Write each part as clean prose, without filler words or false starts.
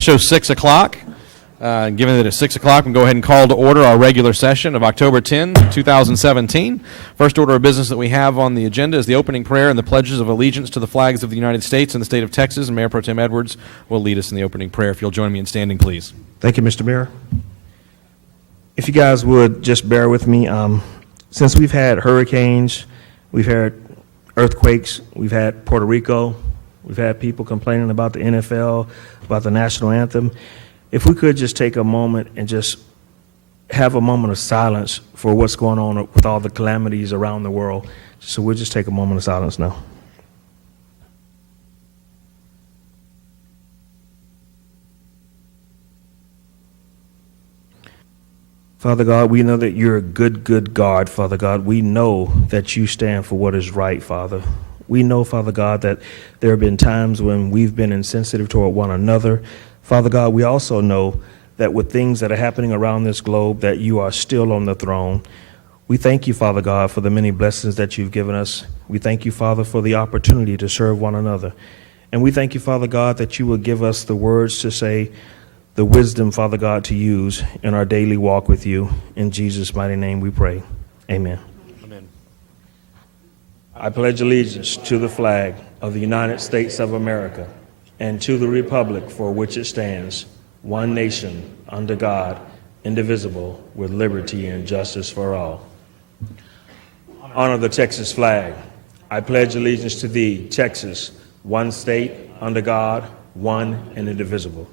Show 6 o'clock. Given that it's 6 o'clock, we'll go ahead and call to order our regular session of October 10, 2017. First order of business that we have on the agenda is the opening prayer and the pledges of allegiance to the flags of the United States and the state of Texas. And Mayor Pro Tem Edwards will lead us in the opening prayer. If you'll join me in standing, please. Thank you, Mr. Mayor. If you guys would just bear with me, since we've had hurricanes, we've had earthquakes, we've had Puerto Rico, we've had people complaining about the NFL, about the national anthem. If we could just take a moment and just have a moment of silence for what's going on with all the calamities around the world. So we'll just take a moment of silence now. Father God, we know that you're a good God, Father God. We know that you stand for what is right, Father. We know, Father God, that there have been times when we've been insensitive toward one another. Father God, we also know that with things that are happening around this globe, that you are still on the throne. We thank you, Father God, for the many blessings that you've given us. We thank you, Father, for the opportunity to serve one another. And we thank you, Father God, that you will give us the words to say, the wisdom, Father God, to use in our daily walk with you. In Jesus' mighty name we pray. Amen. Amen. I pledge allegiance to the flag of the United States of America and to the republic for which it stands, one nation, under God, indivisible, with liberty and justice for all. Honor the Texas flag. I pledge allegiance to thee, Texas, one state, under God, one and indivisible.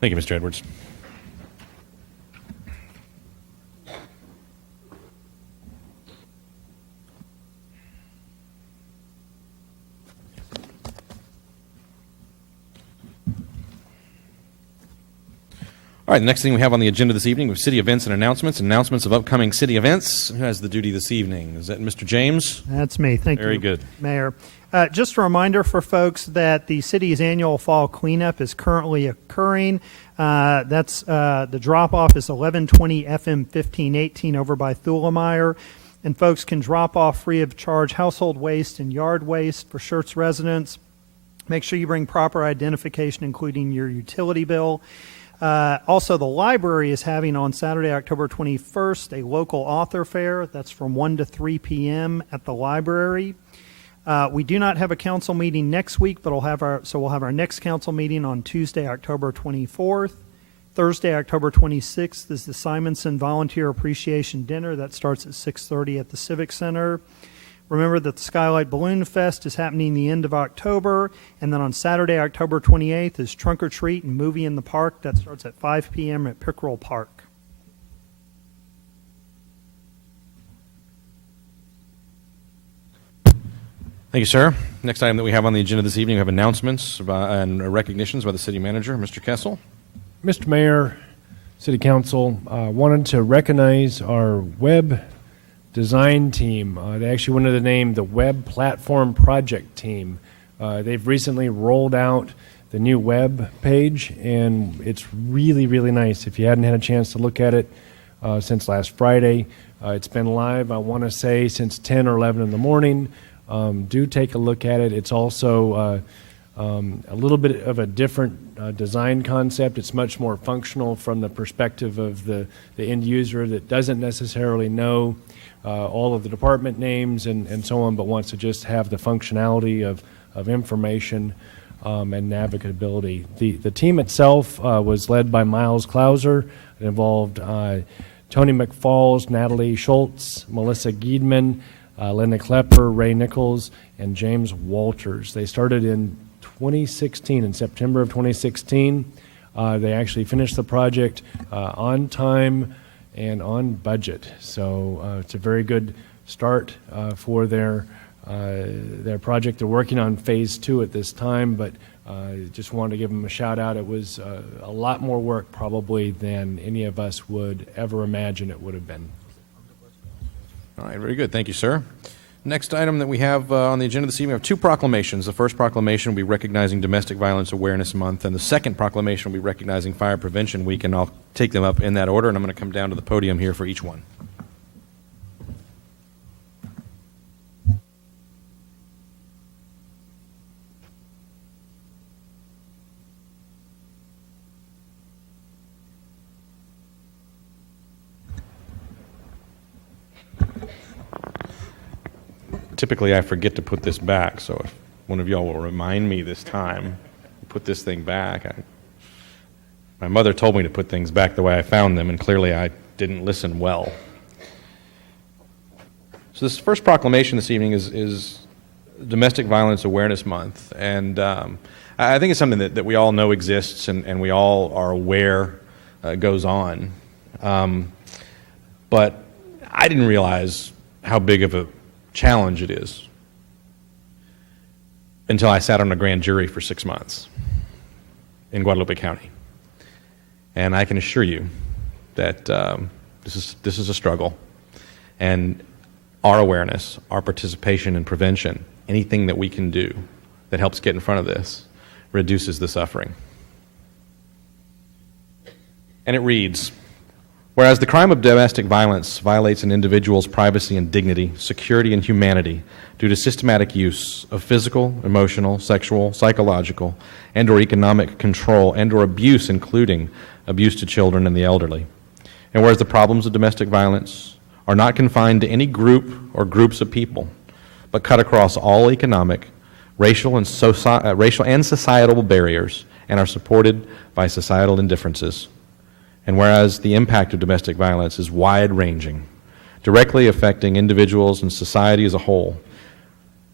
Thank you, Mr. Edwards. All right, the next thing we have on the agenda this evening is city events and announcements of upcoming city events. Who has the duty this evening? Is that Mr. James? That's me. Thank you. Very good. Mayor. Just a reminder for folks that the city's annual fall cleanup is currently occurring. The drop-off is 1120 FM 1518 over by Thulemeyer. And folks can drop off free of charge household waste and yard waste for Schertz residents. Make sure you bring proper identification, including your utility bill. Also, the library is having on Saturday, October 21st, a local author fair. That's from 1 to 3 p.m. at the library. We do not have a council meeting next week, but we'll have our next council meeting on Tuesday, October 24th. Thursday, October 26th is the Simonson Volunteer Appreciation Dinner. That starts at 6:30 at the Civic Center. Remember that the Skylight Balloon Fest is happening the end of October, and then on Saturday, October 28th is Trunk or Treat and Movie in the Park. That starts at 5 p.m. at Pickerel Park. Thank you, sir. Next item that we have on the agenda this evening, we have announcements and recognitions by the city manager, Mr. Kessel. Mr. Mayor, City Council, wanted to recognize our web design team. They actually wanted to name the Web Platform Project Team. They've recently rolled out the new web page, and it's really, really nice. If you hadn't had a chance to look at it since last Friday, it's been live, I want to say, since 10 or 11 in the morning. Do take a look at it. It's also a little bit of a different design concept. It's much more functional from the perspective of the end user that doesn't necessarily know all of the department names and so on, but wants to just have the functionality of information and navigability. The team itself was led by Miles Klauser. It involved Tony McFalls, Natalie Schultz, Melissa Giedman, Linda Klepper, Ray Nichols, and James Walters. They started in 2016, in September of 2016. They actually finished the project on time and on budget. So it's a very good start for their project. They're working on phase 2 at this time, but just wanted to give them a shout out. It was a lot more work probably than any of us would ever imagine it would have been. All right, very good. Thank you, sir. Next item that we have on the agenda this evening, we have 2 proclamations. The first proclamation will be recognizing Domestic Violence Awareness Month, and the second proclamation will be recognizing Fire Prevention Week, and I'll take them up in that order, and I'm going to come down to the podium here for each one. typically I forget to put this back, so if one of y'all will remind me this time, put this thing back. My mother told me to put things back the way I found them, and clearly I didn't listen well. So this first proclamation this evening is Domestic Violence Awareness Month, and I think it's something that we all know exists and we all are aware goes on. But I didn't realize how big of a challenge it is until I sat on a grand jury for 6 months in Guadalupe County. And I can assure you that this is a struggle. And our awareness, our participation in prevention, anything that we can do that helps get in front of this, reduces the suffering. And it reads, whereas the crime of domestic violence violates an individual's privacy and dignity, security and humanity due to systematic use of physical, emotional, sexual, psychological, and or economic control and or abuse, including abuse to children and the elderly. And whereas the problems of domestic violence are not confined to any group or groups of people, but cut across all economic, racial and societal barriers and are supported by societal indifferences. And whereas the impact of domestic violence is wide-ranging, directly affecting individuals and society as a whole,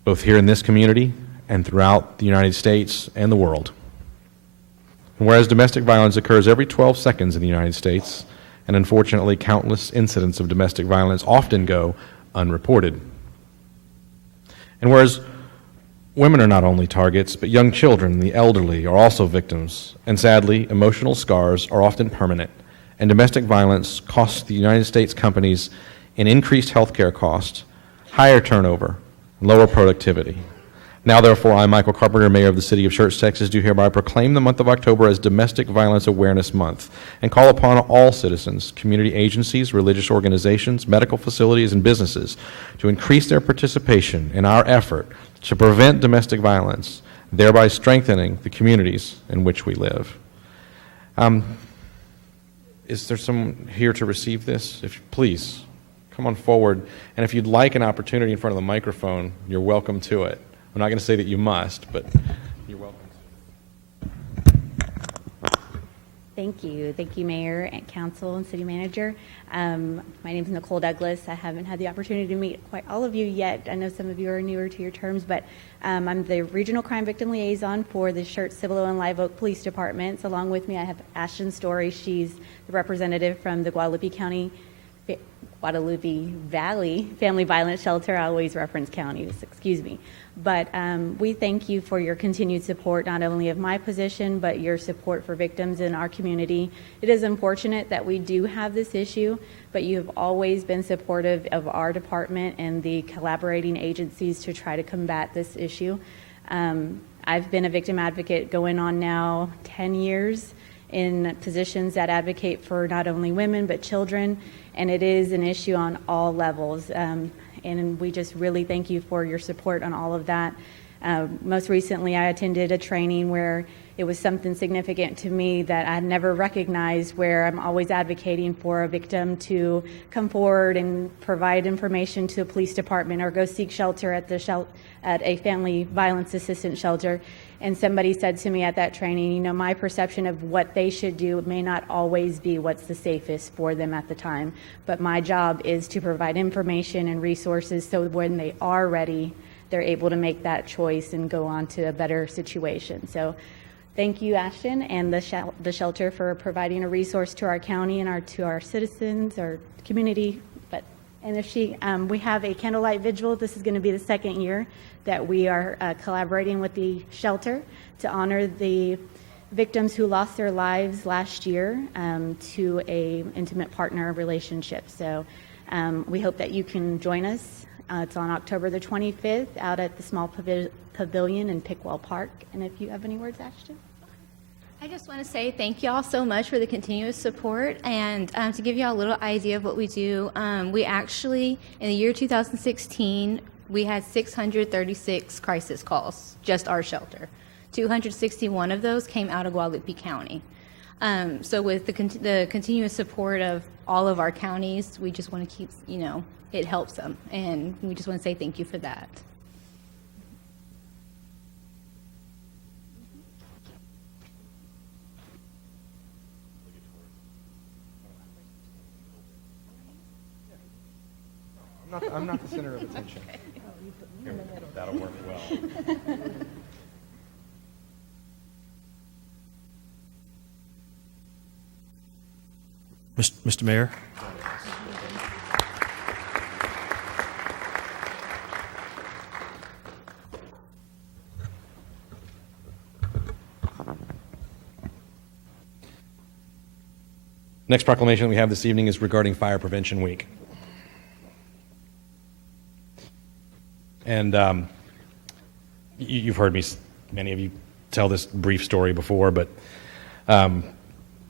both here in this community and throughout the United States and the world. And whereas domestic violence occurs every 12 seconds in the United States, and unfortunately countless incidents of domestic violence often go unreported. And whereas women are not only targets, but young children and the elderly are also victims, and sadly, emotional scars are often permanent, and domestic violence costs the United States companies in increased health care costs, higher turnover, and lower productivity. Now, therefore, I, Michael Carpenter, Mayor of the City of Schertz, Texas, do hereby proclaim the month of October as Domestic Violence Awareness Month and call upon all citizens, community agencies, religious organizations, medical facilities, and businesses to increase their participation in our effort to prevent domestic violence, thereby strengthening the communities in which we live. Is there someone here to receive this? Please, come on forward. And if you'd like an opportunity in front of the microphone, you're welcome to it. I'm not going to say that you must, but you're welcome. Thank you. Thank you, Mayor and Council and City Manager. My name is Nicole Douglas. I haven't had the opportunity to meet quite all of you yet. I know some of you are newer to your terms, but I'm the Regional Crime Victim Liaison for the Schertz, Cibolo, and Live Oak Police Departments. Along with me, I have Ashton Story. She's the representative from the Guadalupe Valley Family Violence Shelter. I always reference counties, excuse me. But we thank you for your continued support, not only of my position, but your support for victims in our community. It is unfortunate that we do have this issue, but you have always been supportive of our department and the collaborating agencies to try to combat this issue. I've been a victim advocate going on now 10 years in positions that advocate for not only women, but children, and it is an issue on all levels. And we just really thank you for your support on all of that. Most recently, I attended a training where it was something significant to me that I had never recognized, where I'm always advocating for a victim to come forward and provide information to a police department or go seek shelter at a family violence assistance shelter. And somebody said to me at that training, you know, my perception of what they should do may not always be what's the safest for them at the time, but my job is to provide information and resources so when they are ready, they're able to make that choice and go on to a better situation. So thank you, Ashton, and the shelter for providing a resource to our county and to our citizens, our community. We have a candlelight vigil. This is going to be the second year that we are collaborating with the shelter to honor the victims who lost their lives last year to a intimate partner relationship. So we hope that you can join us. It's on October the 25th out at the small pavilion in Pickwell Park. And if you have any words, Ashton? I just want to say thank you all so much for the continuous support, and to give you all a little idea of what we do, we actually, in the year 2016, we had 636 crisis calls, just our shelter. 261 of those came out of Guadalupe County. So with the continuous support of all of our counties, we just want to keep, it helps them. And we just want to say thank you for that. I'm not the center of attention. Here, that'll work well. Mr. Mayor? Next proclamation we have this evening is regarding Fire Prevention Week. And you've heard me, many of you, tell this brief story before, but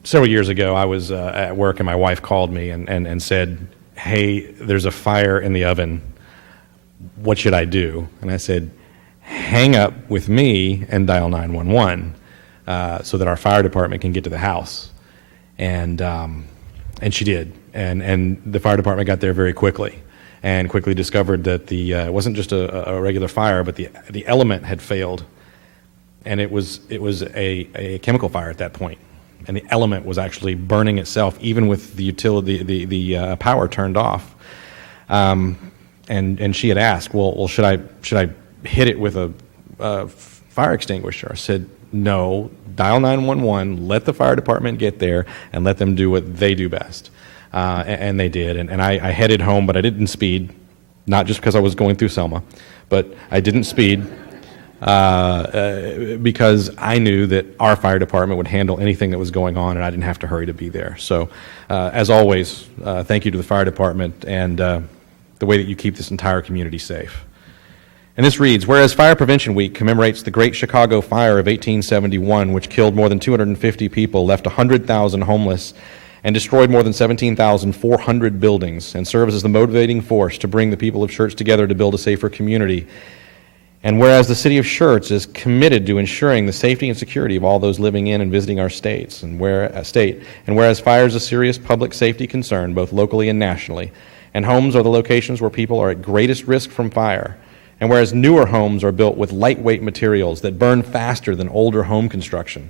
several years ago I was at work and my wife called me and said, "Hey, there's a fire in the oven. What should I do?" And I said, "Hang up with me and dial 911 so that our fire department can get to the house." And she did, and the fire department got there very quickly, and quickly discovered that it wasn't just a regular fire, but the element had failed, and it was a chemical fire at that point, and the element was actually burning itself, even with the the power turned off. And she had asked, well, should I hit it with a fire extinguisher? I said, no, dial 911, let the fire department get there, and let them do what they do best. And they did. And I headed home, but I didn't speed, not just because I was going through Selma, but I didn't speed because I knew that our fire department would handle anything that was going on, and I didn't have to hurry to be there. So, as always, thank you to the fire department and the way that you keep this entire community safe. And this reads, whereas Fire Prevention Week commemorates the Great Chicago Fire of 1871, which killed more than 250 people, left 100,000 homeless, and destroyed more than 17,400 buildings, and serves as the motivating force to bring the people of Schertz together to build a safer community. And whereas the city of Schertz is committed to ensuring the safety and security of all those living in and visiting our state, and whereas fire is a serious public safety concern, both locally and nationally, and homes are the locations where people are at greatest risk from fire, and whereas newer homes are built with lightweight materials that burn faster than older home construction,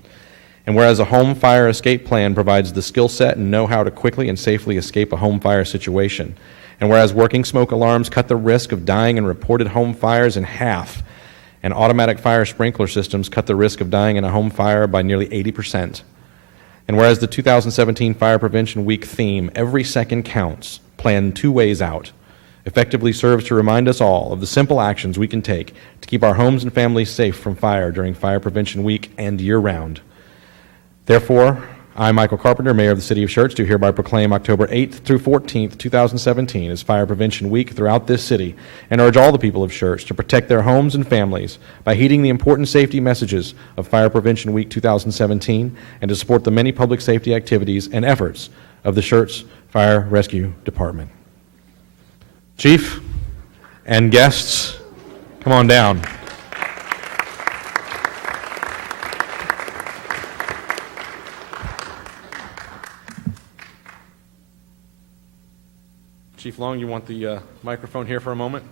and whereas a home fire escape plan provides the skill set and know-how to quickly and safely escape a home fire situation, and whereas working smoke alarms cut the risk of dying in reported home fires in half, and automatic fire sprinkler systems cut the risk of dying in a home fire by nearly 80%, and whereas the 2017 Fire Prevention Week theme, Every Second Counts, planned 2 ways out, effectively serves to remind us all of the simple actions we can take to keep our homes and families safe from fire during Fire Prevention Week and year-round. Therefore, I, Michael Carpenter, Mayor of the City of Schertz, do hereby proclaim October 8th through 14th, 2017 as Fire Prevention Week throughout this city, and urge all the people of Schertz to protect their homes and families by heeding the important safety messages of Fire Prevention Week 2017, and to support the many public safety activities and efforts of the Schertz Fire Rescue Department. Chief and guests, come on down. Chief Long, you want the microphone here for a moment?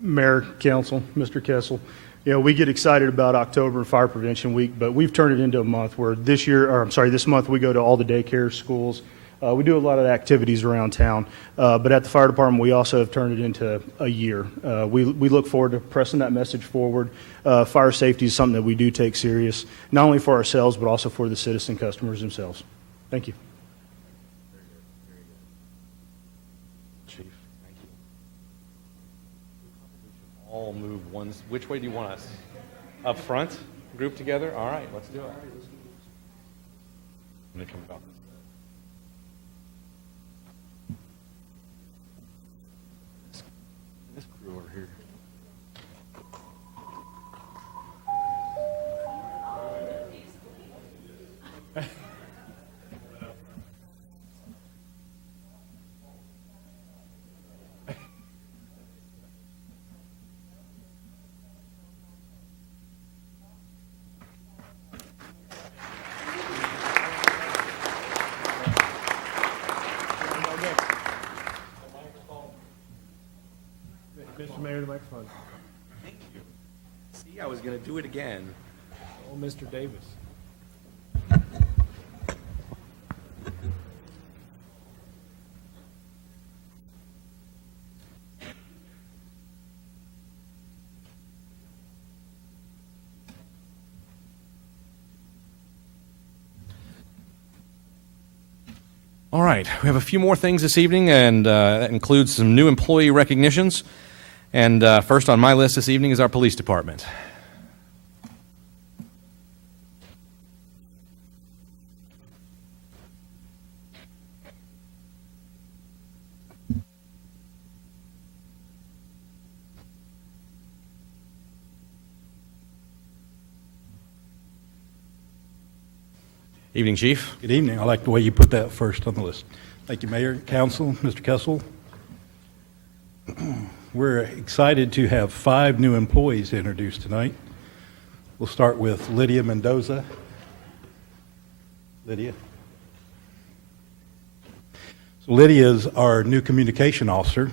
Mayor, Council, Mr. Kessel, we get excited about October and Fire Prevention Week, but we've turned it into a month where this month we go to all the daycare schools. We do a lot of activities around town, but at the fire department we also have turned it into a year. We look forward to pressing that message forward. Fire safety is something that we do take serious, not only for ourselves but also for the citizen customers themselves. Thank you. Chief, thank you. All move one. Which way do you want us? Up front? Group together? All right, let's do it. I'm going to come about this. This crew over here. going to do it again. Oh, Mr. Davis. All right, we have a few more things this evening, and that includes some new employee recognitions. And first on my list this evening is our police department. Evening, Chief. Good evening. I like the way you put that first on the list. Thank you, Mayor, Council, Mr. Kessel. We're excited to have 5 new employees introduced tonight. We'll start with Lydia Mendoza. Lydia. So Lydia is our new communication officer.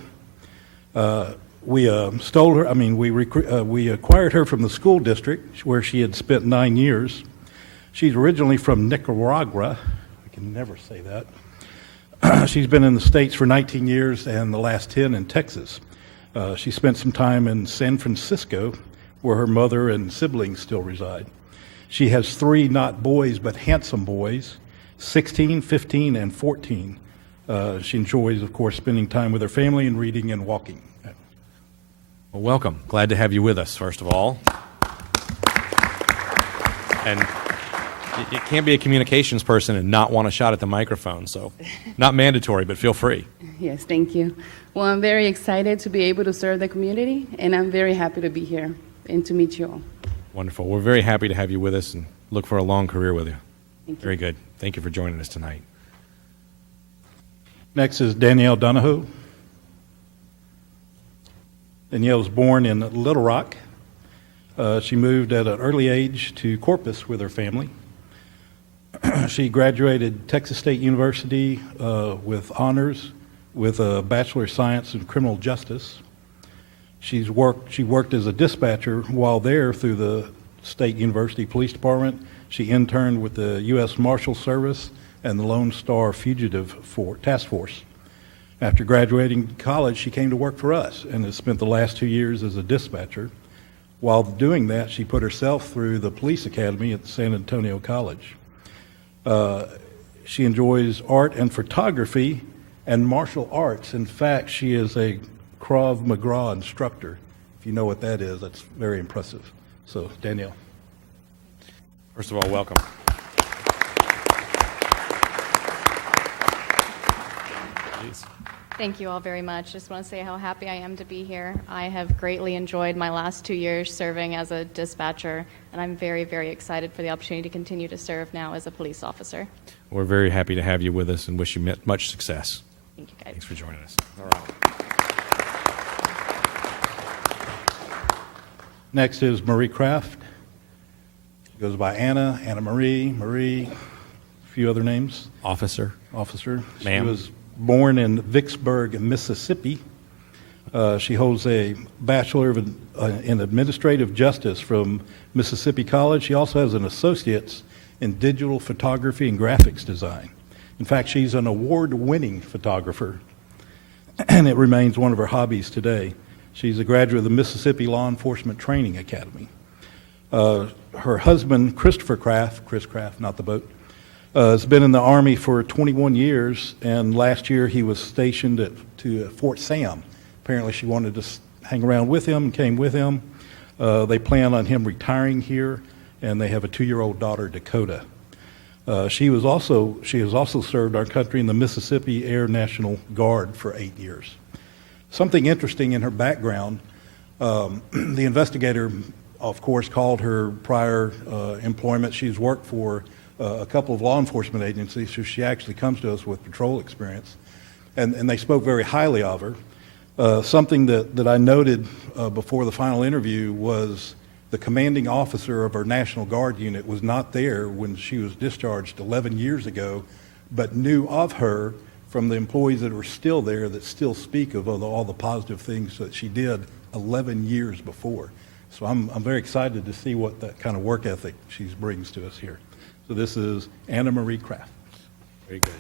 We stole her. We acquired her from the school district where she had spent 9 years. She's originally from Nicaragua. I can never say that. She's been in the States for 19 years and the last 10 in Texas. She spent some time in San Francisco, where her mother and siblings still reside. She has 3 not boys, but handsome boys, 16, 15, and 14. She enjoys, of course, spending time with her family and reading and walking. Well, welcome. Glad to have you with us, first of all. And you can't be a communications person and not want a shot at the microphone, so not mandatory, but feel free. Yes, thank you. Well, I'm very excited to be able to serve the community, and I'm very happy to be here and to meet you all. Wonderful. We're very happy to have you with us and look for a long career with you. Thank you. Very good. Thank you for joining us tonight. Next is Danielle Donahoe. Danielle was born in Little Rock. She moved at an early age to Corpus with her family. She graduated Texas State University with honors with a Bachelor of Science in Criminal Justice. She worked as a dispatcher while there through the State University Police Department. She interned with the U.S. Marshal Service and the Lone Star Fugitive Task Force. After graduating college, she came to work for us and has spent the last 2 years as a dispatcher. While doing that, she put herself through the police academy at San Antonio College. She enjoys art and photography and martial arts. In fact, she is a Krav Maga instructor. If you know what that is, that's very impressive. So, Danielle. First of all, welcome. Please. Thank you all very much. Just want to say how happy I am to be here. I have greatly enjoyed my last 2 years serving as a dispatcher, and I'm very, very excited for the opportunity to continue to serve now as a police officer. We're very happy to have you with us and wish you much success. Thank you, guys. Thanks for joining us. All right. Next is Marie Kraft. She goes by Anna Marie, a few other names. Officer. She Ma'am. was born in Vicksburg, Mississippi. She holds a Bachelor in Administrative Justice from Mississippi College. She also has an Associate's in Digital Photography and Graphics Design. In fact, she's an award-winning photographer, and it remains one of her hobbies today. She's a graduate of the Mississippi Law Enforcement Training Academy. Her husband, Christopher Kraft, Chris Kraft, not the boat, has been in the Army for 21 years, and last year he was stationed to Fort Sam. Apparently she wanted to hang around with him and came with him. They plan on him retiring here, and they have a 2-year-old daughter, Dakota. She has also served our country in the Mississippi Air National Guard for 8 years. Something interesting in her background, the investigator, of course, called her prior employment. She's worked for a couple of law enforcement agencies, so she actually comes to us with patrol experience. And they spoke very highly of her. Something that I noted before the final interview was the commanding officer of our National Guard unit was not there when she was discharged 11 years ago, but knew of her from the employees that were still there that still speak of all the positive things that she did 11 years before. So I'm very excited to see what that kind of work ethic she brings to us here. So this is Anna Marie Kraft. Very good.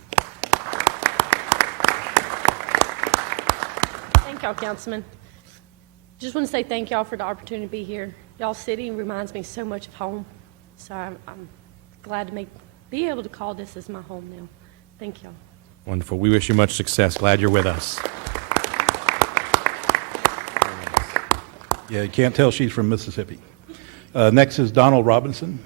Thank y'all, Councilman. Just want to say thank y'all for the opportunity to be here. Y'all city reminds me so much of home, so I'm glad to be able to call this as my home now. Thank y'all. Wonderful. We wish you much success. Glad you're with us. Yeah, you can't tell she's from Mississippi. Next is Donald Robinson.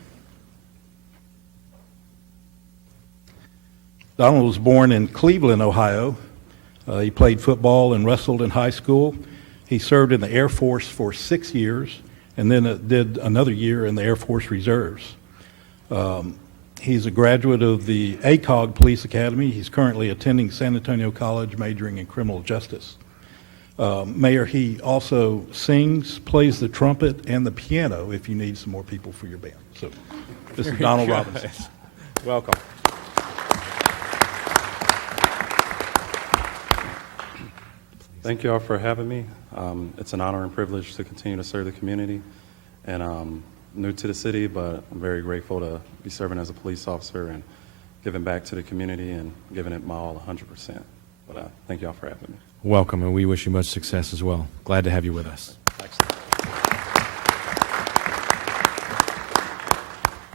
Donald was born in Cleveland, Ohio. He played football and wrestled in high school. He served in the Air Force for 6 years and then did another year in the Air Force Reserves. He's a graduate of the ACOG Police Academy. He's currently attending San Antonio College, majoring in criminal justice. Mayor, he also sings, plays the trumpet, and the piano if you need some more people for your band. So this is Donald Robinson. Welcome. Thank you all for having me. It's an honor and privilege to continue to serve the community. And I'm new to the city, but I'm very grateful to be serving as a police officer and giving back to the community and giving it my all 100%. But thank you all for having me. Welcome, and we wish you much success as well. Glad to have you with us.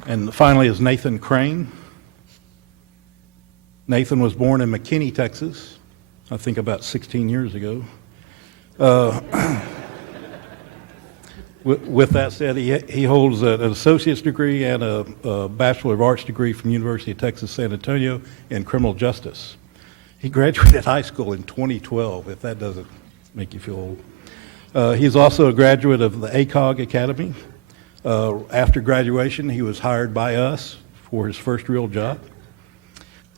And finally is Nathan Crane. Nathan was born in McKinney, Texas, I think about 16 years ago. With that said, he holds an associate's degree and a Bachelor of Arts degree from University of Texas, San Antonio in criminal justice. He graduated high school in 2012, if that doesn't make you feel old. He's also a graduate of the ACOG Academy. After graduation, he was hired by us for his first real job.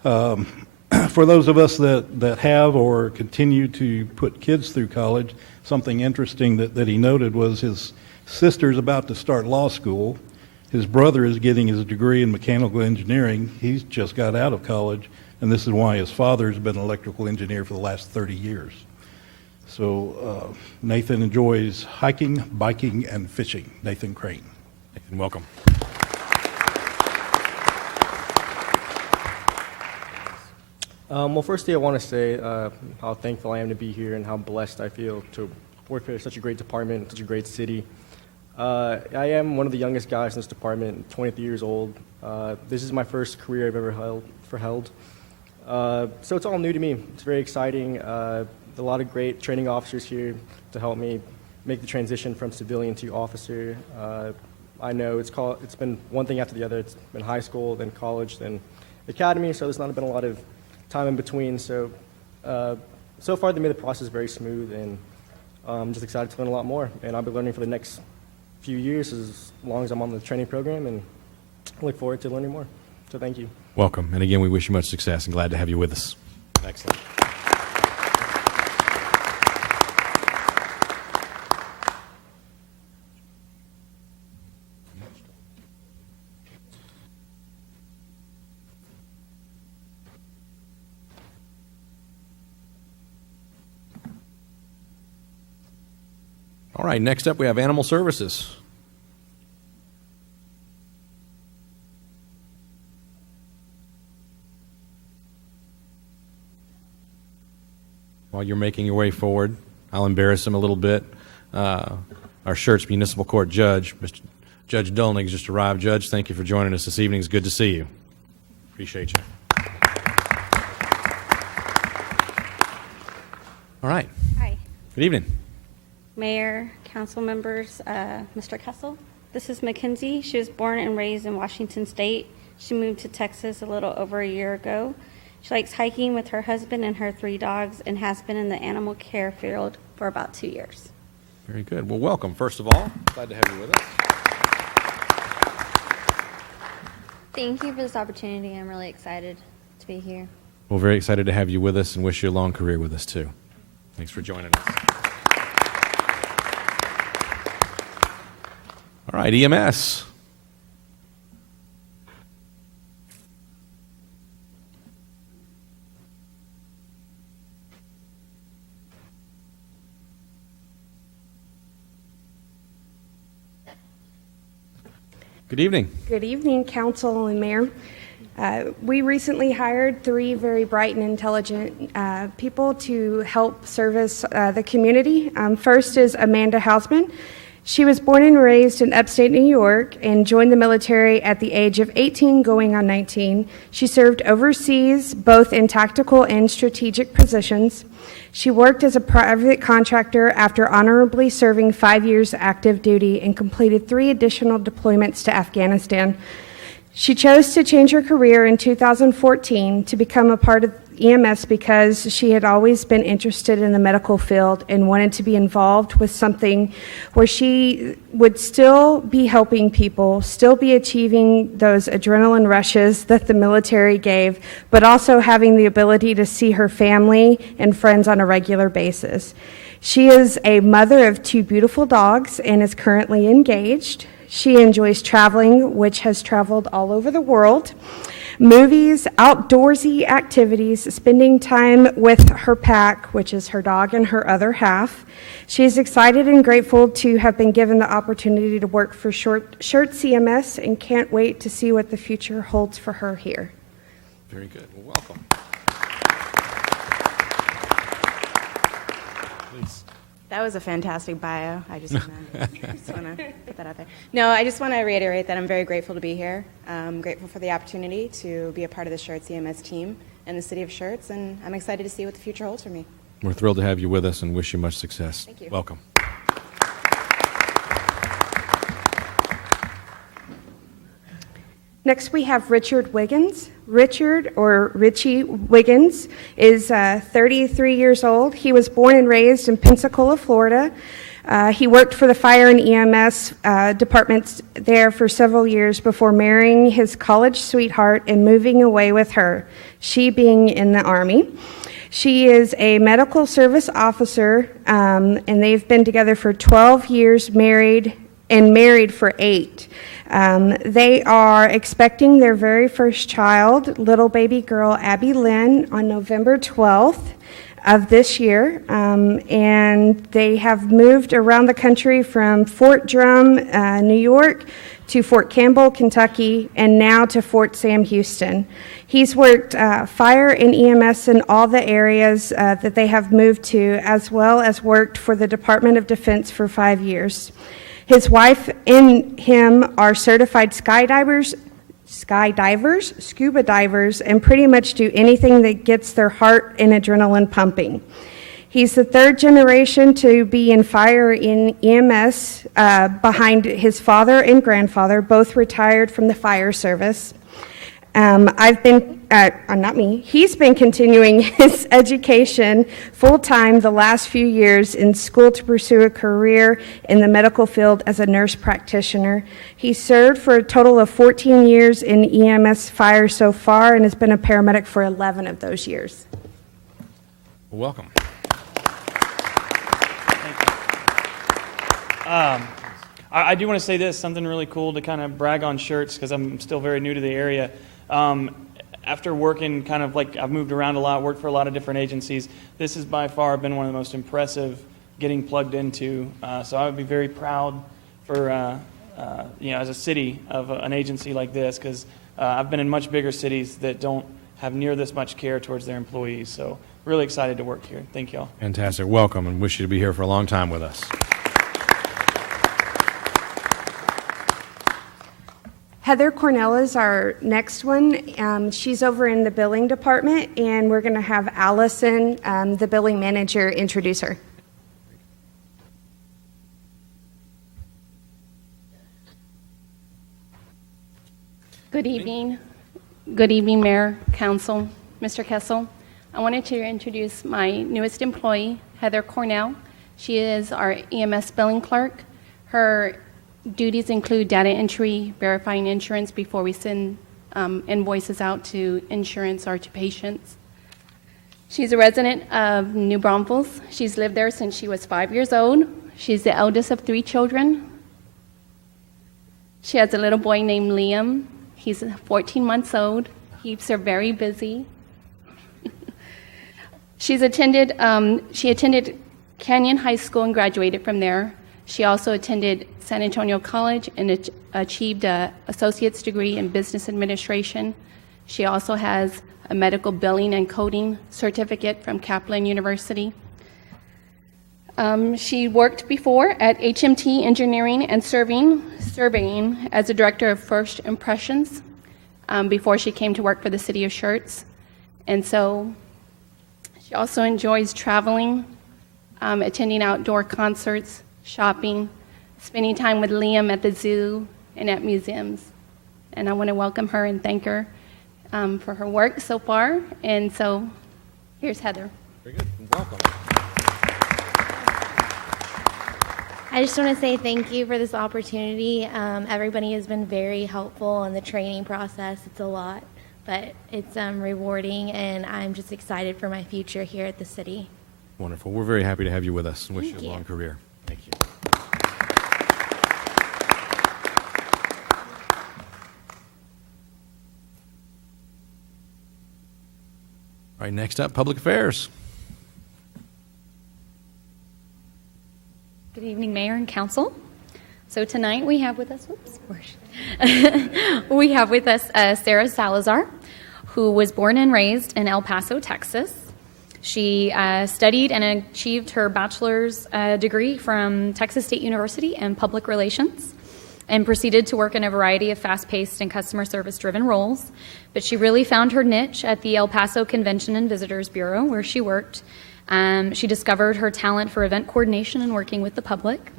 For those of us that have or continue to put kids through college, something interesting that he noted was his sister's about to start law school. His brother is getting his degree in mechanical engineering. He's just got out of college, and this is why his father's been an electrical engineer for the last 30 years. So Nathan enjoys hiking, biking, and fishing. Nathan Crane. Nathan, welcome. Well, firstly, I want to say how thankful I am to be here and how blessed I feel to work for such a great department, such a great city. I am one of the youngest guys in this department, 23 years old. This is my first career I've ever held. So it's all new to me. It's very exciting. A lot of great training officers here to help me make the transition from civilian to officer. I know it's been one thing after the other. It's been high school, then college, then academy, so there's not been a lot of time in between. So far they made the process very smooth, and I'm just excited to learn a lot more. And I'll be learning for the next few years as long as I'm on the training program, and I look forward to learning more. So thank you. Welcome. And again, we wish you much success and glad to have you with us. Excellent. All right, next up we have Animal Services. While you're making your way forward, I'll embarrass him a little bit. Our Schertz Municipal Court Judge, Mr. Judge Dolnig's just arrived. Judge, thank you for joining us this evening. It's good to see you. Appreciate you. All right. Hi. Good evening. Mayor, council members, Mr. Kessel. This is Mackenzie. She was born and raised in Washington State. She moved to Texas a little over a year ago. She likes hiking with her husband and her 3 dogs and has been in the animal care field for about 2 years. Very good. Well, welcome, first of all. Glad to have you with us. Thank you for this opportunity. I'm really excited to be here. Well, very excited to have you with us and wish you a long career with us, too. Thanks for joining us. All right, EMS. Good evening. Good evening, Council and Mayor. We recently hired 3 very bright and intelligent people to help service the community. First is Amanda Hausman. She was born and raised in upstate New York and joined the military at the age of 18, going on 19. She served overseas, both in tactical and strategic positions. She worked as a private contractor after honorably serving 5 years active duty and completed 3 additional deployments to Afghanistan. She chose to change her career in 2014 to become a part of EMS because she had always been interested in the medical field and wanted to be involved with something where she would still be helping people, still be achieving those adrenaline rushes that the military gave, but also having the ability to see her family and friends on a regular basis. She is a mother of 2 beautiful dogs and is currently engaged. She enjoys traveling, which has traveled all over the world, movies, outdoorsy activities, spending time with her pack, which is her dog and her other half. She is excited and grateful to have been given the opportunity to work for Schertz EMS and can't wait to see what the future holds for her here. Very good. Well, welcome. Please. That was a fantastic bio. I just want to put that out there. No, I just want to reiterate that I'm very grateful to be here. I'm grateful for the opportunity to be a part of the Schertz EMS team and the city of Schertz, and I'm excited to see what the future holds for me. We're thrilled to have you with us and wish you much success. Thank you. Welcome. Next, we have Richard Wiggins. Richard, or Richie Wiggins, is 33 years old. He was born and raised in Pensacola, Florida. He worked for the fire and EMS departments there for several years before marrying his college sweetheart and moving away with her, she being in the Army. She is a medical service officer, and they've been together for 12 years, married for 8. They are expecting their very first child, little baby girl Abby Lynn, on November 12th of this year. And they have moved around the country from Fort Drum, New York, to Fort Campbell, Kentucky, and now to Fort Sam, Houston. He's worked fire and EMS in all the areas that they have moved to, as well as worked for the Department of Defense for 5 years. His wife and him are certified skydivers, scuba divers, and pretty much do anything that gets their heart and adrenaline pumping. He's the 3rd generation to be in fire in EMS behind his father and grandfather, both retired from the fire service. He's been continuing his education full-time the last few years in school to pursue a career in the medical field as a nurse practitioner. He served for a total of 14 years in EMS fire so far and has been a paramedic for 11 of those years. Welcome. I do want to say this, something really cool to kind of brag on Schertz, because I'm still very new to the area. After working I've moved around a lot, worked for a lot of different agencies, this has by far been one of the most impressive getting plugged into. So I would be very proud for, as a city of an agency like this, because I've been in much bigger cities that don't have near this much care towards their employees. So really excited to work here. Thank you all. Fantastic. Welcome, and wish you to be here for a long time with us. Heather Cornell is our next one. She's over in the billing department, and we're going to have Allison, the billing manager, introduce her. Good evening. Good evening, Mayor, Council, Mr. Kessel. I wanted to introduce my newest employee, Heather Cornell. She is our EMS billing clerk. Her duties include data entry, verifying insurance before we send invoices out to insurance or to patients. She's a resident of New Braunfels. She's lived there since she was 5 years old. She's the eldest of 3 children. She has a little boy named Liam. He's 14 months old. Keeps her very busy. She attended Canyon High School and graduated from there. She also attended San Antonio College and achieved an associate's degree in business administration. She also has a medical billing and coding certificate from Kaplan University. She worked before at HMT Engineering and surveying as a director of First Impressions before she came to work for the city of Schertz. And so she also enjoys traveling, attending outdoor concerts, shopping, spending time with Liam at the zoo and at museums. And I want to welcome her and thank her for her work so far. And so here's Heather. Very good. Welcome. I just want to say thank you for this opportunity. Everybody has been very helpful in the training process. It's a lot, but it's rewarding, and I'm just excited for my future here at the city. Wonderful. We're very happy to have you with us and wish Thank you a long you. career. Thank you. All right, next up, Public Affairs. Good evening, Mayor and Council. So tonight we have with us, we have with us Sarah Salazar, who was born and raised in El Paso, Texas. She studied and achieved her bachelor's degree from Texas State University in Public Relations and proceeded to work in a variety of fast-paced and customer service-driven roles. But she really found her niche at the El Paso Convention and Visitors Bureau, where she worked. She discovered her talent for event coordination and working with the public.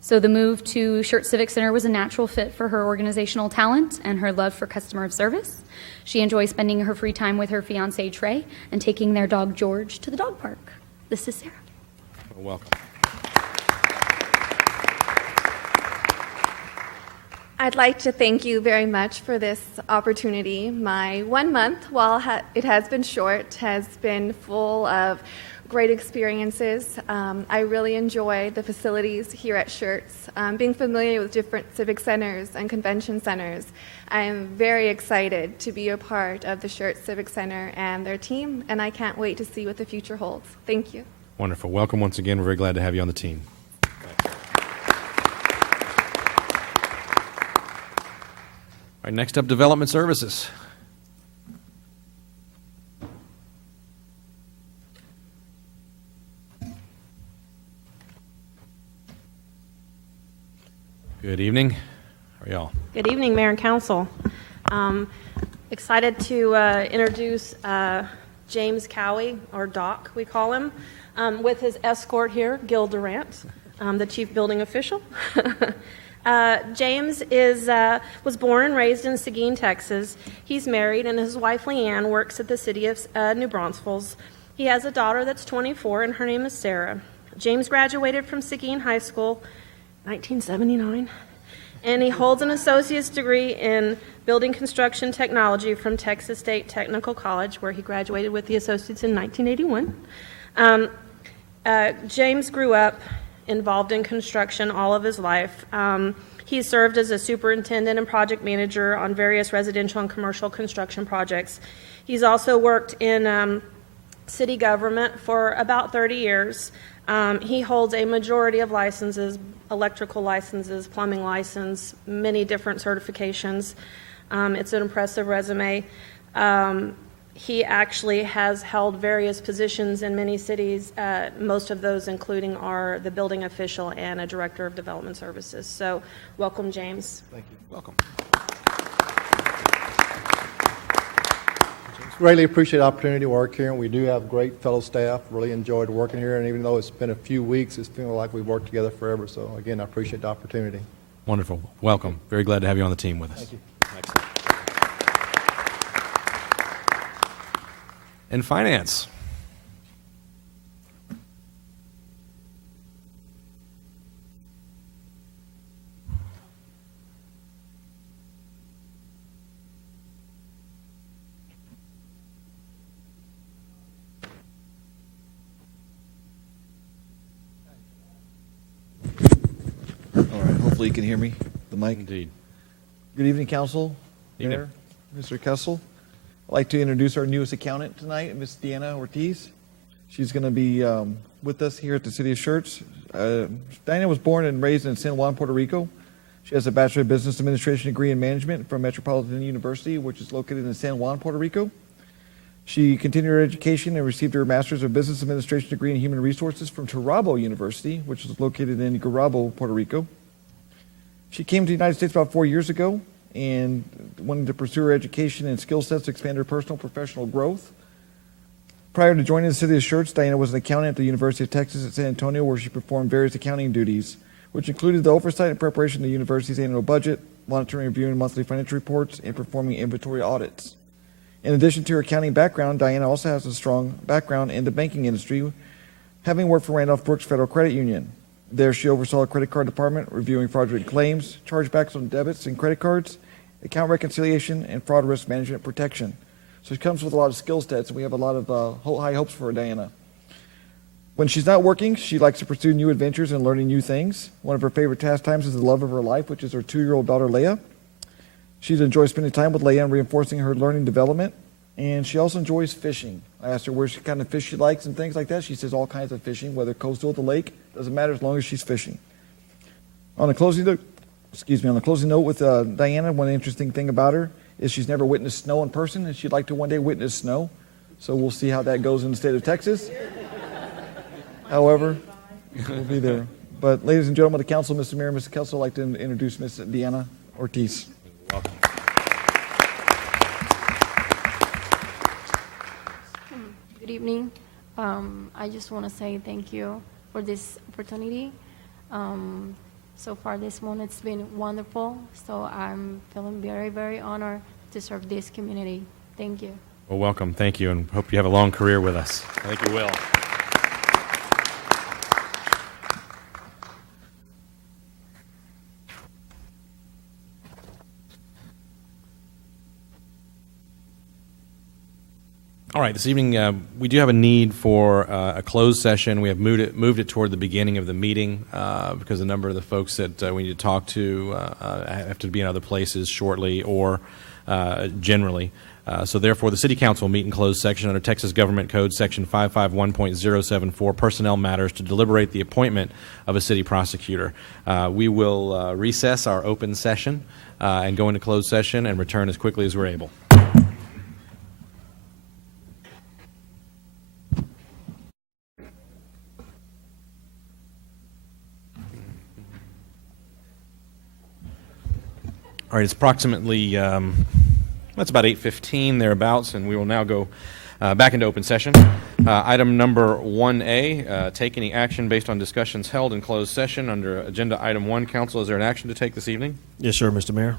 So the move to Schertz Civic Center was a natural fit for her organizational talent and her love for customer service. She enjoys spending her free time with her fiancé, Trey, and taking their dog, George, to the dog park. This is Sarah. Welcome. I'd like to thank you very much for this opportunity. My 1 month, while it has been short, has been full of great experiences. I really enjoy the facilities here at Schertz. Being familiar with different civic centers and convention centers, I am very excited to be a part of the Schertz Civic Center and their team, and I can't wait to see what the future holds. Thank you. Wonderful. Welcome once again. We're very glad to have you on the team. All right, next up, Development Services. Good evening. How are y'all? Good evening, Mayor and Council. Excited to introduce James Cowie, or Doc, we call him, with his escort here, Gil Durant, the Chief Building Official. James was born and raised in Seguin, Texas. He's married, and his wife, Leanne, works at the city of New Braunfels. He has a daughter that's 24, and her name is Sarah. James graduated from Seguin High School 1979, and he holds an associate's degree in building construction technology from Texas State Technical College, where he graduated with the associates in 1981. James grew up involved in construction all of his life. He served as a superintendent and project manager on various residential and commercial construction projects. He's also worked in city government for about 30 years. He holds a majority of licenses, electrical licenses, plumbing license, many different certifications. It's an impressive resume. He actually has held various positions in many cities, most of those including are the building official and a director of development services. So welcome, James. Thank you. Welcome. Greatly appreciate the opportunity to work here. We do have great fellow staff. Really enjoyed working here, and even though it's been a few weeks, it's feeling like we've worked together forever. So again, I appreciate the opportunity. Wonderful. Welcome. Very glad to have you on the team with us. Thank you. Excellent. And Finance. All right, hopefully you can hear me, the mic. Indeed. Good evening, Council, Evening. Mayor, Mr. Kessel. I'd like to introduce our newest accountant tonight, Ms. Deanna Ortiz. She's going to be with us here at the City of Schertz. Diana was born and raised in San Juan, Puerto Rico. She has a Bachelor of Business Administration degree in Management from Metropolitan University, which is located in San Juan, Puerto Rico. She continued her education and received her Master's of Business Administration degree in Human Resources from Turabo University, which is located in Gurabo, Puerto Rico. She came to the United States about 4 years ago and wanted to pursue her education and skill sets to expand her personal and professional growth. Prior to joining the City of Schertz, Diana was an accountant at the University of Texas at San Antonio, where she performed various accounting duties, which included the oversight and preparation of the university's annual budget, monitoring and reviewing monthly financial reports, and performing inventory audits. In addition to her accounting background, Diana also has a strong background in the banking industry, having worked for Randolph Brooks Federal Credit Union. There, she oversaw a credit card department, reviewing fraudulent claims, chargebacks on debits and credit cards, account reconciliation, and fraud risk management protection. So she comes with a lot of skill sets, and we have a lot of high hopes for Diana. When she's not working, she likes to pursue new adventures and learning new things. One of her favorite pastimes is the love of her life, which is her 2-year-old daughter, Leia. She enjoys spending time with Leia and reinforcing her learning development. And she also enjoys fishing. I asked her where she kind of fish she likes and things like that. She says all kinds of fishing, whether coastal or the lake, doesn't matter as long as she's fishing. On a closing note, with Diana, one interesting thing about her is she's never witnessed snow in person, and she'd like to one day witness snow. So we'll see how that goes in the state of Texas. However, we'll be there. But ladies and gentlemen of the council, Mr. Mayor, Mr. Kessel, I'd like to introduce Ms. Diana Ortiz. Welcome. Good evening. I just want to say thank you for this opportunity. So far this month, it's been wonderful. So I'm feeling very, very honored to serve this community. Thank you. Well, welcome. Thank you, and hope you have a long career with us. I think you will. All right, this evening we do have a need for a closed session. We have moved it toward the beginning of the meeting because a number of the folks that we need to talk to have to be in other places shortly or generally. So therefore, the City Council will meet in closed session under Texas Government Code Section 551.074, Personnel Matters, to deliberate the appointment of a city prosecutor. We will recess our open session and go into closed session and return as quickly as we're able. All right, it's approximately, that's about 8:15 thereabouts, and we will now go back into open session. Item number 1A, take any action based on discussions held in closed session under Agenda Item 1. Council, is there an action to take this evening? Yes, sir, Mr. Mayor.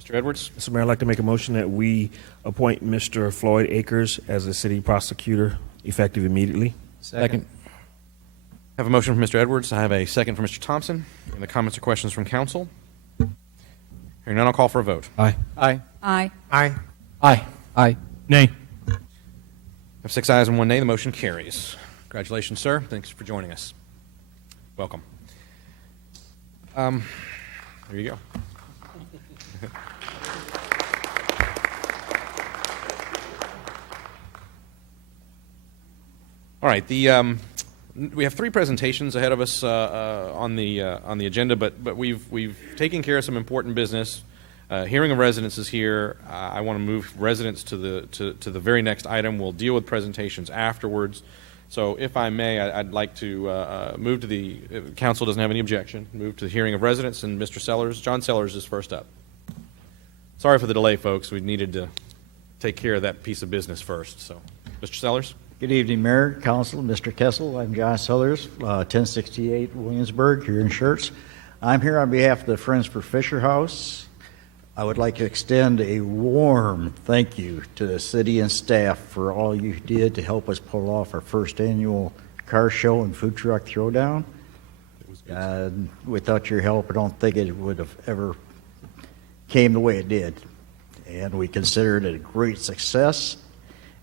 Mr. Edwards? Mr. Mayor, I'd like to make a motion that we appoint Mr. Floyd Akers as a city prosecutor effective immediately. Second. I have a motion from Mr. Edwards. I have a second from Mr. Thompson. Any comments or questions from council? Hearing none, I'll call for a vote. Aye. Aye. Aye. Aye. Aye. Aye. Nay. I have 6 ayes and 1 nay. The motion carries. Congratulations, sir. Thanks for joining us. Welcome. There you go. All right. We have 3 presentations ahead of us on the agenda, but we've taken care of some important business. Hearing of residents is here. I want to move residents to the very next item. We'll deal with presentations afterwards. So, if I may, I'd like to move to the council doesn't have any objection. Move to the hearing of residents, and Mr. Sellers, John Sellers, is first up. Sorry for the delay, folks. We needed to take care of that piece of business first. So, Mr. Sellers. Good evening, Mayor, Council, Mr. Kessel. I'm John Sellers, 1068 Williamsburg here in Schertz. I'm here on behalf of the Friends for Fisher House. I would like to extend a warm thank you to the city and staff for all you did to help us pull off our first annual car show and food truck throwdown. Without your help, I don't think it would have ever came the way it did. And we consider it a great success.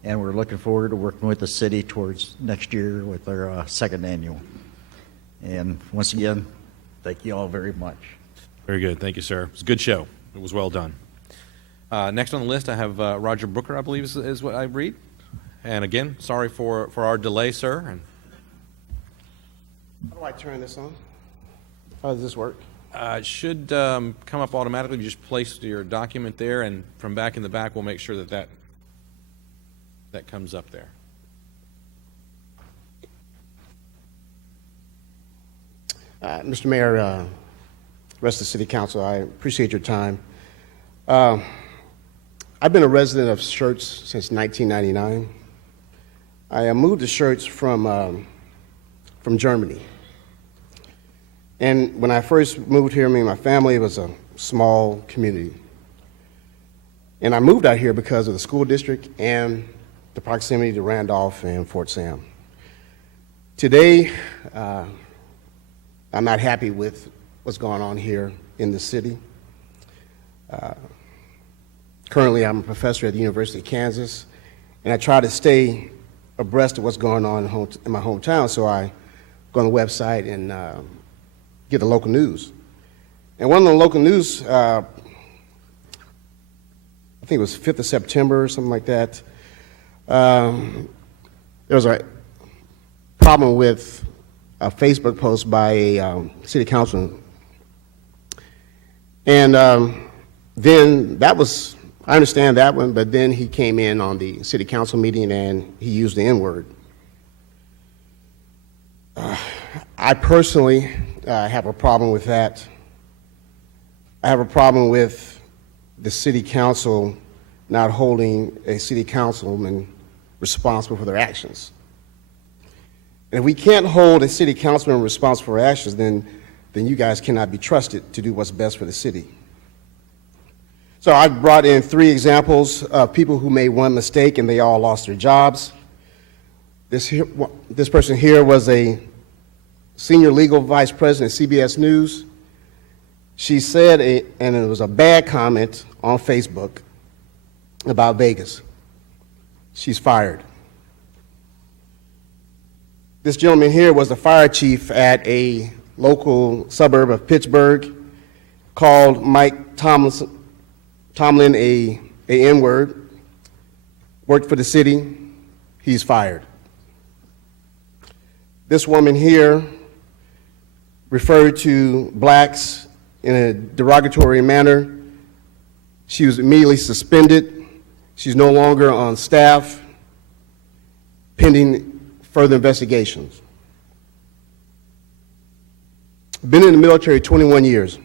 And we're looking forward to working with the city towards next year with our second annual. And once again, thank you all very much. Very good. Thank you, sir. It was a good show. It was well done. Next on the list, I have Roger Brooker, I believe is what I read. And again, sorry for our delay, sir. And How do I turn this on? How does this work? it should come up automatically. You just place your document there, and from back in the back, we'll make sure that comes up there. Mr. Mayor, rest of the City Council, I appreciate your time. I've been a resident of Schertz since 1999. I moved to Schertz from Germany. And when I first moved here, me and my family, it was a small community. And I moved out here because of the school district and the proximity to Randolph and Fort Sam. Today, I'm not happy with what's going on here in the city. Currently, I'm a professor at the University of Kansas, and I try to stay abreast of what's going on in my hometown, so I go on the website and get the local news. And one of the local news, I think it was 5th of September or something like that, there was a problem with a Facebook post by a city councilman. And then that was, I understand that one, but then he came in on the city council meeting and he used the N-word. I personally have a problem with that. I have a problem with the city council not holding a city councilman responsible for their actions. And if we can't hold a city councilman responsible for actions, then you guys cannot be trusted to do what's best for the city. So I brought in 3 examples of people who made one mistake and they all lost their jobs. This person here was a senior legal vice president at CBS News. She said, and it was a bad comment on Facebook about Vegas. She's fired. This gentleman here was the fire chief at a local suburb of Pittsburgh, called Mike Tomlin a N-word, worked for the city, he's fired. This woman here referred to blacks in a derogatory manner. She was immediately suspended. She's no longer on staff, pending further investigations. Been in the military 21 years.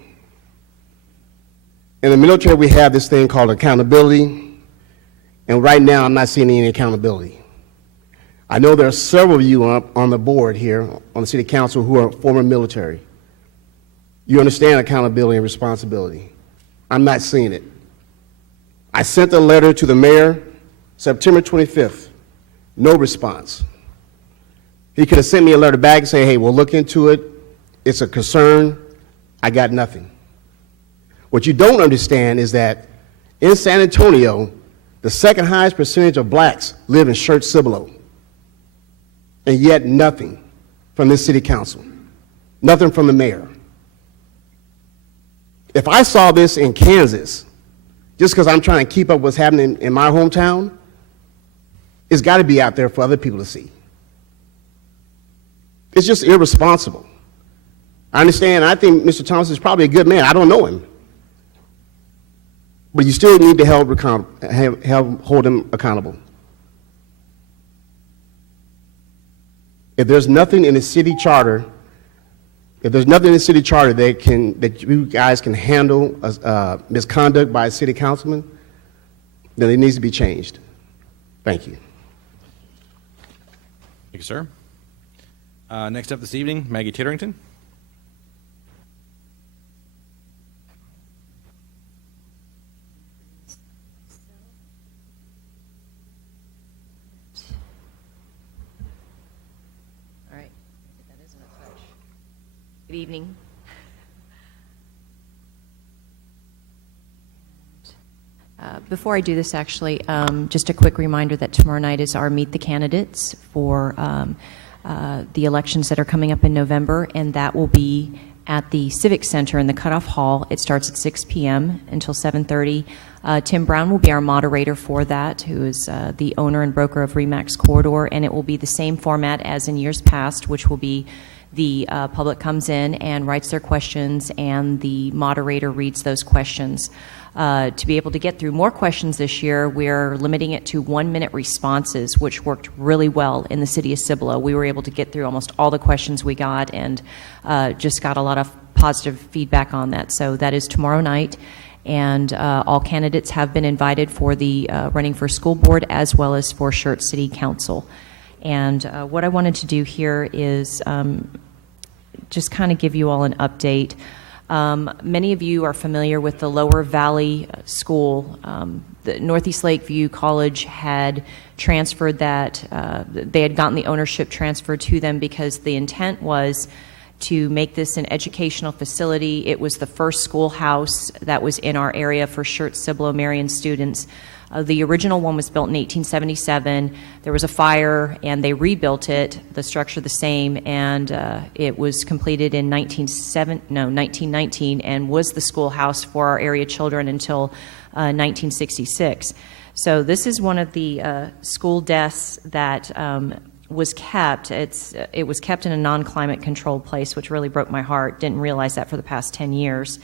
In the military, we have this thing called accountability, and right now I'm not seeing any accountability. I know there are several of you on the board here, on the city council, who are former military. You understand accountability and responsibility. I'm not seeing it. I sent a letter to the mayor September 25th, no response. He could have sent me a letter back and say, hey, we'll look into it. It's a concern. I got nothing. What you don't understand is that in San Antonio, the second highest percentage of blacks live in Schertz-Cibolo, and yet nothing from this city council, nothing from the mayor. If I saw this in Kansas, just because I'm trying to keep up what's happening in my hometown, it's got to be out there for other people to see. It's just irresponsible. I understand. I think Mr. Thompson is probably a good man. I don't know him. But you still need to hold him accountable. If there's nothing in the city charter, that you guys can handle misconduct by a city councilman, then it needs to be changed. Thank you. Thank you, sir. Next up this evening, Maggie Titterington. Good evening. Before I do this, actually, just a quick reminder that tomorrow night is our Meet the Candidates for the elections that are coming up in November, and that will be at the Civic Center in the Cutoff Hall. It starts at 6 p.m. until 7:30. Tim Brown will be our moderator for that, who is the owner and broker of RE/MAX Corridor, and it will be the same format as in years past, which will be the public comes in and writes their questions, and the moderator reads those questions. To be able to get through more questions this year, we're limiting it to 1-minute responses, which worked really well in the city of Cibolo. We were able to get through almost all the questions we got, and just got a lot of positive feedback on that. So that is tomorrow night, and all candidates have been invited for the running for school board as well as for Schertz City Council. And what I wanted to do here is just kind of give you all an update. Many of you are familiar with the Lower Valley School. The Northeast Lakeview College had transferred that. They had gotten the ownership transferred to them because the intent was to make this an educational facility. It was the first schoolhouse that was in our area for Schertz Cibolo Marion students. The original one was built in 1877. There was a fire, and they rebuilt it, the structure the same, and it was completed in 1919, and was the schoolhouse for our area children until 1966. So this is one of the school desks that was kept. It was kept in a non-climate controlled place, which really broke my heart. Didn't realize that for the past 10 years.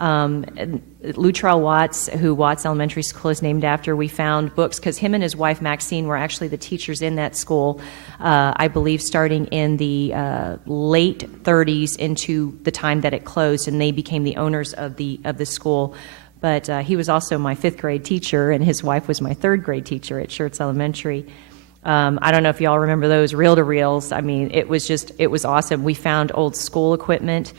Luttrell Watts, who Watts Elementary School is named after, we found books because him and his wife Maxine were actually the teachers in that school, I believe starting in the late 30s into the time that it closed, and they became the owners of the school. But he was also my 5th grade teacher, and his wife was my 3rd grade teacher at Schertz Elementary. I don't know if y'all remember those reel-to-reels. I mean, it was awesome. We found old school equipment.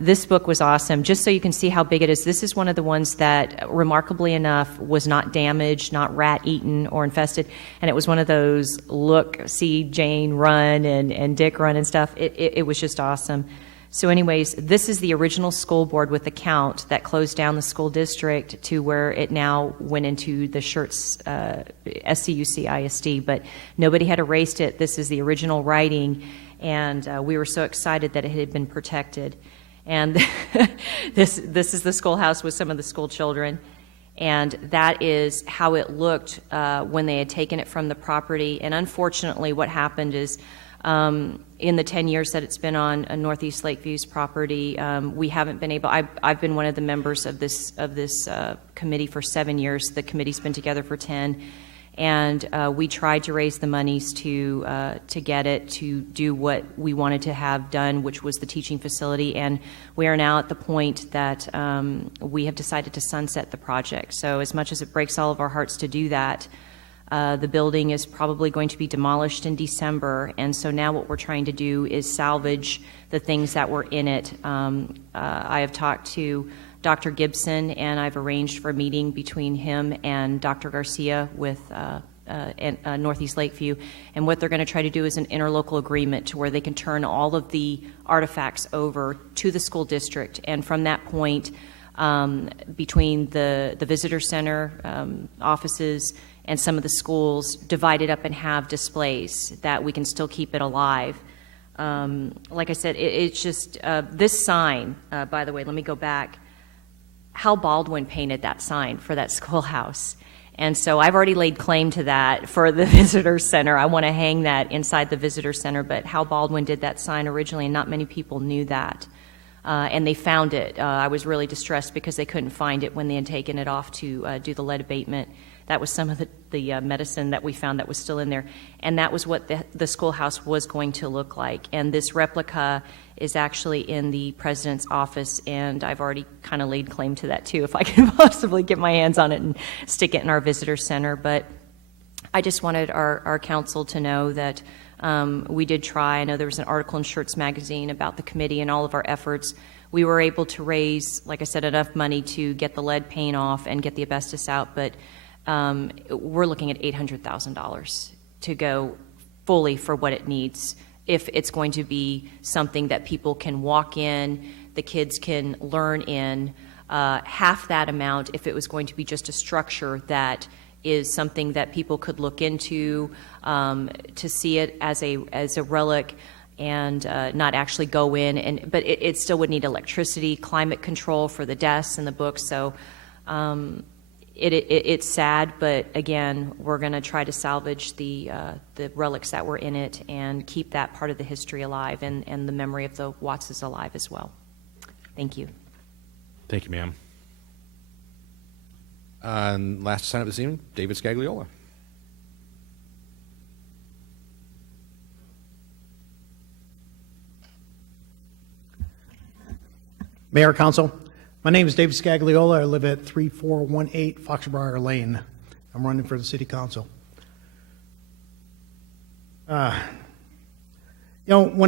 This book was awesome. Just so you can see how big it is, this is one of the ones that, remarkably enough, was not damaged, not rat-eaten or infested, and it was one of those look, see Jane run and Dick run and stuff. It was just awesome. So anyways, this is the original school board with the count that closed down the school district to where it now went into the Schertz SCUC ISD, but nobody had erased it. This is the original writing, and we were so excited that it had been protected. And this is the schoolhouse with some of the school children, and that is how it looked when they had taken it from the property. And unfortunately, what happened is in the 10 years that it's been on Northeast Lakeview's property, we haven't been able. I've been one of the members of this committee for 7 years. The committee's been together for 10. And we tried to raise the monies to get it to do what we wanted to have done, which was the teaching facility. And we are now at the point that we have decided to sunset the project. So as much as it breaks all of our hearts to do that, the building is probably going to be demolished in December. And so now what we're trying to do is salvage the things that were in it. I have talked to Dr. Gibson, and I've arranged for a meeting between him and Dr. Garcia with Northeast Lakeview. And what they're going to try to do is an interlocal agreement to where they can turn all of the artifacts over to the school district. And from that point, between the visitor center offices and some of the schools, divide it up and have displays that we can still keep it alive. Like I said, it's just this sign, by the way, let me go back. Hal Baldwin painted that sign for that schoolhouse. And so I've already laid claim to that for the visitor center. I want to hang that inside the visitor center, but Hal Baldwin did that sign originally, and not many people knew that. And they found it. I was really distressed because they couldn't find it when they had taken it off to do the lead abatement. That was some of the medicine that we found that was still in there. And that was what the schoolhouse was going to look like. And this replica is actually in the president's office, and I've already kind of laid claim to that too, if I can possibly get my hands on it and stick it in our visitor center. But I just wanted our council to know that we did try. I know there was an article in Schertz magazine about the committee and all of our efforts. We were able to raise, like I said, enough money to get the lead paint off and get the asbestos out, but we're looking at $800,000 to go fully for what it needs. If it's going to be something that people can walk in, the kids can learn in, half that amount if it was going to be just a structure that is something that people could look into, to see it as a relic, and not actually go in. But it still would need electricity, climate control for the desks and the books. So it's sad, but again, we're going to try to salvage the relics that were in it and keep that part of the history alive, and the memory of the Wattses alive as well. Thank you. Thank you, ma'am. And last to sign up this evening, David Scagliola. Mayor, Council, my name is David Scagliola. I live at 3418 Foxbriar Lane. I'm running for the City Council. When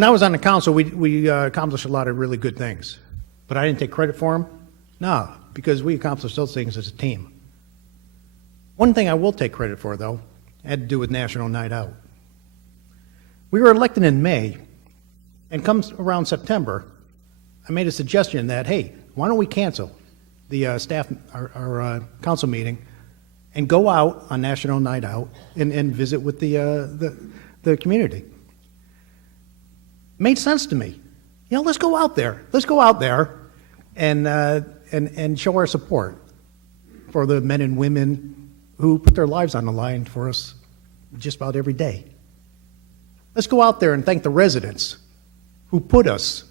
I was on the council, we accomplished a lot of really good things. But I didn't take credit for them? No, because we accomplished those things as a team. One thing I will take credit for, though, had to do with National Night Out. We were elected in May, and comes around September, I made a suggestion that, hey, why don't we cancel the our council meeting and go out on National Night Out and visit with the community. Made sense to me. Let's go out there. Let's go out there and show our support for the men and women who put their lives on the line for us just about every day. Let's go out there and thank the residents who put us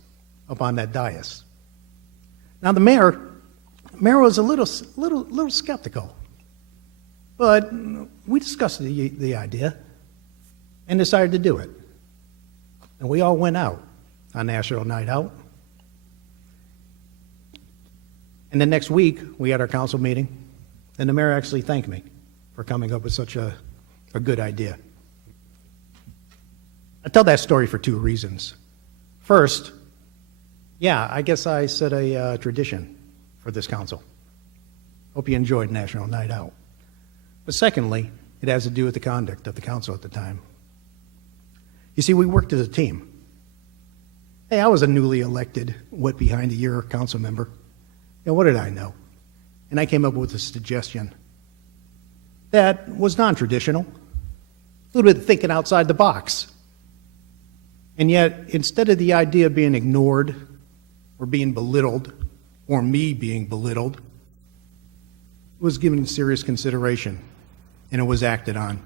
up on that dais. Now the mayor was a little skeptical, but we discussed the idea and decided to do it. And we all went out on National Night Out. And the next week, we had our council meeting, and the mayor actually thanked me for coming up with such a good idea. I tell that story for two reasons. First, I guess I set a tradition for this council. Hope you enjoyed National Night Out. But secondly, it has to do with the conduct of the council at the time. You see, we worked as a team. Hey, I was a newly elected, behind a year council member. What did I know? And I came up with a suggestion that was non-traditional, a little bit thinking outside the box. And yet, instead of the idea of being ignored or being belittled, or me being belittled, it was given serious consideration, and it was acted on,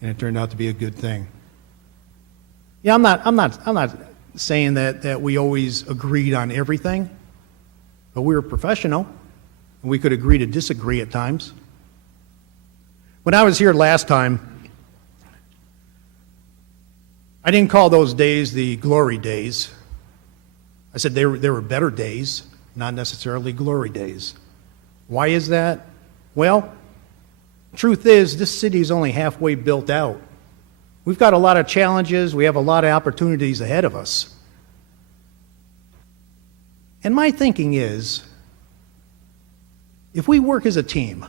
and it turned out to be a good thing. I'm not saying that we always agreed on everything, but we were professional, and we could agree to disagree at times. When I was here last time, I didn't call those days the glory days. I said there were better days, not necessarily glory days. Why is that? Well, truth is, this city is only halfway built out. We've got a lot of challenges. We have a lot of opportunities ahead of us. And my thinking is, if we work as a team,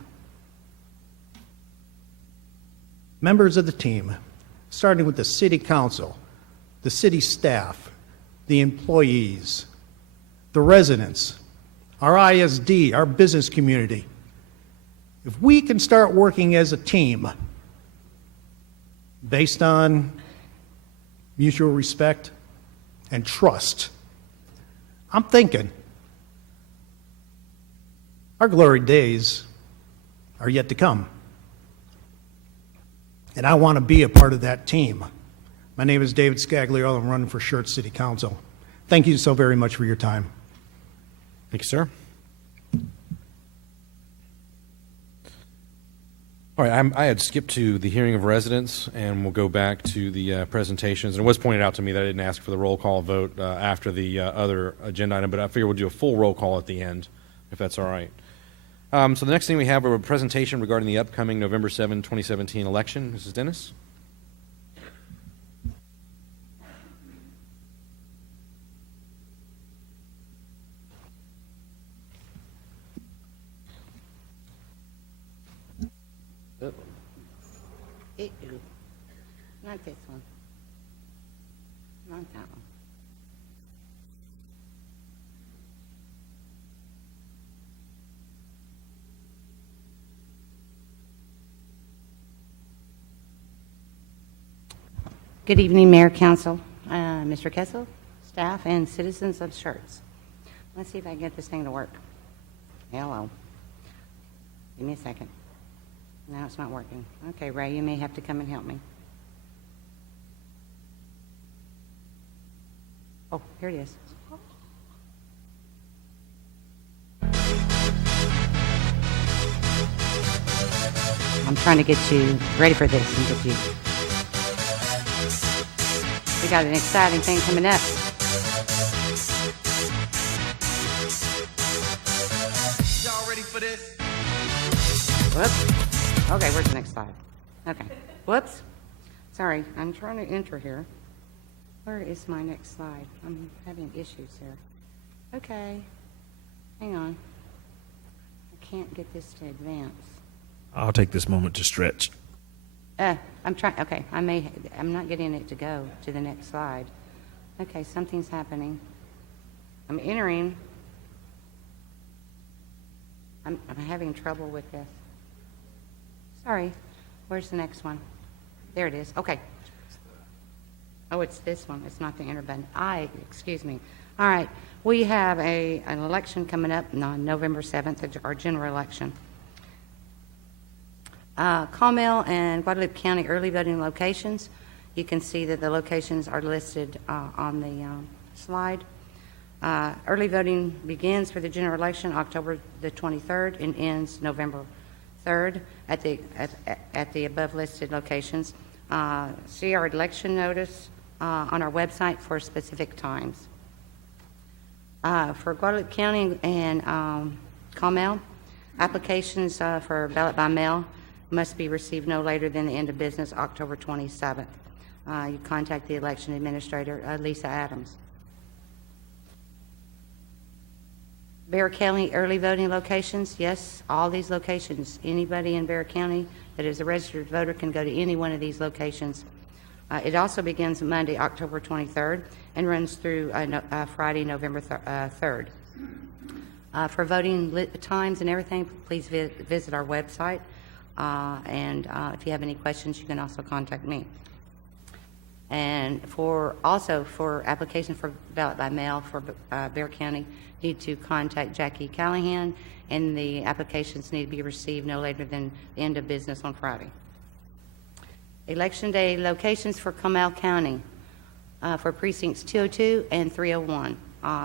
members of the team, starting with the city council, the city staff, the employees, the residents, our ISD, our business community, if we can start working as a team based on mutual respect and trust, I'm thinking our glory days are yet to come. And I want to be a part of that team. My name is David Scagliola. I'm running for Schertz City Council. Thank you so very much for your time. Thank you, sir. All right, I had skipped to the hearing of residents, and we'll go back to the presentations. And it was pointed out to me that I didn't ask for the roll call vote after the other agenda item, but I figure we'll do a full roll call at the end, if that's all right. So the next thing we have are a presentation regarding the upcoming November 7, 2017 election. Mrs. Dennis? Not this one. Not that one. Good evening, Mayor, Council. Mr. Kessel, staff, and citizens of Schertz. Let's see if I can get this thing to work. Hello. Give me a second. No, it's not working. Okay, Ray, you may have to come and help me. Oh, here it is. I'm trying to get you ready for this and get you. We got an exciting thing coming up. Y'all ready for this? Whoops. Okay, where's the next slide? Okay. Whoops. Sorry, I'm trying to enter here. Where is my next slide? I'm having issues here. Okay. Hang on. I can't get this to advance. I'll take this moment to stretch. I'm trying. Okay, I'm not getting it to go to the next slide. Okay, something's happening. I'm entering. I'm having trouble with this. Sorry. Where's the next one? There it is. Okay. Oh, it's this one. It's not the enter button. Excuse me. All right. We have an election coming up on November 7th, our general election. Carmel and Guadalupe County early voting locations. You can see that the locations are listed on the slide. Early voting begins for the general election October the 23rd and ends November 3rd at the above listed locations. See our election notice on our website for specific times. For Guadalupe County and Carmel, applications for ballot by mail must be received no later than the end of business October 27th. You contact the election administrator, Lisa Adams. Bexar County early voting locations, yes, all these locations. Anybody in Bexar County that is a registered voter can go to any one of these locations. It also begins Monday, October 23rd, and runs through Friday, November 3rd. For voting times and everything, please visit our website. And if you have any questions, you can also contact me. And for application for ballot by mail for Bexar County, you need to contact Jackie Callahan, and the applications need to be received no later than the end of business on Friday. Election day locations for Carmel County for precincts 202 and 301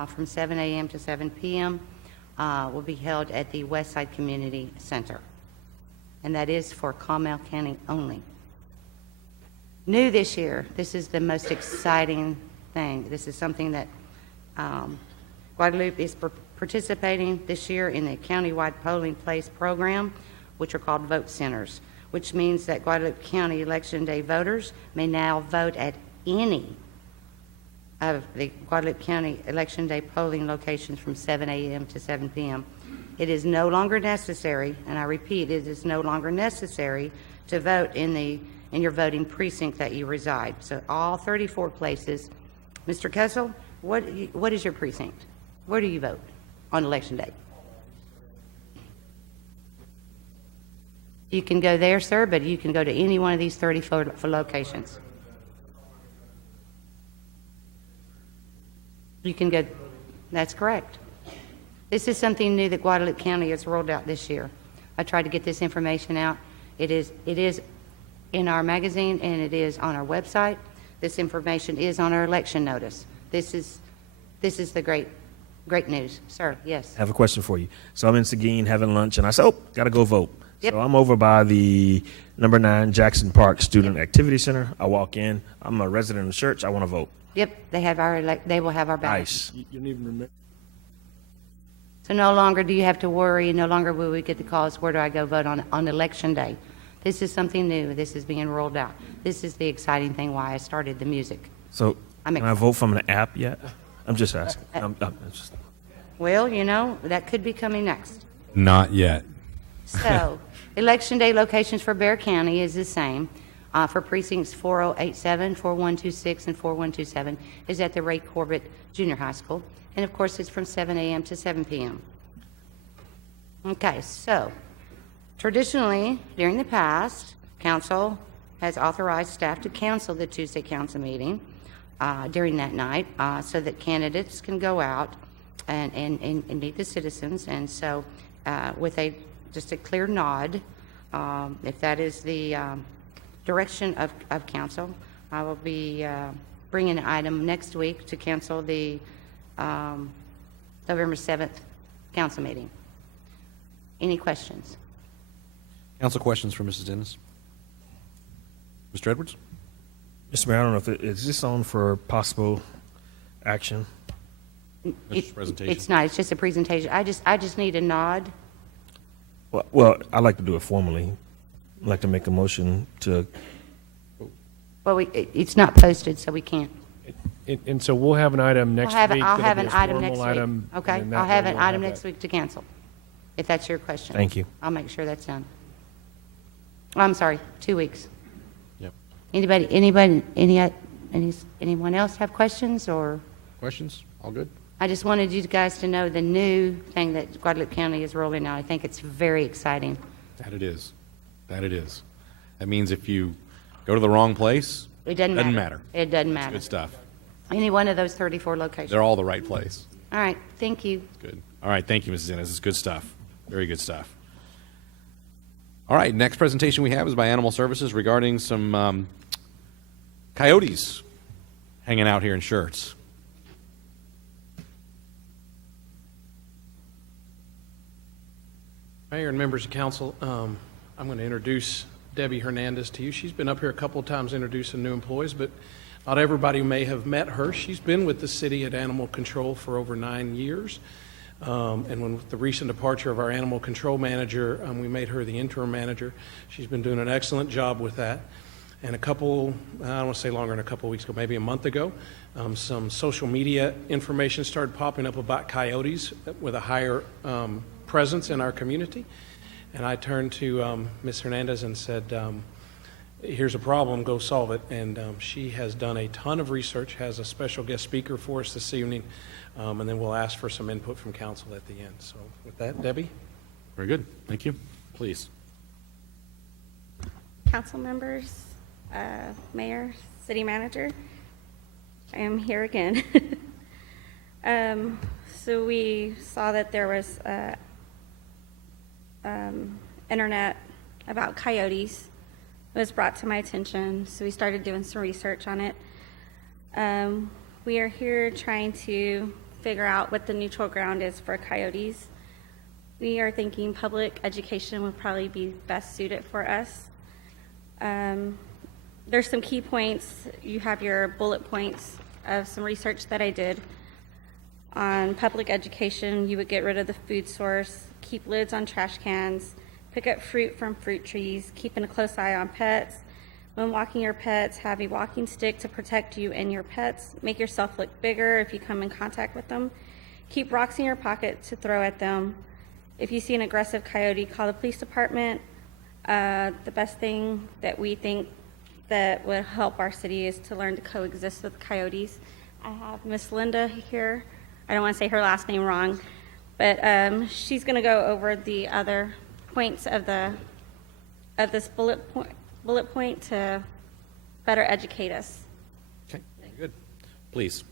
from 7 a.m. to 7 p.m. Will be held at the Westside Community Center. And that is for Carmel County only. New this year, this is the most exciting thing. This is something that Guadalupe is participating this year in the countywide polling place program, which are called vote centers, which means that Guadalupe County Election Day voters may now vote at any of the Guadalupe County Election Day polling locations from 7 a.m. to 7 p.m. It is no longer necessary, and I repeat, it is no longer necessary to vote in your voting precinct that you reside. So all 34 places. Mr. Kessel, what is your precinct? Where do you vote on Election Day? You can go there, sir, but you can go to any one of these 34 locations. You can go, that's correct. This is something new that Guadalupe County has rolled out this year. I tried to get this information out. It is in our magazine and it is on our website. This information is on our election notice. This is the great news. Sir, yes. I have a question for you. So I'm in Seguin having lunch, and I said, got to go vote. Yep. So I'm over by the number 9 Jackson Park Student Activity Center. I walk in. I'm a resident of Schertz. I want to vote. Yep, they will have our ballot. Nice. You didn't even remember. So no longer do you have to worry, no longer will we get the calls, where do I go vote on Election Day? This is something new. This is being rolled out. This is the exciting thing why I started the music. So can I vote from an app yet? I'm just asking. Well, that could be coming next. Not yet. So, Election Day locations for Bexar County is the same. For precincts 4087, 4126, and 4127 is at the Ray Corbett Junior High School. And of course, it's from 7 a.m. to 7 p.m. Okay, so traditionally, during the past, Council has authorized staff to cancel the Tuesday council meeting during that night so that candidates can go out and meet the citizens. And so with just a clear nod, if that is the direction of council, I will be bringing an item next week to cancel the November 7th council meeting. Any questions? Council questions for Mrs. Dennis? Mr. Edwards? Mr. Mayor, I don't know if is this on for possible action? Presentation. It's not. It's just a presentation. I just need a nod. Well, I'd like to do it formally. I'd like to make a motion to. Well, it's not posted, so we can't. And so we'll have an item next week. I'll have an That'll be a item next formal week. item, Okay, and that I'll have way an we'll item have next that. week to cancel, if that's your question. Thank you. I'll make sure that's done. I'm sorry, 2 weeks. Yep. Anyone else have questions or? Questions? All good? I just wanted you guys to know the new thing that Guadalupe County is rolling out. I think it's very exciting. That it is. That it is. That means if you go to the wrong place, It doesn't matter. It doesn't It's matter. good stuff. Any one of those 34 locations. They're all the right place. All right, thank you. Good. All right. Thank you, Mrs. Dennis. It's good stuff. Very good stuff. All right. Next presentation we have is by Animal Services regarding some coyotes hanging out here in Schertz. Mayor and members of council, I'm going to introduce Debbie Hernandez to you. She's been up here a couple of times introducing new employees, but not everybody may have met her. She's been with the city at Animal Control for over 9 years. And with the recent departure of our animal control manager, we made her the interim manager. She's been doing an excellent job with that. And I don't want to say longer than a couple of weeks ago, maybe a month ago, some social media information started popping up about coyotes with a higher presence in our community. And I turned to Ms. Hernandez and said, here's a problem, go solve it. And she has done a ton of research, has a special guest speaker for us this evening, and then we'll ask for some input from council at the end. So with that, Debbie? Very good. Thank you. Please. Council members, mayor, city manager, I am here again. So we saw that there was internet about coyotes. It was brought to my attention, so we started doing some research on it. We are here trying to figure out what the neutral ground is for coyotes. We are thinking public education would probably be best suited for us. There's some key points. You have your bullet points of some research that I did. On public education, you would get rid of the food source, keep lids on trash cans, pick up fruit from fruit trees, keeping a close eye on pets. When walking your pets, have a walking stick to protect you and your pets. Make yourself look bigger if you come in contact with them. Keep rocks in your pocket to throw at them. If you see an aggressive coyote, call the police department. The best thing that we think that would help our city is to learn to coexist with coyotes. I have Miss Linda here. I don't want to say her last name wrong, but she's going to go over the other points of this bullet point to better educate us. Okay, very good. Please.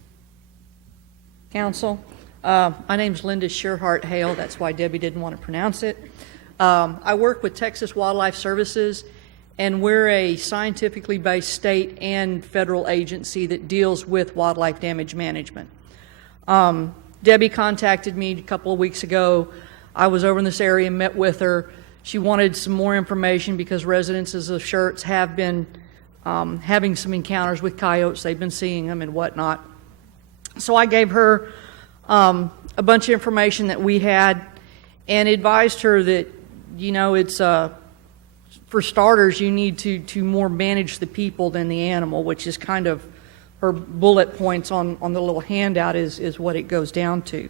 Council, my name's Linda Shearhart Hale. That's why Debbie didn't want to pronounce it. I work with Texas Wildlife Services, and we're a scientifically based state and federal agency that deals with wildlife damage management. Debbie contacted me a couple of weeks ago. I was over in this area and met with her. She wanted some more information because residents of Schertz have been having some encounters with coyotes. They've been seeing them and whatnot. So I gave her a bunch of information that we had and advised her that, you know, it's for starters, you need to more manage the people than the animal, which is kind of her bullet points on the little handout is what it goes down to.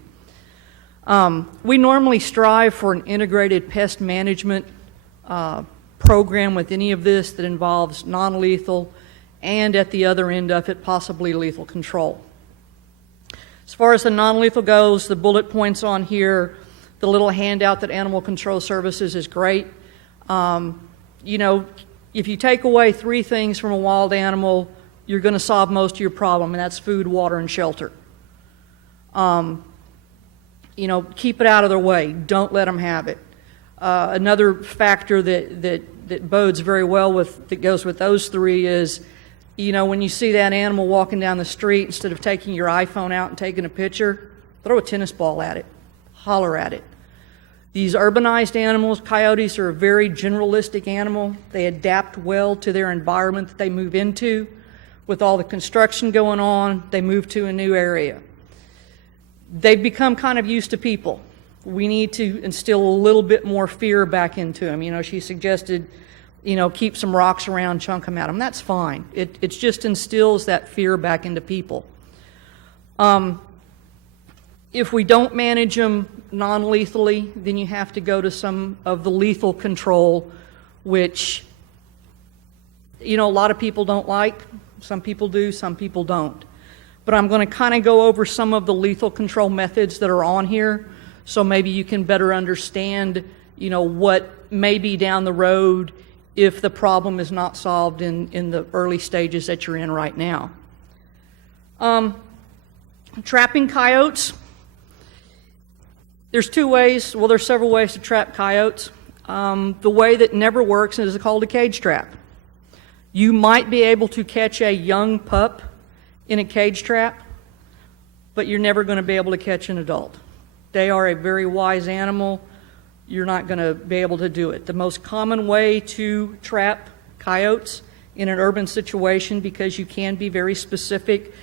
We normally strive for an integrated pest management program with any of this that involves non-lethal and at the other end of it, possibly lethal control. As far as the non-lethal goes, the bullet points on here, the little handout that Animal Control Services is great. You know, if you take away 3 things from a wild animal, you're going to solve most of your problem, and that's food, water, and shelter. Keep it out of their way. Don't let them have it. Another factor that bodes very well that goes with those three is, when you see that animal walking down the street, instead of taking your iPhone out and taking a picture, throw a tennis ball at it, holler at it. These urbanized animals, coyotes, are a very generalistic animal. They adapt well to their environment that they move into. With all the construction going on, they move to a new area. They've become kind of used to people. We need to instill a little bit more fear back into them. She suggested, keep some rocks around, chunk them at them. That's fine. It just instills that fear back into people. If we don't manage them non-lethally, then you have to go to some of the lethal control, which, a lot of people don't like. Some people do, some people don't. But I'm going to kind of go over some of the lethal control methods that are on here, so maybe you can better understand, what may be down the road if the problem is not solved in the early stages that you're in right now. Trapping coyotes. There's several ways to trap coyotes. The way that never works is called a cage trap. You might be able to catch a young pup in a cage trap, but you're never going to be able to catch an adult. They are a very wise animal. You're not going to be able to do it. The most common way to trap coyotes in an urban situation, because you can be very specific,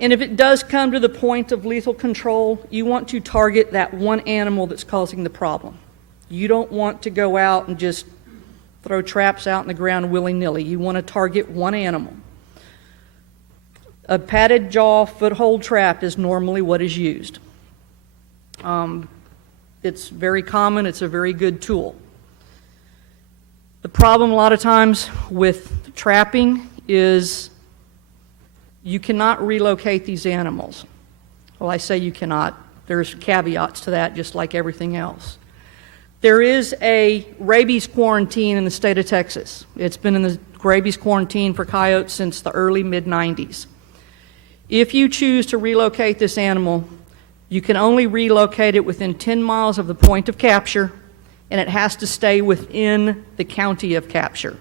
and if it does come to the point of lethal control, you want to target that one animal that's causing the problem. You don't want to go out and just throw traps out in the ground willy-nilly. You want to target one animal. A padded jaw foothold trap is normally what is used. It's very common. It's a very good tool. The problem a lot of times with trapping is you cannot relocate these animals. Well, I say you cannot. There's caveats to that, just like everything else. There is a rabies quarantine in the state of Texas. It's been in the rabies quarantine for coyotes since the early mid-90s. If you choose to relocate this animal, you can only relocate it within 10 miles of the point of capture, and it has to stay within the county of capture.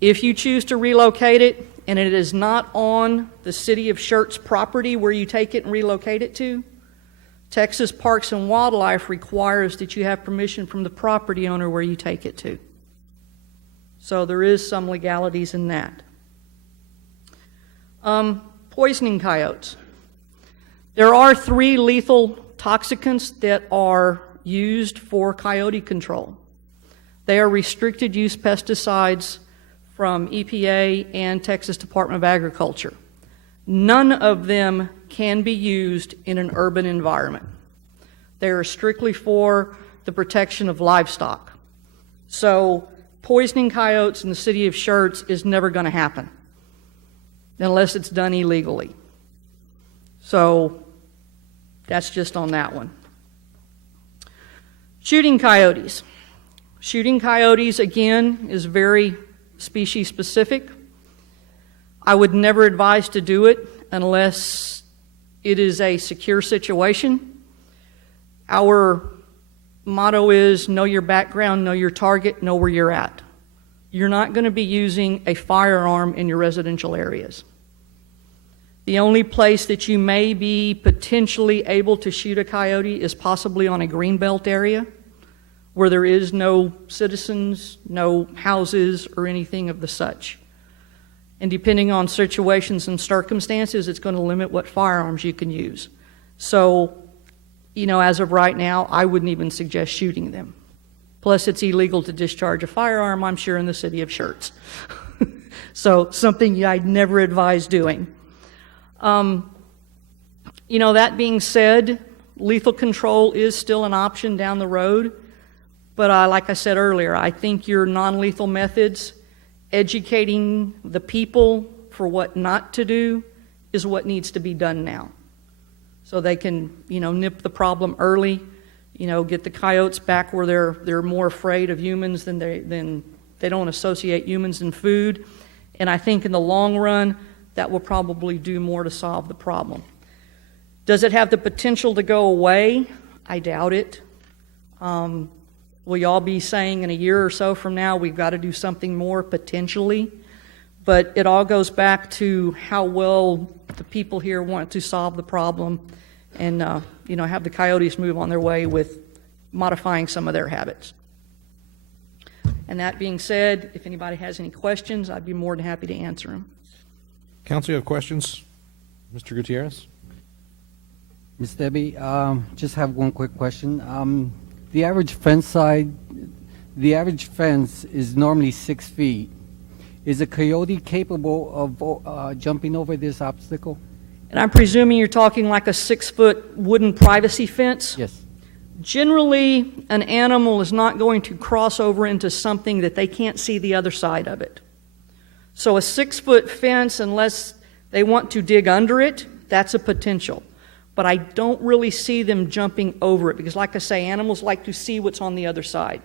If you choose to relocate it, and it is not on the city of Schertz property where you take it and relocate it to, Texas Parks and Wildlife requires that you have permission from the property owner where you take it to. So there is some legalities in that. Poisoning coyotes. There are 3 lethal toxicants that are used for coyote control. They are restricted use pesticides from EPA and Texas Department of Agriculture. None of them can be used in an urban environment. They are strictly for the protection of livestock. So poisoning coyotes in the city of Schertz is never going to happen unless it's done illegally. So that's just on that one. Shooting coyotes. Shooting coyotes, again, is very species specific. I would never advise to do it unless it is a secure situation. Our motto is know your background, know your target, know where you're at. You're not going to be using a firearm in your residential areas. The only place that you may be potentially able to shoot a coyote is possibly on a greenbelt area where there is no citizens, no houses, or anything of the such. And depending on situations and circumstances, it's going to limit what firearms you can use. So, as of right now, I wouldn't even suggest shooting them. Plus, it's illegal to discharge a firearm, I'm sure, in the city of Schertz. So, something I'd never advise doing. That being said, lethal control is still an option down the road. But like I said earlier, I think your non-lethal methods, educating the people for what not to do, is what needs to be done now. So they can, nip the problem early, get the coyotes back where they're more afraid of humans than they don't associate humans and food, And I think in the long run, that will probably do more to solve the problem. Does it have the potential to go away? I doubt it. Will y'all be saying in a year or so from now, we've got to do something more potentially? But it all goes back to how well the people here want to solve the problem and, have the coyotes move on their way with modifying some of their habits. And that being said, if anybody has any questions, I'd be more than happy to answer them. Council, you have questions? Mr. Gutierrez? Ms. Debbie, just have one quick question. The average fence is normally 6 feet. Is a coyote capable of jumping over this obstacle? And I'm presuming you're talking like a 6-foot wooden privacy fence? Yes. Generally, an animal is not going to cross over into something that they can't see the other side of it. So a 6-foot fence, unless they want to dig under it, that's a potential. But I don't really see them jumping over it because, like I say, animals like to see what's on the other side.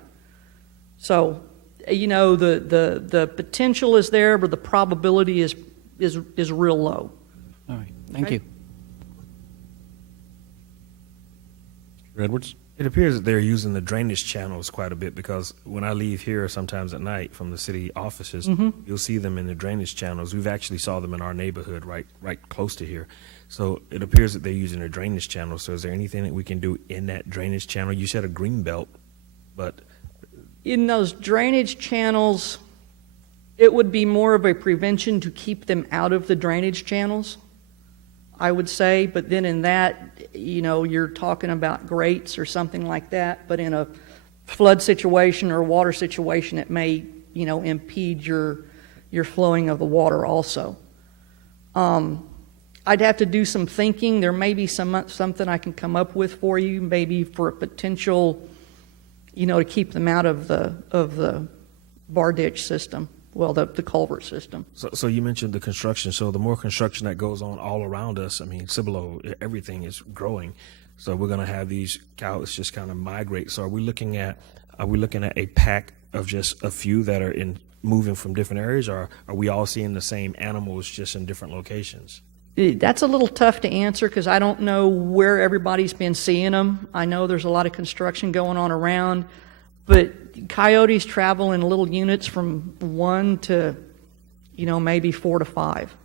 So, the potential is there, but the probability is real low. All right. Thank you. Mr. Edwards? It appears that they're using the drainage channels quite a bit because when I leave here sometimes at night from the city offices, you'll see them in the drainage channels. We've actually saw them in our neighborhood right close to here. So it appears that they're using a drainage channel. So is there anything that we can do in that drainage channel? You said a green belt, but... In those drainage channels, it would be more of a prevention to keep them out of the drainage channels, I would say. But then in that, you're talking about grates or something like that. But in a flood situation or water situation, it may, impede your flowing of the water also. I'd have to do some thinking. There may be something I can come up with for you, maybe for a potential, to keep them out of the bar ditch system. Well, the culvert system. So you mentioned the construction. So the more construction that goes on all around us, Cibolo, everything is growing. So we're going to have these cows just kind of migrate. So are we looking at a pack of just a few that are moving from different areas, or are we all seeing the same animals just in different locations? That's a little tough to answer because I don't know where everybody's been seeing them. I know there's a lot of construction going on around, but coyotes travel in little units from 1 to, maybe 4 to 5.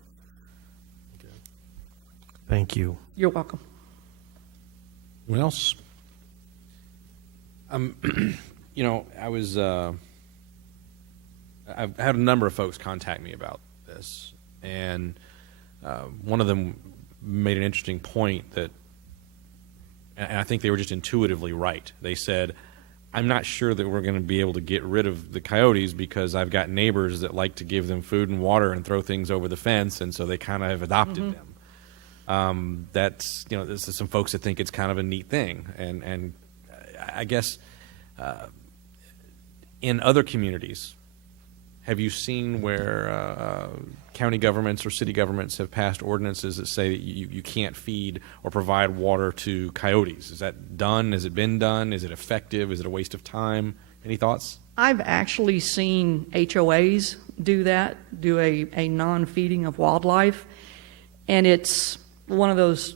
Thank you. You're welcome. Anyone else? I've had a number of folks contact me about this, and one of them made an interesting point that, and I think they were just intuitively right. They said, I'm not sure that we're going to be able to get rid of the coyotes because I've got neighbors that like to give them food and water and throw things over the fence, and so they kind of have adopted them. This is some folks that think it's kind of a neat thing, and I guess in other communities, have you seen where county governments or city governments have passed ordinances that say that you can't feed or provide water to coyotes? Is that done? Has it been done? Is it effective? Is it a waste of time? Any thoughts? I've actually seen HOAs do that, do a non-feeding of wildlife, and it's one of those,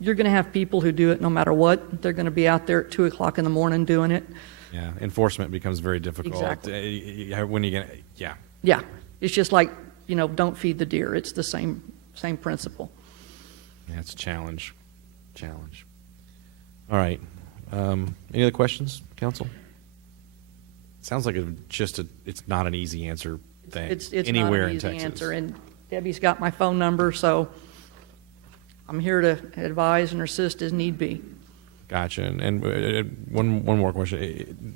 you're going to have people who do it no matter what. They're going to be out there at 2 o'clock in the morning doing it. Yeah, enforcement becomes very difficult. Exactly. When you get, yeah. Yeah, it's just like, don't feed the deer. It's the same principle. Yeah, it's a challenge. All right. Any other questions, council? Sounds like it's not an easy answer thing. It's anywhere not an easy in Texas. answer, and Debbie's got my phone number, so I'm here to advise and assist as need be. Gotcha. And one more question.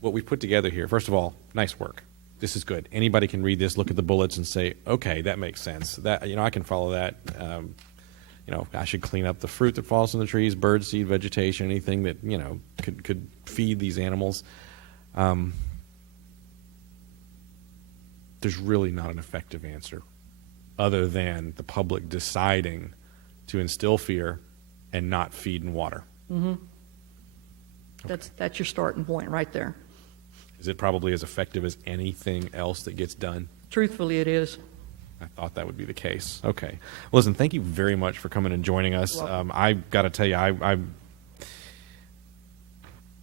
What we've put together here, first of all, nice work. This is good. Anybody can read this, look at the bullets, and say, okay, that makes sense. That I can follow that. I should clean up the fruit that falls from the trees, bird seed, vegetation, anything that could feed these animals. There's really not an effective answer, other than the public deciding to instill fear and not feed and water. Mm-hmm. That's your starting point right there. Is it probably as effective as anything else that gets done? Truthfully, it is. I thought that would be the case. Okay. Listen, thank you very much for coming and joining us. I've got to tell you, I'm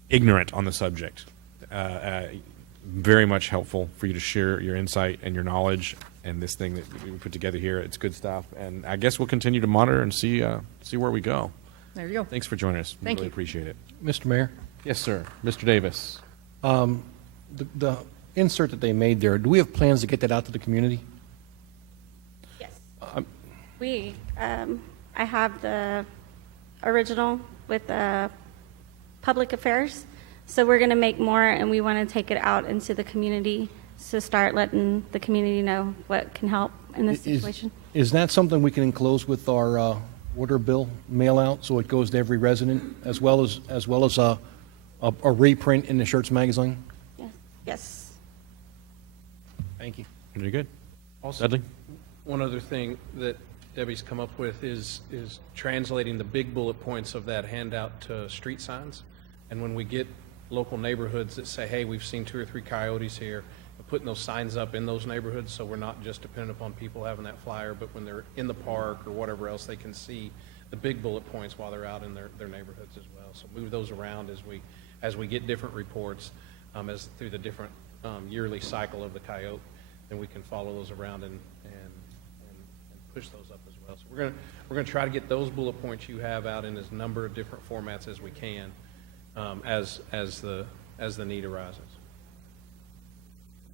ignorant on the subject. Very much helpful for you to share your insight and your knowledge and this thing that we put together here. It's good stuff. And I guess we'll continue to monitor and see where we go. There you go. Thanks for joining us. Thank really you. appreciate it. Mr. Mayor? Yes, sir. Mr. Davis. The insert that they made there, do we have plans to get that out to the community? Yes. I have the original with public affairs, so we're going to make more, and we want to take it out into the community to start letting the community know what can help in this situation. Is that something we can enclose with our water bill mail out so it goes to every resident, as well as a reprint in the Schertz magazine? Yes. Thank you. Very good. Also, Dudley? one other thing that Debbie's come up with is translating the big bullet points of that handout to street signs. And when we get local neighborhoods that say, hey, we've seen 2 or 3 coyotes here, putting those signs up in those neighborhoods so we're not just dependent upon people having that flyer, but when they're in the park or whatever else, they can see the big bullet points while they're out in their neighborhoods as well. So move those around as we get different reports, as through the different yearly cycle of the coyote, then we can follow those around and push those up as well. So we're gonna try to get those bullet points you have out in as number of different formats as we can, as the need arises.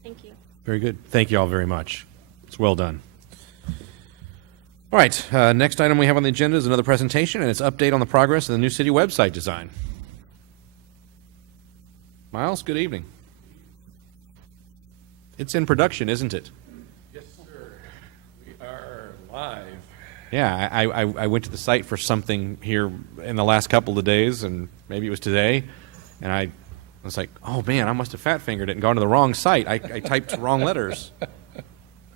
Thank you. Very good. Thank you all very much. It's well done. All right. Next item we have on the agenda is another presentation, and it's update on the progress of the new city website design. Miles, good evening. It's in production, isn't it? Yes, sir. We are live. Yeah, I went to the site for something here in the last couple of days, and maybe it was today, and I was like, oh man, I must have fat fingered it and gone to the wrong site. I typed wrong letters.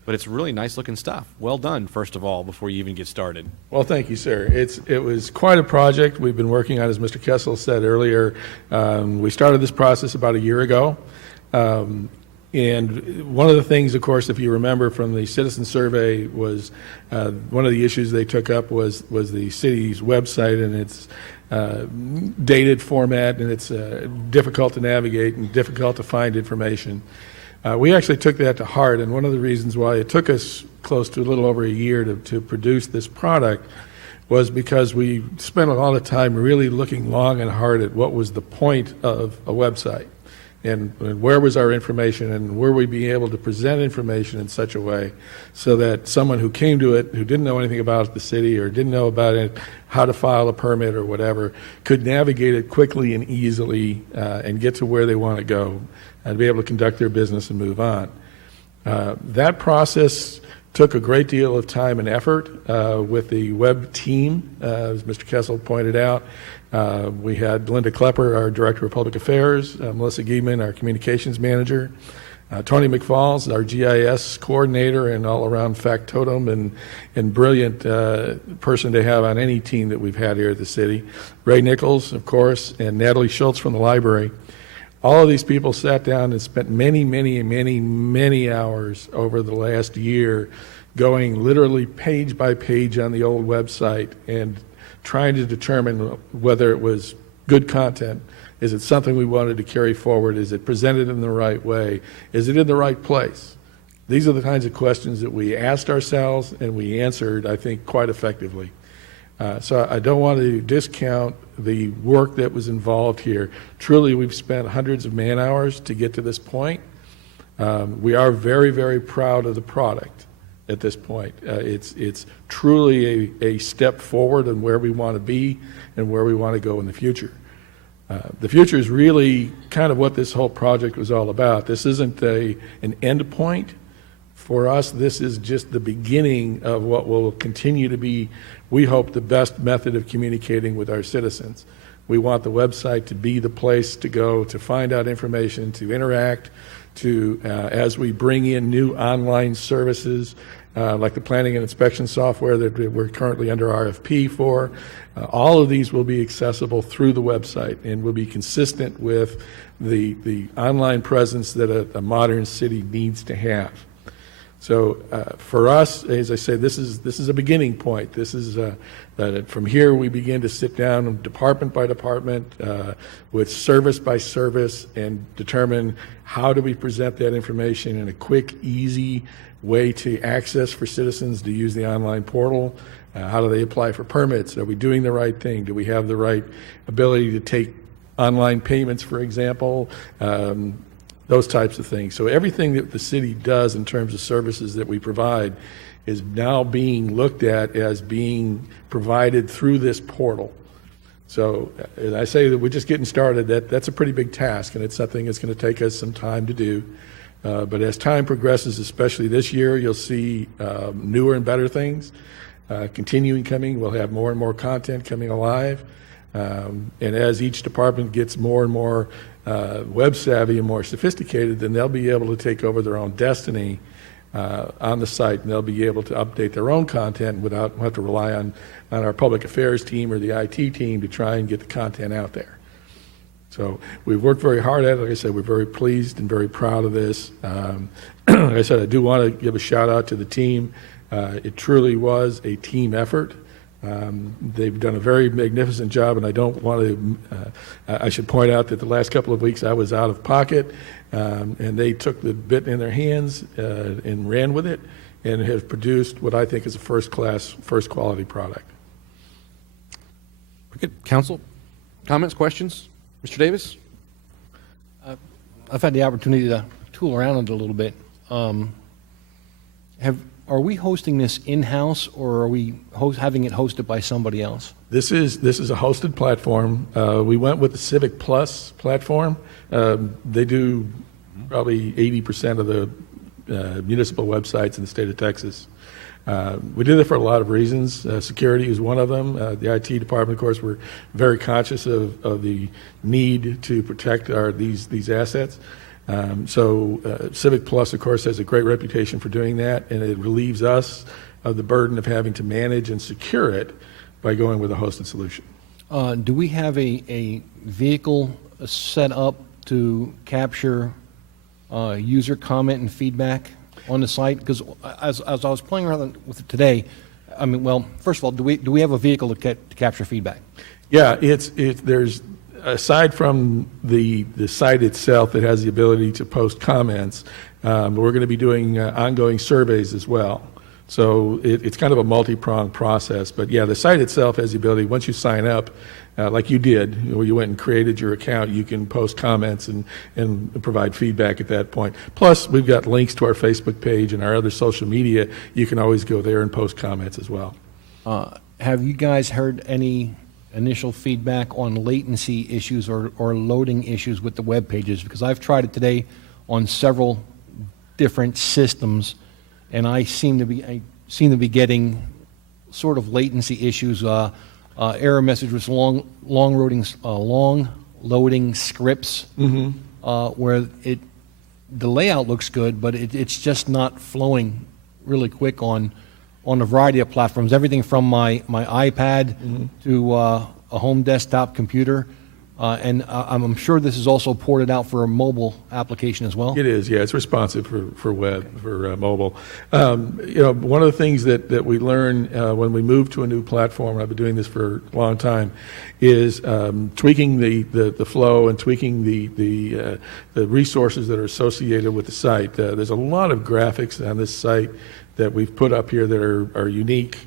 But it's really nice looking stuff. Well done, first of all, before you even get started. Well, thank you, sir. It was quite a project we've been working on, as Mr. Kessel said earlier. We started this process about a year ago. And one of the things, of course, if you remember from the citizen survey, was one of the issues they took up was the city's website and its dated format, and it's difficult to navigate and difficult to find information. We actually took that to heart, and one of the reasons why it took us close to a little over a year to produce this product was because we spent a lot of time really looking long and hard at what was the point of a website, and where was our information, and were we being able to present information in such a way so that someone who came to it, who didn't know anything about the city or didn't know about it, how to file a permit or whatever, could navigate it quickly and easily and get to where they want to go and be able to conduct their business and move on. That process took a great deal of time and effort with the web team, as Mr. Kessel pointed out. We had Linda Klepper, our Director of Public Affairs, Melissa Giedman, our Communications Manager, Tony McFalls, our GIS Coordinator and all-around factotum and brilliant person to have on any team that we've had here at the city. Ray Nichols, of course, and Natalie Schultz from the library. All of these people sat down and spent many, many, many, many hours over the last year going literally page by page on the old website and trying to determine whether it was good content. Is it something we wanted to carry forward? Is it presented in the right way? Is it in the right place? These are the kinds of questions that we asked ourselves and we answered, I think, quite effectively. So I don't want to discount the work that was involved here. Truly, we've spent hundreds of man-hours to get to this point. We are very, very proud of the product at this point. It's truly a step forward in where we want to be and where we want to go in the future. The future is really kind of what this whole project was all about. This isn't an end point. For us, this is just the beginning of what will continue to be, we hope, the best method of communicating with our citizens. We want the website to be the place to go to find out information, to interact, to as we bring in new online services like the planning and inspection software that we're currently under RFP for. All of these will be accessible through the website and will be consistent with the online presence that a modern city needs to have. So for us, as I say, this is a beginning point. This is that from here we begin to sit down department by department with service by service and determine how do we present that information in a quick, easy way to access for citizens to use the online portal. How do they apply for permits? Are we doing the right thing? Do we have the right ability to take online payments, for example? Those types of things. So everything that the city does in terms of services that we provide is now being looked at as being provided through this portal. So as I say that we're just getting started, that's a pretty big task, and it's something that's going to take us some time to do. But as time progresses, especially this year, you'll see newer and better things continuing coming. We'll have more and more content coming alive. And as each department gets more and more web savvy and more sophisticated, then they'll be able to take over their own destiny on the site, and they'll be able to update their own content without have to rely on our public affairs team or the IT team to try and get the content out there. So we've worked very hard at it. Like I said, we're very pleased and very proud of this. Like I said, I do want to give a shout out to the team. It truly was a team effort. They've done a very magnificent job, and I don't want to, I should point out that the last couple of weeks I was out of pocket, and they took the bit in their hands and ran with it, and have produced what I think is a first-class, first-quality product. Okay. Council, comments, questions? Mr. Davis? I've had the opportunity to tool around it a little bit. Are we hosting this in-house, or are we having it hosted by somebody else? This is a hosted platform. We went with the Civic Plus platform. They do probably 80% of the municipal websites in the state of Texas. We did it for a lot of reasons. Security is one of them. The IT department, of course, we're very conscious of the need to protect these assets. So Civic Plus, of course, has a great reputation for doing that, and it relieves us of the burden of having to manage and secure it by going with a hosted solution. Do we have a vehicle set up to capture user comment and feedback on the site? Because as I was playing around with it today, I mean, well, first of all, do we have a vehicle to capture feedback? Yeah, there's aside from the site itself that has the ability to post comments, we're going to be doing ongoing surveys as well. So it's kind of a multi-pronged process. But yeah, the site itself has the ability, once you sign up, like you did, where you went and created your account, you can post comments and provide feedback at that point. Plus, we've got links to our Facebook page and our other social media. You can always go there and post comments as well. Have you guys heard any initial feedback on latency issues or loading issues with the web pages? Because I've tried it today on several different systems, and I seem to be getting sort of latency issues. Error message was long loading scripts, where the layout looks good, but it's just not flowing really quick on a variety of platforms. Everything from my iPad to a home desktop computer. And I'm sure this is also ported out for a mobile application as well. It is, yeah. It's responsive for web, for mobile. One of the things that we learn when we move to a new platform, and I've been doing this for a long time, is tweaking the flow and tweaking the resources that are associated with the site. There's a lot of graphics on this site that we've put up here that are unique.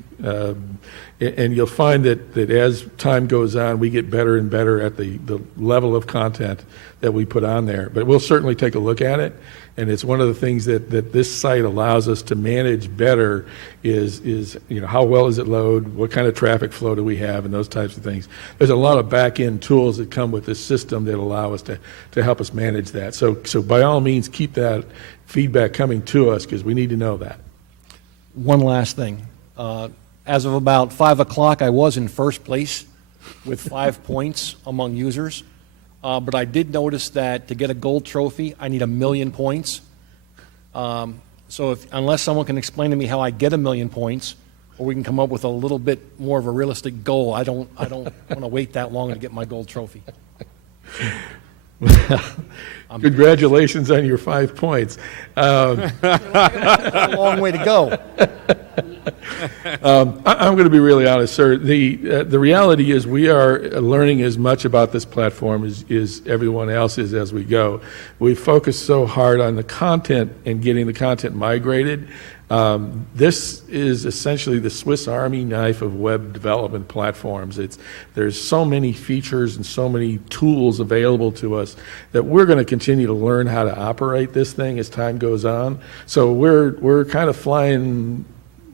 And you'll find that as time goes on, we get better and better at the level of content that we put on there. But we'll certainly take a look at it. And it's one of the things that this site allows us to manage better is how well does it load, what kind of traffic flow do we have, and those types of things. There's a lot of back-end tools that come with this system that allow us to help us manage that. So by all means, keep that feedback coming to us, because we need to know that. One last thing. As of about 5 o'clock, I was in first place with 5 points among users. But I did notice that to get a gold trophy, I need 1 million points. So unless someone can explain to me how I get 1 million points, or we can come up with a little bit more of a realistic goal, I don't want to wait that long to get my gold trophy. Congratulations on your 5 points. A long way to go. I'm going to be really honest, sir. The reality is we are learning as much about this platform as everyone else is as we go. We focus so hard on the content and getting the content migrated. This is essentially the Swiss Army knife of web development platforms. There's so many features and so many tools available to us that we're going to continue to learn how to operate this thing as time goes on. So we're kind of flying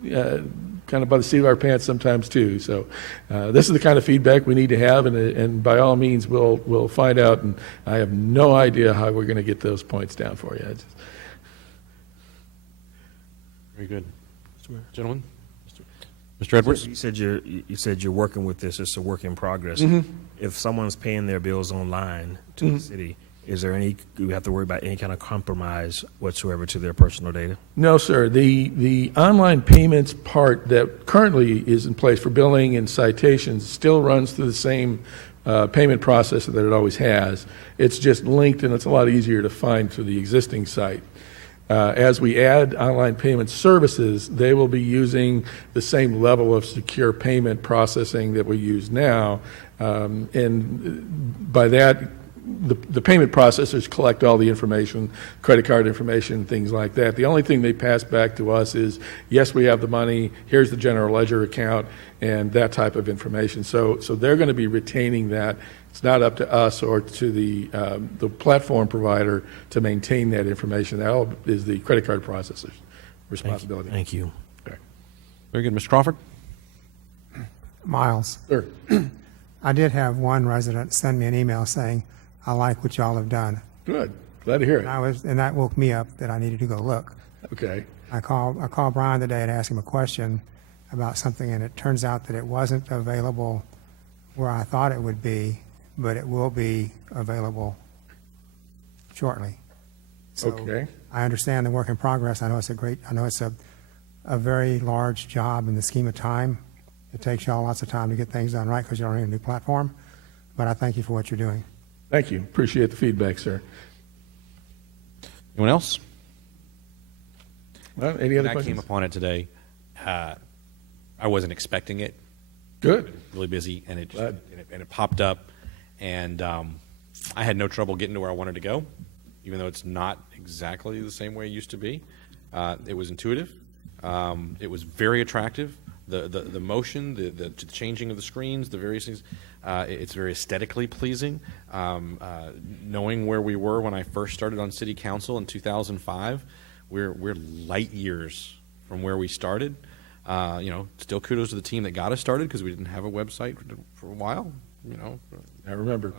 kind of by the seat of our pants sometimes too. So this is the kind of feedback we need to have, and by all means we'll find out. And I have no idea how we're going to get those points down for you. Very good. Gentlemen? Mr. Edwards? You said you're working with this. It's a work in progress. Mhm. If someone's paying their bills online to the city, is there any, do we have to worry about any kind of compromise whatsoever to their personal data? No, sir. The online payments part that currently is in place for billing and citations still runs through the same payment process that it always has. It's just linked, and it's a lot easier to find through the existing site. As we add online payment services, they will be using the same level of secure payment processing that we use now. And by that, the payment processors collect all the information, credit card information, things like that. The only thing they pass back to us is, yes, we have the money, here's the general ledger account, and that type of information. So they're going to be retaining that. It's not up to us or to the platform provider to maintain that information. That all is the credit card processor's responsibility. Thank you. Okay. Very good. Mr. Crawford? Miles. Sir. I did have one resident send me an email saying, I like what y'all have done. Good. Glad to hear it. And that woke me up that I needed to go look. Okay. I called Brian today and asked him a question about something, and it turns out that it wasn't available where I thought it would be, but it will be available shortly. So Okay. I understand the work in progress. I know it's a very large job in the scheme of time. It takes y'all lots of time to get things done right because you're on a new platform. But I thank you for what you're doing. Thank you. Appreciate the feedback, sir. Anyone else? Well, any other I questions? came upon it today. I wasn't expecting it. Good. Really busy, and it popped up, and I had no trouble getting to where I wanted to go, even though it's not exactly the same way it used to be. It was intuitive. It was very attractive. The motion, the changing of the screens, the various things. It's very aesthetically pleasing. Knowing where we were when I first started on City Council in 2005, we're light years from where we started. Still kudos to the team that got us started because we didn't have a website for a while. I remember.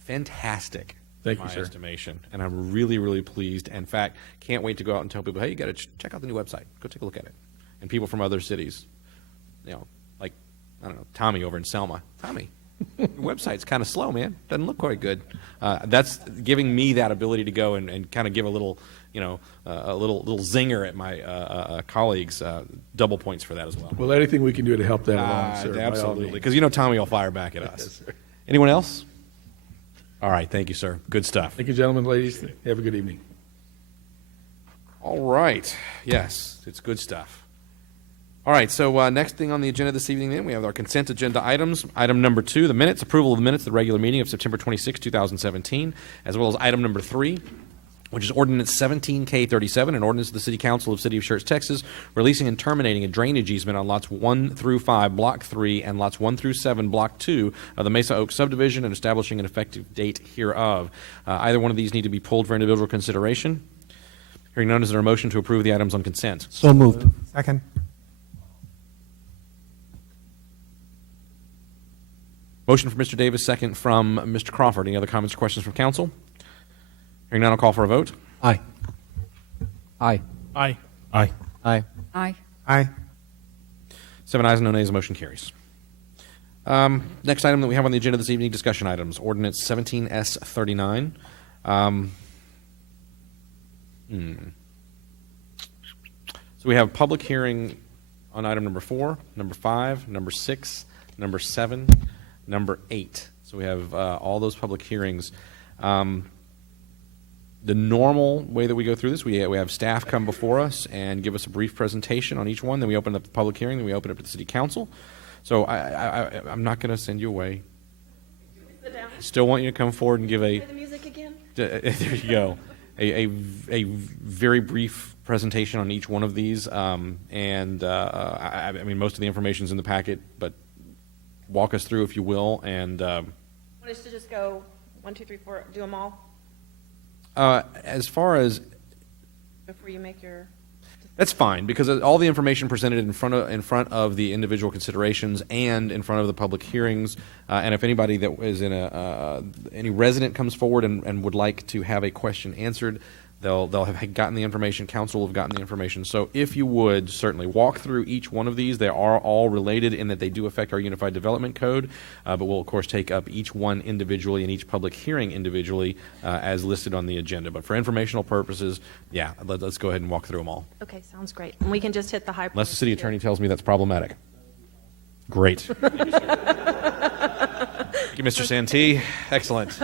Fantastic. Thank you, my sir. estimation, and I'm really, really pleased. In fact, can't wait to go out and tell people, hey, you got to check out the new website. Go take a look at it. And people from other cities, like, I don't know, Tommy over in Selma. Tommy, your website's kind of slow, man. Doesn't look quite good. That's giving me that ability to go and kind of give a little, a little zinger at my colleagues. Double points for that as well. Well, anything we can do to help that along, sir. by all Absolutely, means. because Tommy will fire back at us. Yes, sir. Anyone else? All right, thank you, sir. Good stuff. Thank you, gentlemen, ladies. Have a good evening. All right. Yes, it's good stuff. All right, so next thing on the agenda this evening, then, we have our consent agenda items. Item number 2, the minutes, approval of the minutes of the regular meeting of September 26, 2017, as well as item number 3, which is Ordinance 17K37, an ordinance of the City Council of City of Schertz, Texas, releasing and terminating a drainage easement on lots 1 through 5, Block 3, and lots 1 through 7, Block 2 of the Mesa Oaks subdivision and establishing an effective date hereof. Either one of these need to be pulled for individual consideration. Hearing none, is there a motion to approve the items on consent? So moved. Second. Motion from Mr. Davis, second from Mr. Crawford. Any other comments or questions from council? Hearing none, I'll call for a vote. Aye. Aye. Aye. Aye. Aye. Aye. Aye. 7 ayes and no nays, the motion carries. Next item that we have on the agenda this evening, discussion items. Ordinance 17S39. So we have public hearing on item number 4, number 5, number 6, number 7, number 8. So we have all those public hearings. The normal way that we go through this, we have staff come before us and give us a brief presentation on each one. Then we open up the public hearing. Then we open it up to the city council. So I'm not going to send you away. Sit down. Still want you to come forward and give a. Play the music again. There you go. A very brief presentation on each one of these. I mean, most of the information's in the packet, but walk us through if you will. And Want us to just go 1, 2, 3, 4, do them all as far as before you make your. that's fine, because all the information presented in front of the individual considerations and in front of the public hearings, and if anybody that is in any resident comes forward and would like to have a question answered, they'll have gotten the information. Council will have gotten the information. So if you would certainly walk through each one of these. They are all related in that they do affect our Unified Development Code, but we'll of course take up each one individually and each public hearing individually as listed on the agenda. But for informational purposes, yeah, let's go ahead and walk through them all. Okay, sounds great. And we can just hit the high Unless points the city here. attorney tells me that's problematic. Great. Thank you, Mr. Santee. Excellent.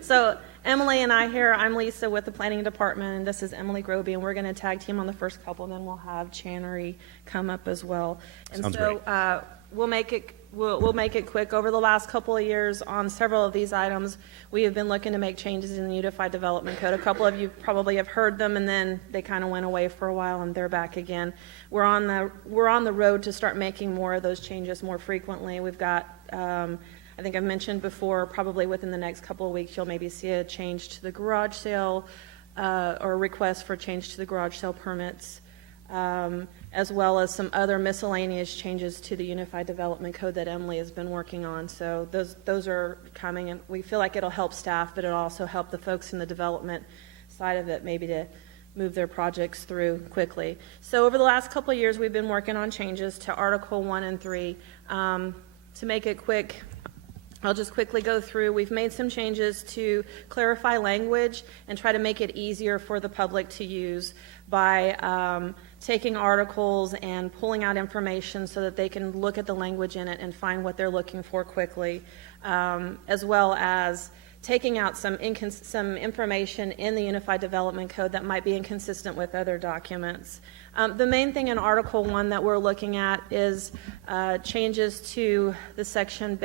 So Emily and I here, I'm Lisa with the planning department, and this is Emily Groby, and we're going to tag team on the first couple, then we'll have Channery come up as well. And Sounds so we'll make it quick. Over the last couple of years on several of these items, we have been looking to make changes in the Unified Development Code. A couple of you probably have heard them, and then they kind of went away for a while, and they're back again. We're on the road to start making more of those changes more frequently. We've got I think I've mentioned before, probably within the next couple of weeks, you'll maybe see a change to the garage sale or a request for change to the garage sale permits, as well as some other miscellaneous changes to the Unified Development Code that Emily has been working on. So those are coming, and we feel like it'll help staff, but it'll also help the folks in the development side of it maybe to move their projects through quickly. So over the last couple of years, we've been working on changes to Article 1 and 3. To make it quick, I'll just quickly go through. We've made some changes to clarify language and try to make it easier for the public to use by taking articles and pulling out information so that they can look at the language in it and find what they're looking for quickly, as well as taking out some information in the Unified Development Code that might be inconsistent with other documents. The main thing in Article 1 that we're looking at is changes to the section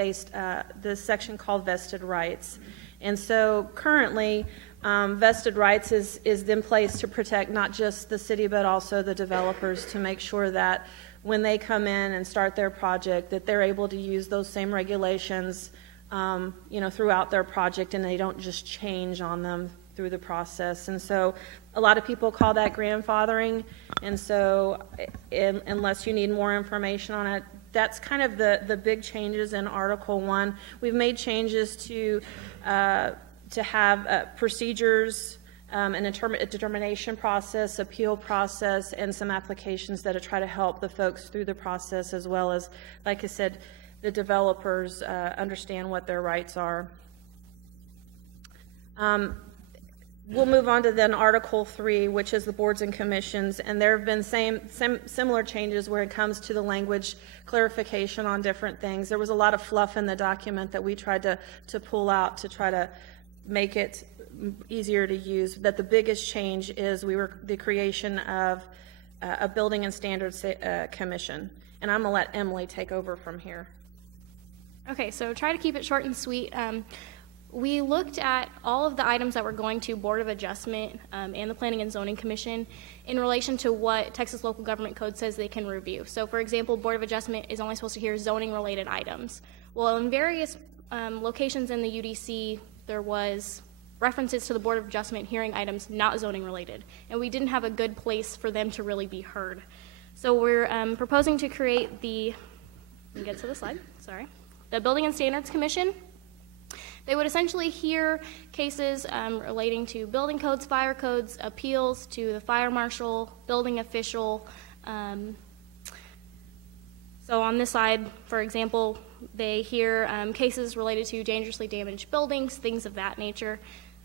called vested rights. And so currently, vested rights is in place to protect not just the city but also the developers, to make sure that when they come in and start their project that they're able to use those same regulations throughout their project, and they don't just change on them through the process. And so a lot of people call that grandfathering, and so unless you need more information on it, that's kind of the big changes in Article 1. We've made changes to have procedures, a determination process, appeal process, and some applications that try to help the folks through the process, as well as, like I said, the developers understand what their rights are. We'll move on to then Article 3, which is the boards and commissions, and there have been similar changes where it comes to the language clarification on different things. There was a lot of fluff in the document that we tried to pull out to try to make it easier to use. That the biggest change is the creation of a building and standards commission, and I'm going to let Emily take over from here. Okay, so try to keep it short and sweet. We looked at all of the items that were going to Board of Adjustment and the Planning and Zoning Commission in relation to what Texas Local Government Code says they can review. So, for example, Board of Adjustment is only supposed to hear zoning-related items. Well, in various locations in the UDC, there was references to the Board of Adjustment hearing items not zoning-related, and we didn't have a good place for them to really be heard. So we're proposing to create the Building and Standards Commission. They would essentially hear cases relating to building codes, fire codes, appeals to the fire marshal, building official. So on this side, for example, they hear cases related to dangerously damaged buildings, things of that nature.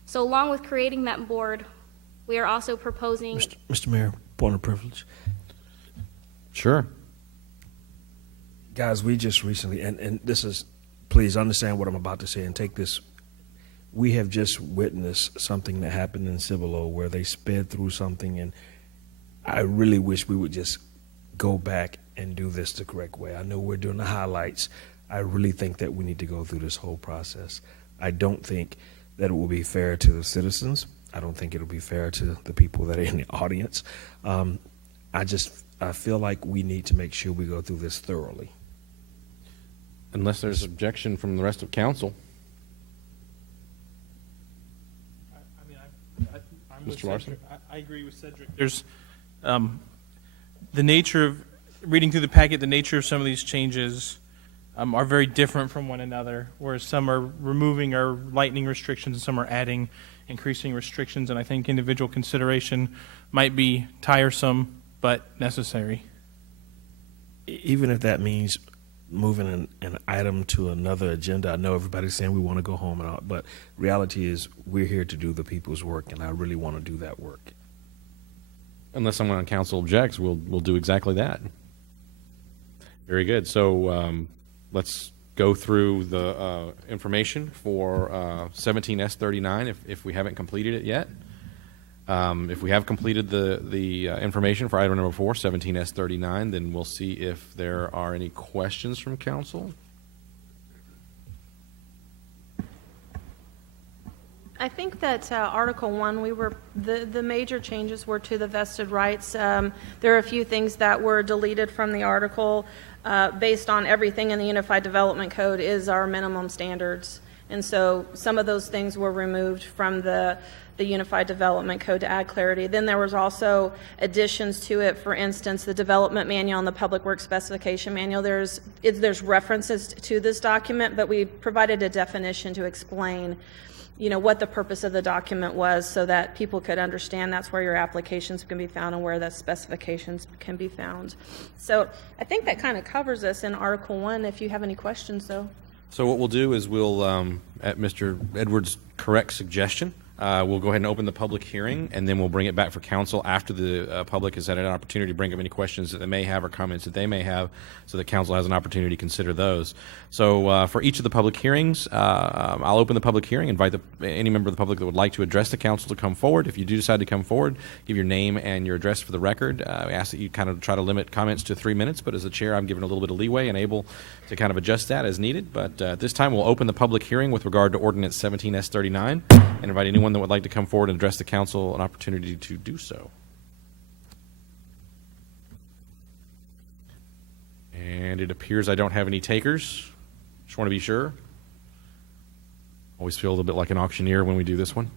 So along with creating that board, we are also proposing... Mr. Mayor, point of privilege. Sure. Guys, we just recently, and this is please understand what I'm about to say and take this. We have just witnessed something that happened in Cibolo where they sped through something, and I really wish we would just go back and do this the correct way. I know we're doing the highlights. I really think that we need to go through this whole process. I don't think that it will be fair to the citizens. I don't think it'll be fair to the people that are in the audience. I feel like we need to make sure we go through this thoroughly. Unless there's objection from the rest of council. I'm with Mr. Larson? Cedric. I agree with Cedric. There's the nature of reading through the packet. The nature of some of these changes are very different from one another. Whereas some are removing or lightening restrictions, and some are adding, increasing restrictions. And I think individual consideration might be tiresome but necessary. Even if that means moving an item to another agenda. I know everybody's saying we want to go home and all, but reality is we're here to do the people's work, and I really want to do that work. Unless someone on council objects, we'll do exactly that. Very good. So let's go through the information for 17S39 if we haven't completed it yet. If we have completed the information for item number 4, 17S39, then we'll see if there are any questions from council. I think that Article 1, the major changes were to the vested rights. There are a few things that were deleted from the article based on everything in the Unified Development Code is our minimum standards. And so some of those things were removed from the Unified Development Code to add clarity. Then there was also additions to it. For instance, the Development Manual and the Public Works Specification Manual. There's references to this document, but we provided a definition to explain, what the purpose of the document was so that people could understand that's where your applications can be found and where the specifications can be found. So I think that kind of covers us in Article 1. If you have any questions, though. So what we'll do is we'll, at Mr. Edwards' correct suggestion, we'll go ahead and open the public hearing, and then we'll bring it back for council after the public has had an opportunity to bring up any questions that they may have or comments that they may have, so that council has an opportunity to consider those. So for each of the public hearings, I'll open the public hearing, invite any member of the public that would like to address the council to come forward. If you do decide to come forward, give your name and your address for the record. We ask that you kind of try to limit comments to 3 minutes, but as the chair, I'm given a little bit of leeway and able to kind of adjust that as needed. But at this time, we'll open the public hearing with regard to Ordinance 17S39 and invite anyone that would like to come forward and address the council an opportunity to do so. And it appears I don't have any takers. Just want to be sure. Always feel a little bit like an auctioneer when we do this one.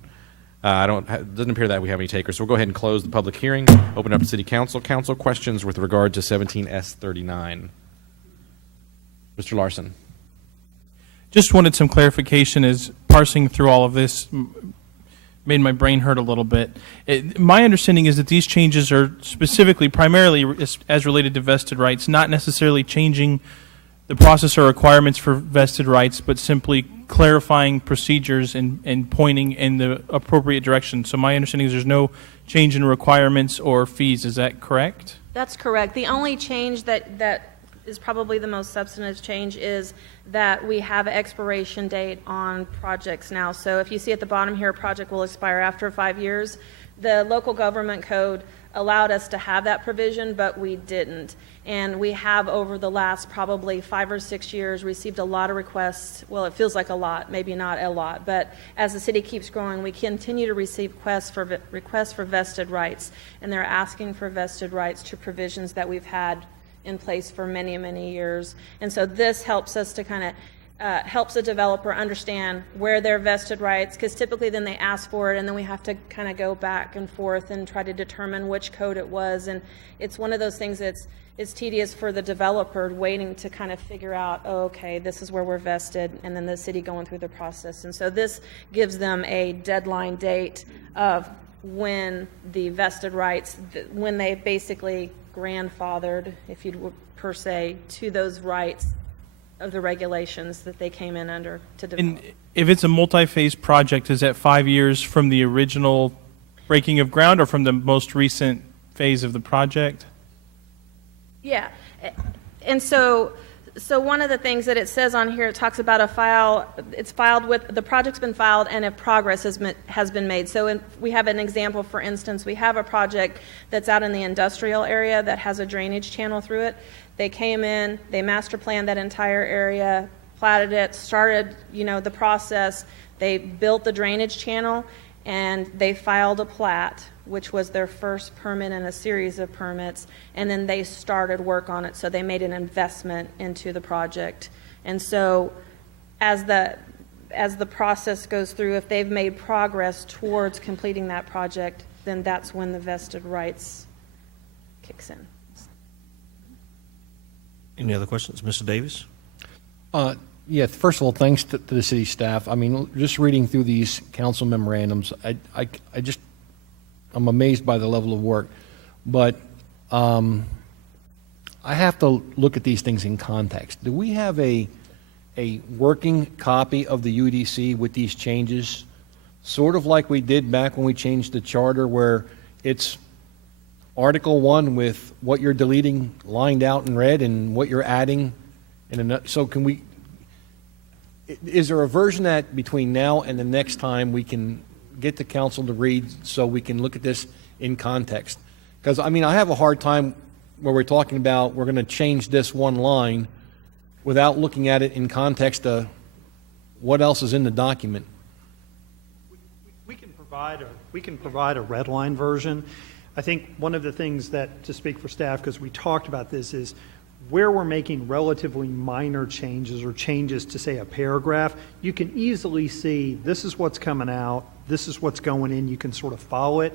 It doesn't appear that we have any takers, so we'll go ahead and close the public hearing. Open up to City Council. Council questions with regard to 17S39. Mr. Larson. Just wanted some clarification as parsing through all of this made my brain hurt a little bit. My understanding is that these changes are specifically, primarily as related to vested rights, not necessarily changing the process or requirements for vested rights, but simply clarifying procedures and pointing in the appropriate direction. So my understanding is there's no change in requirements or fees. Is that correct? That's correct. The only change that is probably the most substantive change is that we have an expiration date on projects now. So if you see at the bottom here, a project will expire after 5 years. The local government code allowed us to have that provision, but we didn't. And we have, over the last probably 5 or 6 years, received a lot of requests. Well, it feels like a lot, maybe not a lot, but as the city keeps growing, we continue to receive requests for vested rights, and they're asking for vested rights to provisions that we've had in place for many, many years. And so this helps us to kind of helps a developer understand where their vested rights, because typically then they ask for it and then we have to kind of go back and forth and try to determine which code it was. And it's one of those things that's it's tedious for the developer waiting to kind of figure out, oh, okay, this is where we're vested, and then the city going through the process. And so this gives them a deadline date of when the vested rights, when they basically grandfathered, if you would per se, to those rights of the regulations that they came in under to develop. And if it's a multi-phase project, is that 5 years from the original breaking of ground or from the most recent phase of the project? Yeah. And so So one of the things that it says on here, it talks about a file, it's filed with, the project's been filed and if progress has been made. So we have an example, for instance, we have a project that's out in the industrial area that has a drainage channel through it. They came in, they master planned that entire area, platted it, started, the process. They built the drainage channel and they filed a plat, which was their first permit in a series of permits, and then they started work on it. So they made an investment into the project. And so as the process goes through, if they've made progress towards completing that project, then that's when the vested rights kicks in. Any other questions? Mr. Davis? Yeah, first of all, thanks to the city staff. I mean, just reading through these council memorandums, I'm amazed by the level of work. But I have to look at these things in context. Do we have a working copy of the UDC with these changes, sort of like we did back when we changed the charter, where it's Article 1 with what you're deleting lined out in red and what you're adding in another? So is there a version that between now and the next time we can get the council to read so we can look at this in context? Because, I have a hard time where we're talking about we're going to change this one line without looking at it in context of what else is in the document. We can provide a red line version. I think one of the things that, to speak for staff, because we talked about this, is where we're making relatively minor changes or changes to, say, a paragraph, you can easily see this is what's coming out, this is what's going in, you can sort of follow it.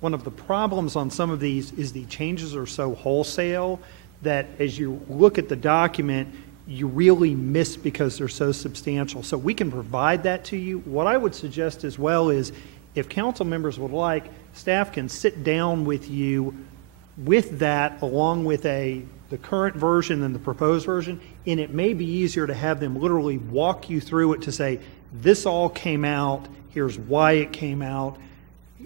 One of the problems on some of these is the changes are so wholesale that as you look at the document, you really miss because they're so substantial. So we can provide that to you. What I would suggest as well is if council members would like, staff can sit down with you with that along with the current version and the proposed version, and it may be easier to have them literally walk you through it to say, this all came out, here's why it came out,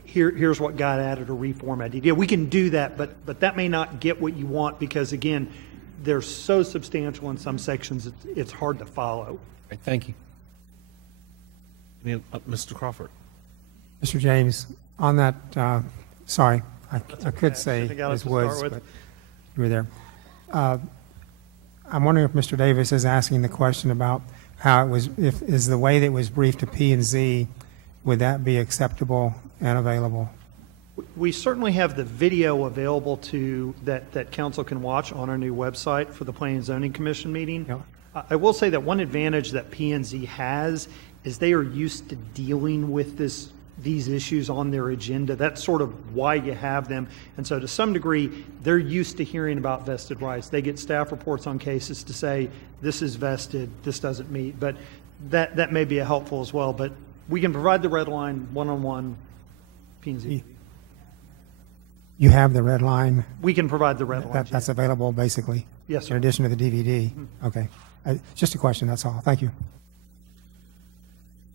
here's what got added or reformatted. Yeah, we can do that, but that may not get what you want because, again, they're so substantial in some sections, it's hard to follow. Right, thank you. Mr. Crawford? Mr. James, on that, sorry, I could say Ms. Woods, but you were there. I'm wondering if Mr. Davis is asking the question about how it was, is the way that it was briefed to P&Z, would that be acceptable and available? We certainly have the video available that council can watch on our new website for the Planning and Zoning Commission meeting. Yeah. I will say that one advantage that P&Z has is they are used to dealing with these issues on their agenda. That's sort of why you have them. And so to some degree, they're used to hearing about vested rights. They get staff reports on cases to say, this is vested, this doesn't meet. But that may be helpful as well. But we can provide the red line one-on-one P&Z. You have the red line? We can provide the red line. That's available, basically? Yes, sir. In addition to the DVD? Mm-hmm. Okay. Just a question, that's all. Thank you.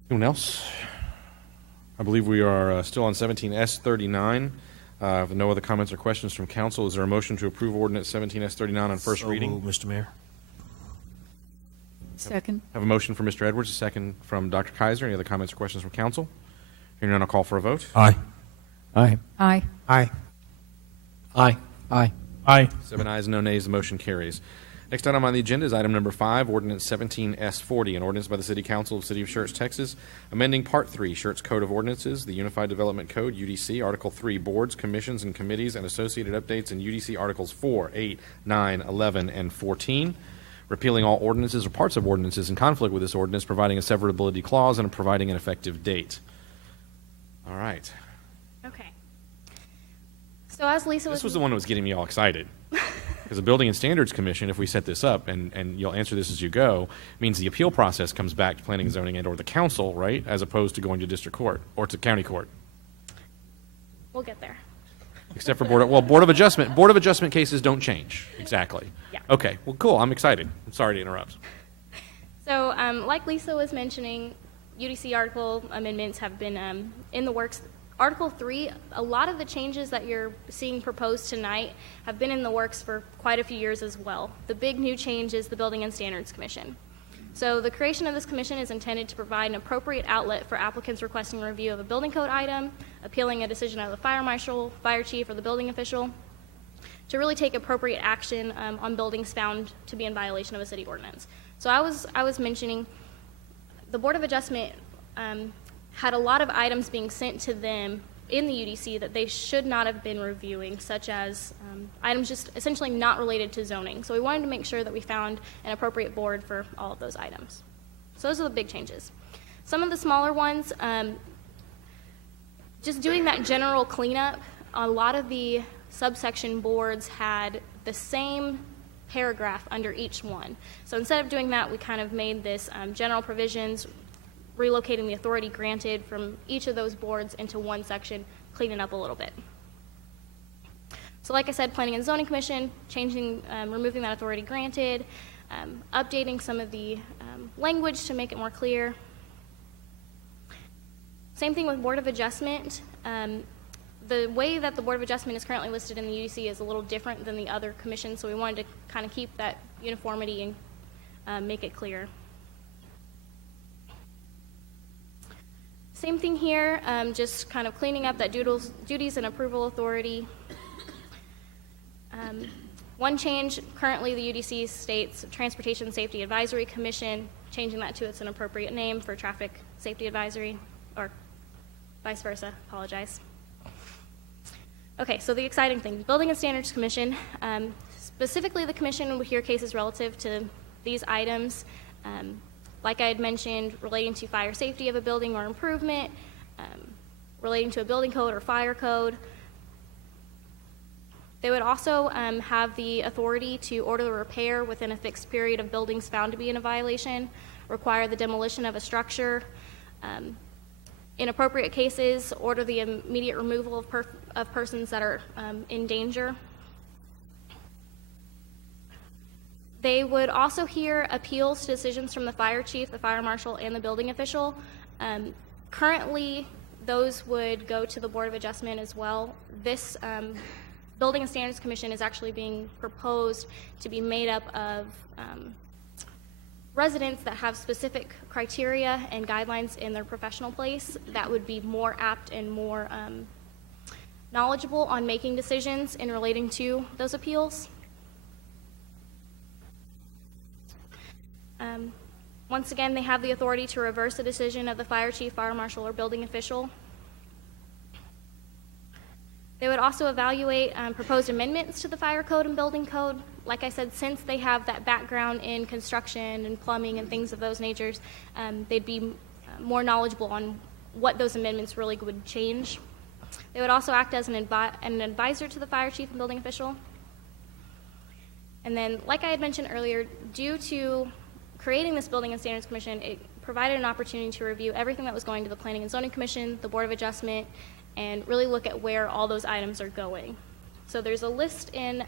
Anyone else? I believe we are still on 17S39. If no other comments or questions from council, is there a motion to approve ordinance 17S39 on first reading? Moved, Mr. Mayor. Second. Have a motion from Mr. Edwards, a second from Dr. Kaiser. Any other comments or questions from council? Hearing none, I'll call for a vote. Aye. Aye. Aye. Aye. Aye. Aye. Aye. 7 ayes, no nays, the motion carries. Next item on the agenda is item number 5, ordinance 17S40, an ordinance by the City Council of the City of Schertz, Texas, amending Part 3, Schertz Code of Ordinances, the Unified Development Code, UDC, Article 3, Boards, Commissions, and Committees, and associated updates in UDC Articles 4, 8, 9, 11, and 14, repealing all ordinances or parts of ordinances in conflict with this ordinance, providing a severability clause, and providing an effective date. All right. Okay. So as Lisa This was the one that was getting me all excited. Because the Building and Standards Commission, if we set this up, and you'll answer this as you go, means the appeal process comes back to Planning and Zoning and or the council, right, as opposed to going to district court or to county court. We'll get there. Except for Board of Adjustment cases don't change. Exactly. Yeah. Okay. Well, cool. I'm excited. I'm sorry to interrupt. So like Lisa was mentioning, UDC article amendments have been in the works Article 3, a lot of the changes that you're seeing proposed tonight have been in the works for quite a few years as well. The big new change is the Building and Standards Commission. So the creation of this commission is intended to provide an appropriate outlet for applicants requesting a review of a building code item, appealing a decision of the fire marshal, fire chief, or the building official, to really take appropriate action on buildings found to be in violation of a city ordinance. So I was mentioning the Board of Adjustment had a lot of items being sent to them in the UDC that they should not have been reviewing, such as items just essentially not related to zoning. So we wanted to make sure that we found an appropriate board for all of those items. So those are the big changes. Some of the smaller ones, just doing that general cleanup, a lot of the subsection boards had the same paragraph under each one. So instead of doing that, we kind of made this general provisions, relocating the authority granted from each of those boards into one section, cleaning up a little bit. So like I said, Planning and Zoning Commission, changing, removing that authority granted, updating some of the language to make it more clear. Same thing with Board of Adjustment. The way that the Board of Adjustment is currently listed in the UDC is a little different than the other commissions, so we wanted to kind of keep that uniformity and make it clear. Same thing here, just kind of cleaning up that duties and approval authority. One change, currently the UDC states Transportation Safety Advisory Commission, changing that to an appropriate name for Traffic Safety Advisory, or vice versa, apologize. Okay, so the exciting thing, Building and Standards Commission, specifically the commission will hear cases relative to these items, like I had mentioned, relating to fire safety of a building or improvement, relating to a building code or fire code. They would also have the authority to order the repair within a fixed period of buildings found to be in a violation, require the demolition of a structure, in appropriate cases, order the immediate removal of persons that are in danger. They would also hear appeals to decisions from the fire chief, the fire marshal, and the building official. Currently, those would go to the Board of Adjustment as well. This Building and Standards Commission is actually being proposed to be made up of residents that have specific criteria and guidelines in their professional place that would be more apt and more knowledgeable on making decisions in relating to those appeals. Once again, they have the authority to reverse a decision of the fire chief, fire marshal, or building official. They would also evaluate proposed amendments to the fire code and building code. Like I said, since they have that background in construction and plumbing and things of those natures, they'd be more knowledgeable on what those amendments really would change. They would also act as an advisor to the fire chief and building official. And then, like I had mentioned earlier, due to creating this Building and Standards Commission, it provided an opportunity to review everything that was going to the Planning and Zoning Commission, the Board of Adjustment, and really look at where all those items are going. So there's a list in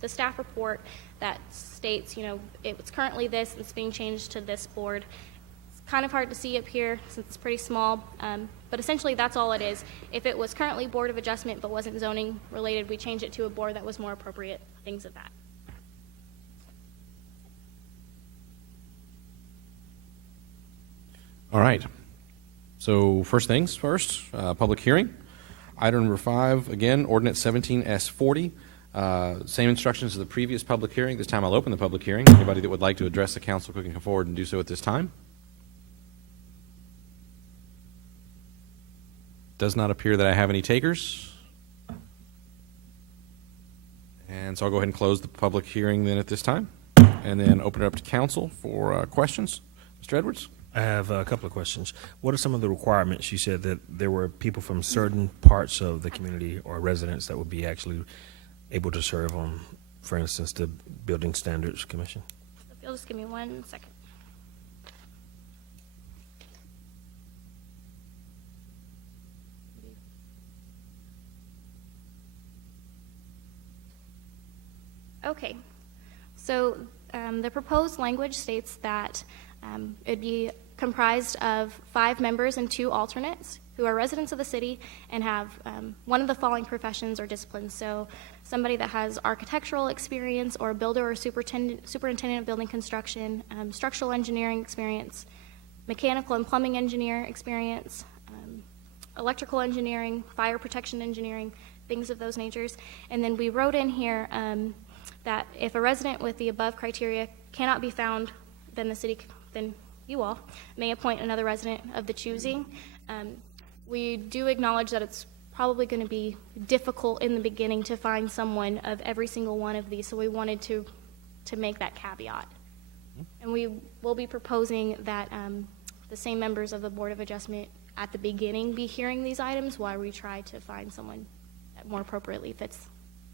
the staff report that states, it's currently this, and it's being changed to this board. It's kind of hard to see up here since it's pretty small, but essentially that's all it is. If it was currently Board of Adjustment but wasn't zoning related, we change it to a board that was more appropriate, things of that. All right. So first things first, public hearing. Item number 5, again, ordinance 17S40. Same instructions as the previous public hearing. This time I'll open the public hearing. Anybody that would like to address the council can come forward and do so at this time. Does not appear that I have any takers. And so I'll go ahead and close the public hearing then at this time, and then open it up to council for questions. Mr. Edwards? I have a couple of questions. What are some of the requirements? You said that there were people from certain parts of the community or residents that would be actually able to serve on, for instance, the Building Standards Commission? If you'll just give me 1 second. Okay, so the proposed language states that it'd be comprised of 5 members and 2 alternates who are residents of the city and have one of the following professions or disciplines. So somebody that has architectural experience or a builder or superintendent of building construction, structural engineering experience, mechanical and plumbing engineer experience, electrical engineering, fire protection engineering, things of those natures. And then we wrote in here that if a resident with the above criteria cannot be found, then then you all may appoint another resident of the choosing. We do acknowledge that it's probably going to be difficult in the beginning to find someone of every single one of these, so we wanted to make that caveat. And we will be proposing that the same members of the Board of Adjustment at the beginning be hearing these items while we try to find someone that more appropriately fits.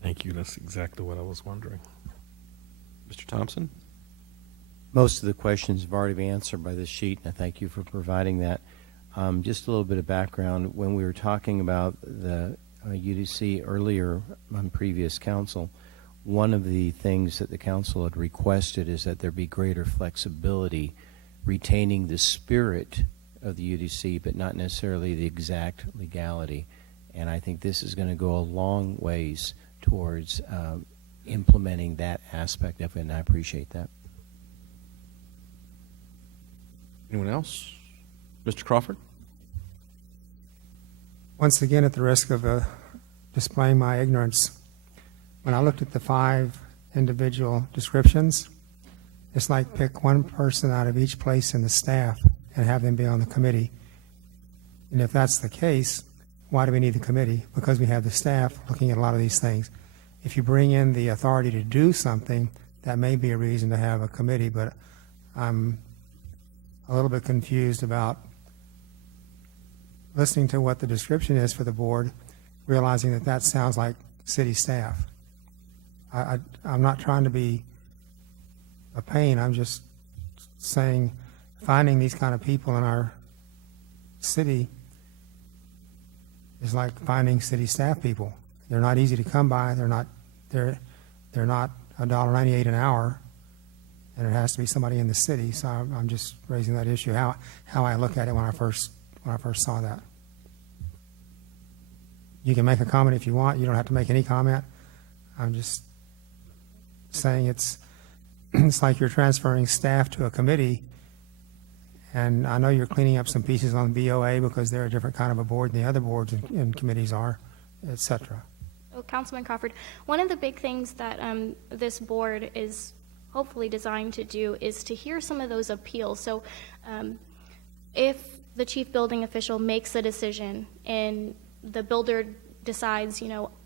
Thank you. That's exactly what I was wondering. Mr. Thompson? Most of the questions have already been answered by this sheet, and I thank you for providing that. Just a little bit of background. When we were talking about the UDC earlier on previous council, one of the things that the council had requested is that there be greater flexibility, retaining the spirit of the UDC, but not necessarily the exact legality. And I think this is going to go a long ways towards implementing that aspect of it, and I appreciate that. Anyone else? Mr. Crawford? Once again, at the risk of displaying my ignorance, when I looked at the 5 individual descriptions, it's like pick one person out of each place in the staff and have them be on the committee. And if that's the case, why do we need the committee? Because we have the staff looking at a lot of these things. If you bring in the authority to do something, that may be a reason to have a committee, but I'm a little bit confused about listening to what the description is for the board, realizing that that sounds like city staff. I'm not trying to be a pain. I'm just saying finding these kind of people in our city is like finding city staff people. They're not easy to come by. They're not $1.98 an hour, and it has to be somebody in the city. So I'm just raising that issue. How I look at it when I first saw that. You can make a comment if you want. You don't have to make any comment. I'm just saying it's like you're transferring staff to a committee, and I know you're cleaning up some pieces on BOA because they're a different kind of a board than the other boards and committees are, et cetera. Oh, Councilman Crawford, one of the big things that this board is hopefully designed to do is to hear some of those appeals. So if the chief building official makes a decision and the builder decides,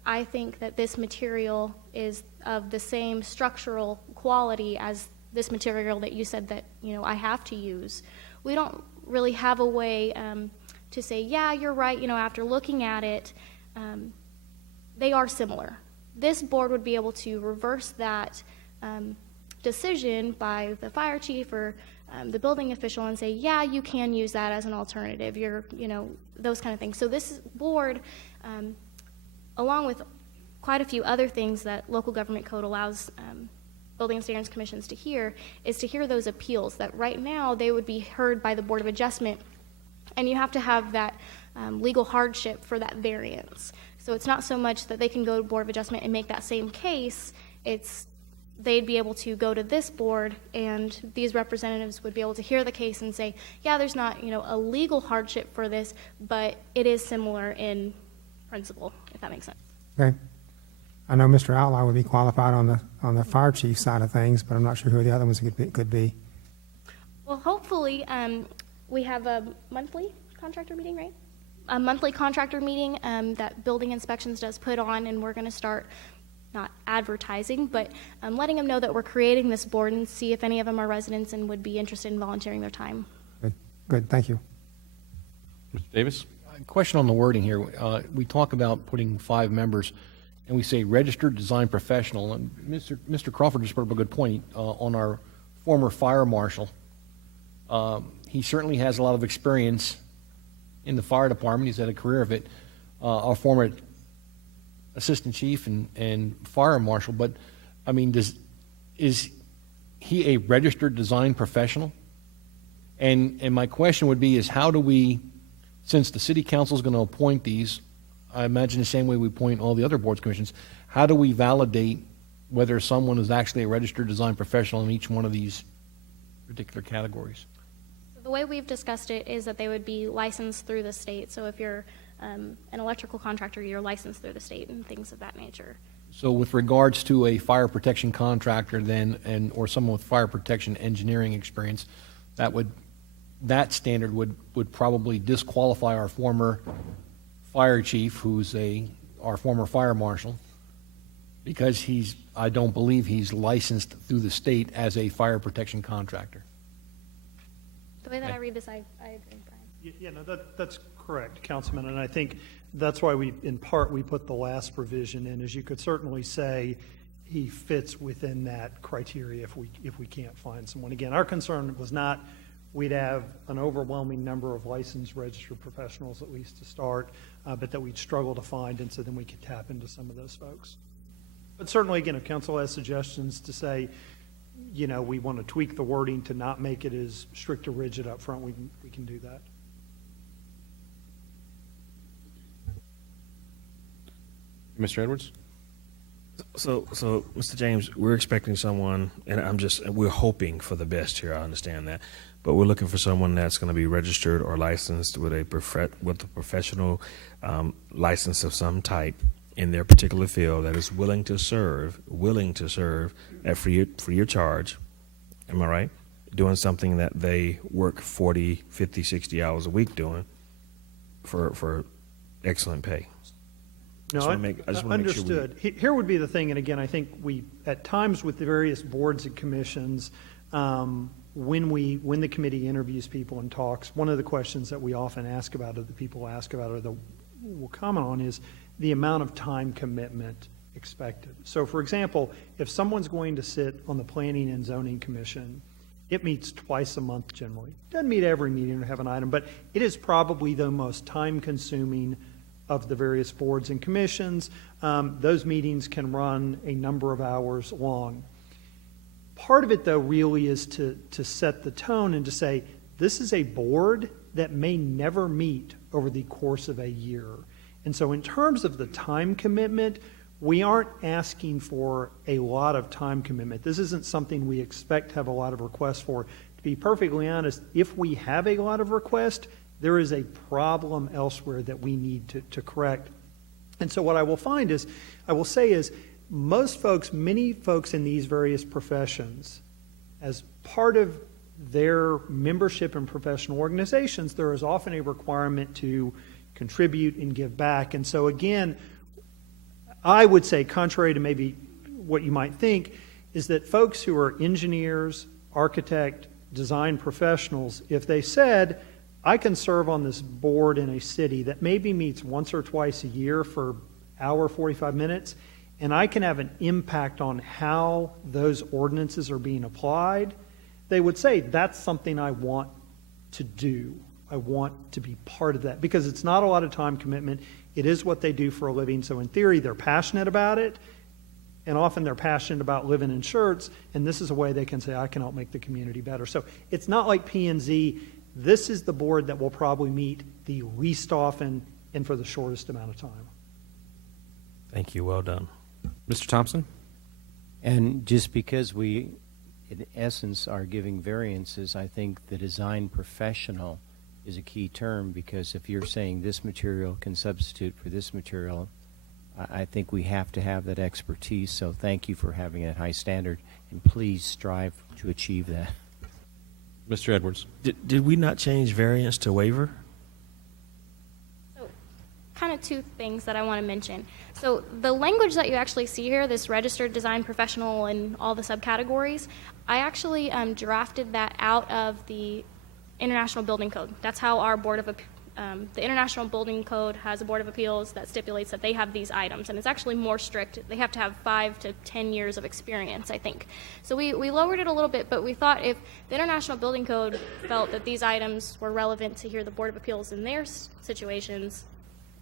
I think that this material is of the same structural quality as this material that you said that, I have to use, we don't really have a way to say, yeah, you're right, after looking at it, they are similar. This board would be able to reverse that decision by the fire chief or the building official and say, yeah, you can use that as an alternative. Those kind of things. So this board, along with quite a few other things that local government code allows building and standards commissions to hear, is to hear those appeals that right now they would be heard by the Board of Adjustment, and you have to have that legal hardship for that variance. So it's not so much that they can go to Board of Adjustment and make that same case, it's they'd be able to go to this board and these representatives would be able to hear the case and say, yeah, there's not, a legal hardship for this, but it is similar in principle, if that makes sense. Okay. I know Mr. Outlaw would be qualified on the fire chief side of things, but I'm not sure who the other ones could be. Well, hopefully, we have a monthly contractor meeting, right? A monthly contractor meeting that Building Inspections does put on, and we're going to start not advertising, but letting them know that we're creating this board and see if any of them are residents and would be interested in volunteering their time. Good. Thank you. Mr. Davis? Question on the wording here. We talk about putting 5 members, and we say registered design professional. And Mr. Crawford just brought up a good point on our former fire marshal. He certainly has a lot of experience in the fire department. He's had a career of it. Our former assistant chief and fire marshal. But, I mean, is he a registered design professional? And my question would be is how do we since the city council is going to appoint these, I imagine the same way we appoint all the other boards, commissions, how do we validate whether someone is actually a registered design professional in each one of these particular categories? The way we've discussed it is that they would be licensed through the state. So if you're an electrical contractor, you're licensed through the state and things of that nature. So with regards to a fire protection contractor then, or someone with fire protection engineering experience, that standard would probably disqualify our former fire chief, who's our former fire marshal, because I don't believe he's licensed through the state as a fire protection contractor. The way that I read this, I agree, Brian. Yeah, no, that's correct, Councilman, and I think that's why in part, we put the last provision in, as you could certainly say he fits within that criteria if we can't find someone. Again, our concern was not we'd have an overwhelming number of licensed registered professionals, at least to start, but that we'd struggle to find, and so then we could tap into some of those folks. But certainly, again, if council has suggestions to say, we want to tweak the wording to not make it as strict or rigid up front, we can do that. Mr. Edwards? So, Mr. James, we're expecting someone, and we're hoping for the best here. I understand that, but we're looking for someone that's going to be registered or licensed with a professional license of some type in their particular field that is willing to serve at free of charge. Am I right? Doing something that they work 40, 50, 60 hours a week doing for excellent pay. No, understood. Here would be the thing, and again, I think we, at times with the various boards and commissions, when the committee interviews people and talks, one of the questions that we often ask about, or the people ask about, or will comment on, is the amount of time commitment expected. So, for example, if someone's going to sit on the Planning and Zoning Commission, it meets twice a month generally. Doesn't meet every meeting or have an item, but it is probably the most time-consuming of the various boards and commissions. Those meetings can run a number of hours long. Part of it, though, really is to set the tone and to say, this is a board that may never meet over the course of a year. And so in terms of the time commitment, we aren't asking for a lot of time commitment. This isn't something we expect to have a lot of requests for. To be perfectly honest, if we have a lot of requests, there is a problem elsewhere that we need to correct. And so what I will say is, many folks in these various professions, as part of their membership in professional organizations, there is often a requirement to contribute and give back. And so again, I would say, contrary to maybe what you might think, is that folks who are engineers, architect, design professionals, if they said, I can serve on this board in a city that maybe meets once or twice a year for hour, 45 minutes, and I can have an impact on how those ordinances are being applied, they would say, that's something I want to do. I want to be part of that, because it's not a lot of time commitment. It is what they do for a living. So in theory, they're passionate about it, and often they're passionate about living in Schertz, and this is a way they can say, I can help make the community better. So it's not like P&Z. This is the board that will probably meet the least often and for the shortest amount of time. Thank you. Well done. Mr. Thompson? And just because we, in essence, are giving variances, I think the design professional is a key term, because if you're saying this material can substitute for this material, I think we have to have that expertise. So thank you for having a high standard, and please strive to achieve that. Mr. Edwards? Did we not change variance to waiver? So, kind of two things that I want to mention. So the language that you actually see here, this registered design professional and all the subcategories, I actually drafted that out of the International Building Code. That's how our the International Building Code has a Board of Appeals that stipulates that they have these items, and it's actually more strict. They have to have 5 to 10 years of experience, I think. So we lowered it a little bit, but we thought if the International Building Code felt that these items were relevant to hear the Board of Appeals in their situations,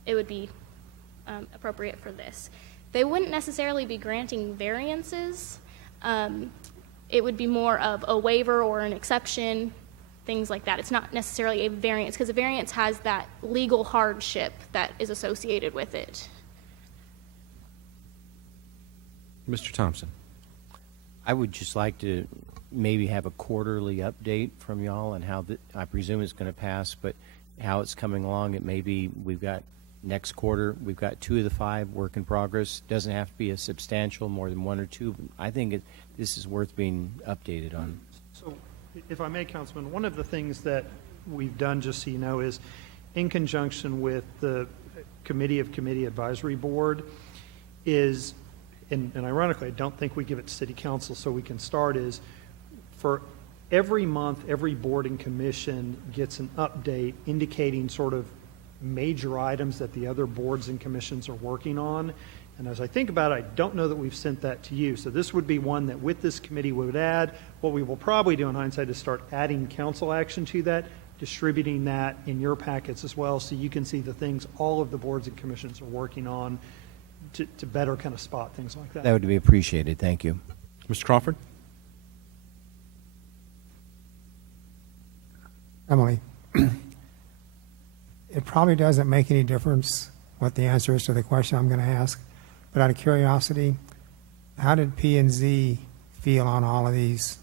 it would be appropriate for this. They wouldn't necessarily be granting variances. It would be more of a waiver or an exception things like that. It's not necessarily a variance, because a variance has that legal hardship that is associated with it. Mr. Thompson. I would just like to maybe have a quarterly update from y'all on how I presume it's going to pass, but how it's coming along. It may be we've got next quarter, we've got 2 of the 5 work in progress. Doesn't have to be a substantial, more than 1 or 2. I think this is worth being updated on. So, if I may, Councilman, one of the things that we've done, just so you know, is in conjunction with the Committee of Committee Advisory Board is, and ironically, I don't think we give it to City Council so we can start, is for every month, every board and commission gets an update indicating sort of major items that the other boards and commissions are working on. And as I think about it, I don't know that we've sent that to you. So this would be one that with this committee we would add. What we will probably do in hindsight is start adding council action to that, distributing that in your packets as well, so you can see the things all of the boards and commissions are working on to better kind of spot things like that. That would be appreciated. Thank you. Mr. Crawford? Emily, it probably doesn't make any difference what the answer is to the question I'm going to ask, but out of curiosity, how did P&Z feel on all of these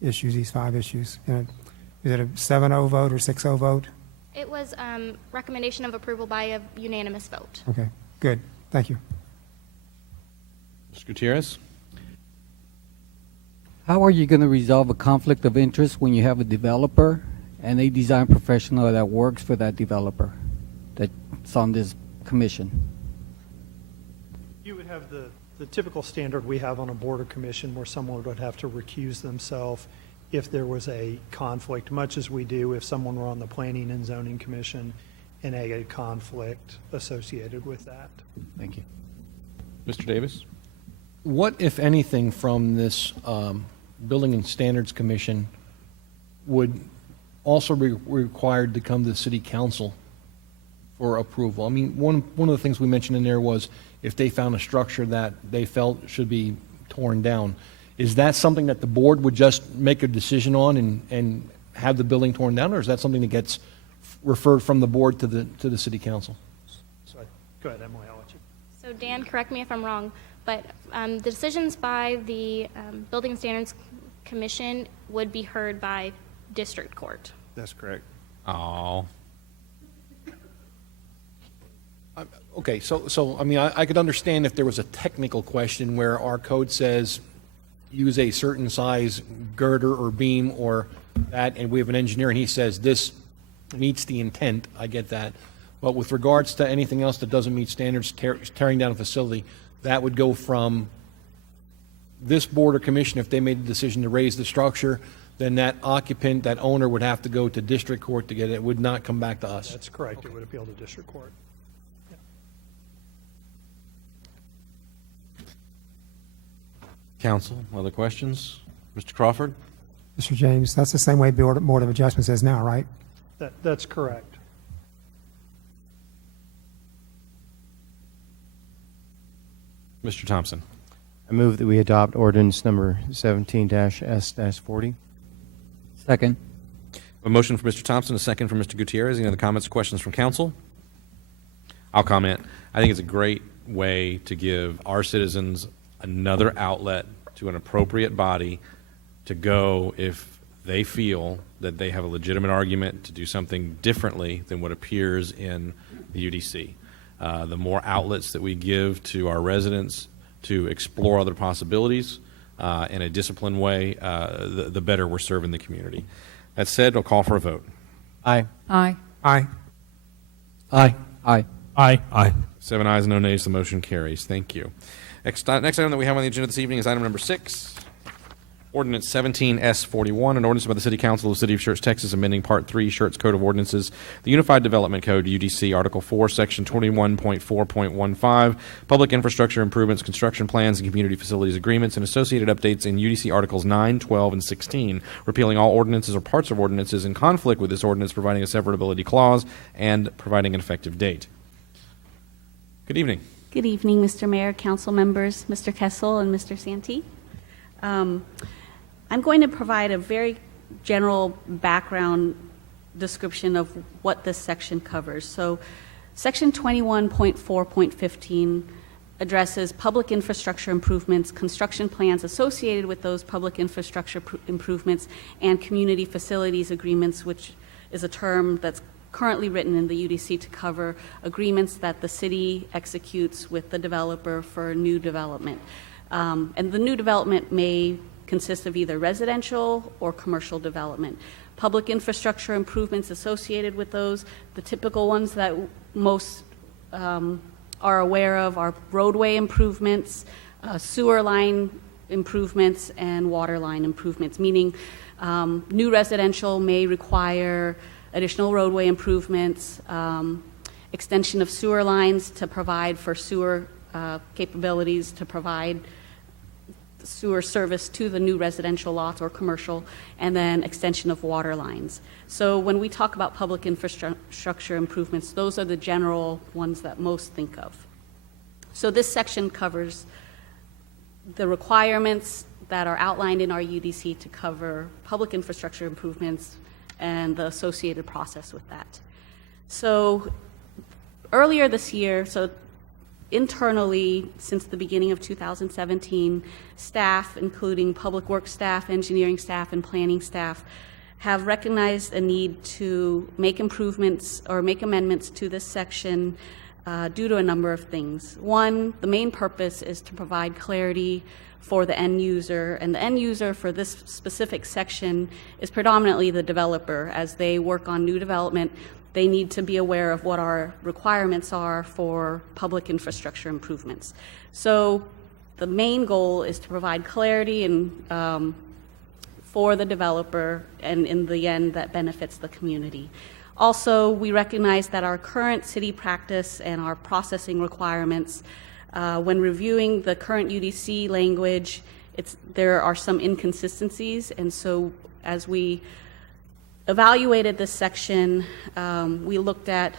issues, these 5 issues? Is it a 7-0 vote or 6-0 vote? It was recommendation of approval by a unanimous vote. Okay, good. Thank you. Mr. Gutierrez? How are you going to resolve a conflict of interest when you have a developer and a design professional that works for that developer that's on this commission? You would have the typical standard we have on a board or commission where someone would have to recuse themselves if there was a conflict, much as we do if someone were on the Planning and Zoning Commission and a conflict associated with that. Thank you. Mr. Davis? What, if anything, from this Building and Standards Commission would also be required to come to the City Council for approval? I mean, one of the things we mentioned in there was if they found a structure that they felt should be torn down. Is that something that the board would just make a decision on and have the building torn down, or is that something that gets referred from the board to the City Council? So go ahead, Emily, I'll let you. So Dan, correct me if I'm wrong, but the decisions by the Building Standards Commission would be heard by district court. That's correct. Oh. Okay, so I mean, I could understand if there was a technical question where our code says use a certain size girder or beam or that, and we have an engineer and he says this meets the intent. I get that. But with regards to anything else that doesn't meet standards, tearing down a facility, that would go from this board or commission. If they made the decision to raise the structure, then that occupant, that owner would have to go to district court to get it. It would not come back to us. That's correct. Okay. It would appeal to district court. Yeah. Council, other questions? Mr. Crawford? Mr. James, that's the same way Board of Adjustments is now, right? That's correct. Mr. Thompson? I move that we adopt ordinance number 17-S-40. Second. A motion for Mr. Thompson, a second for Mr. Gutierrez. Any other comments or questions from council? I'll comment. I think it's a great way to give our citizens another outlet to an appropriate body to go if they feel that they have a legitimate argument to do something differently than what appears in the UDC. The more outlets that we give to our residents to explore other possibilities in a disciplined way, the better we're serving the community. That said, I'll call for a vote. Aye. Aye. Aye. Aye. Aye. Aye. Aye. 7 ayes, no nays. The motion carries. Thank you. Next item that we have on the agenda this evening is item number 6. Ordinance 17-S41, an ordinance by the City Council of the City of Schertz, Texas, amending Part 3, Schertz Code of Ordinances, the Unified Development Code, UDC, Article 4, Section 21.4.15, Public Infrastructure Improvements, Construction Plans, and Community Facilities Agreements, and associated updates in UDC Articles 9, 12, and 16, repealing all ordinances or parts of ordinances in conflict with this ordinance, providing a severability clause, and providing an effective date. Good evening. Good evening, Mr. Mayor, council members, Mr. Kessel, and Mr. Santee. I'm going to provide a very general background description of what this section covers. So Section 21.4.15 addresses public infrastructure improvements, construction plans associated with those public infrastructure improvements, and community facilities agreements, which is a term that's currently written in the UDC to cover agreements that the city executes with the developer for new development. And the new development may consist of either residential or commercial development. Public infrastructure improvements associated with those, the typical ones that most are aware of are roadway improvements, sewer line improvements, and water line improvements, meaning new residential may require additional roadway improvements, extension of sewer lines to provide for sewer capabilities to provide sewer service to the new residential lots or commercial, and then extension of water lines. So when we talk about public infrastructure improvements, those are the general ones that most think of. So this section covers the requirements that are outlined in our UDC to cover public infrastructure improvements and the associated process with that. So earlier this year, internally, since the beginning of 2017, staff, including public works staff, engineering staff, and planning staff, have recognized a need to make improvements or make amendments to this section due to a number of things. One, the main purpose is to provide clarity for the end user, and the end user for this specific section is predominantly the developer. As they work on new development, they need to be aware of what our requirements are for public infrastructure improvements. So the main goal is to provide clarity and for the developer, and in the end, that benefits the community. Also, we recognize that our current city practice and our processing requirements, when reviewing the current UDC language, there are some inconsistencies, and so as we evaluated this section, we looked at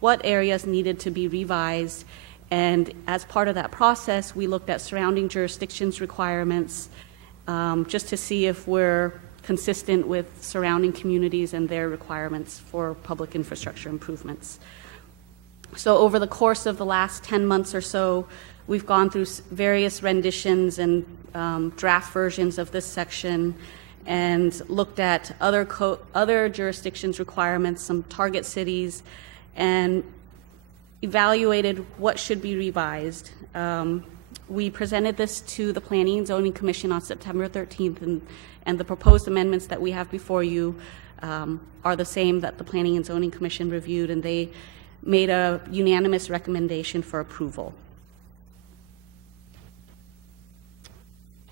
what areas needed to be revised, and as part of that process, we looked at surrounding jurisdictions requirements just to see if we're consistent with surrounding communities and their requirements for public infrastructure improvements. So over the course of the last 10 months or so, we've gone through various renditions and draft versions of this section and looked at other jurisdictions' requirements, some target cities, and evaluated what should be revised. We presented this to the Planning and Zoning Commission on September 13th, and the proposed amendments that we have before you are the same that the Planning and Zoning Commission reviewed, and they made a unanimous recommendation for approval.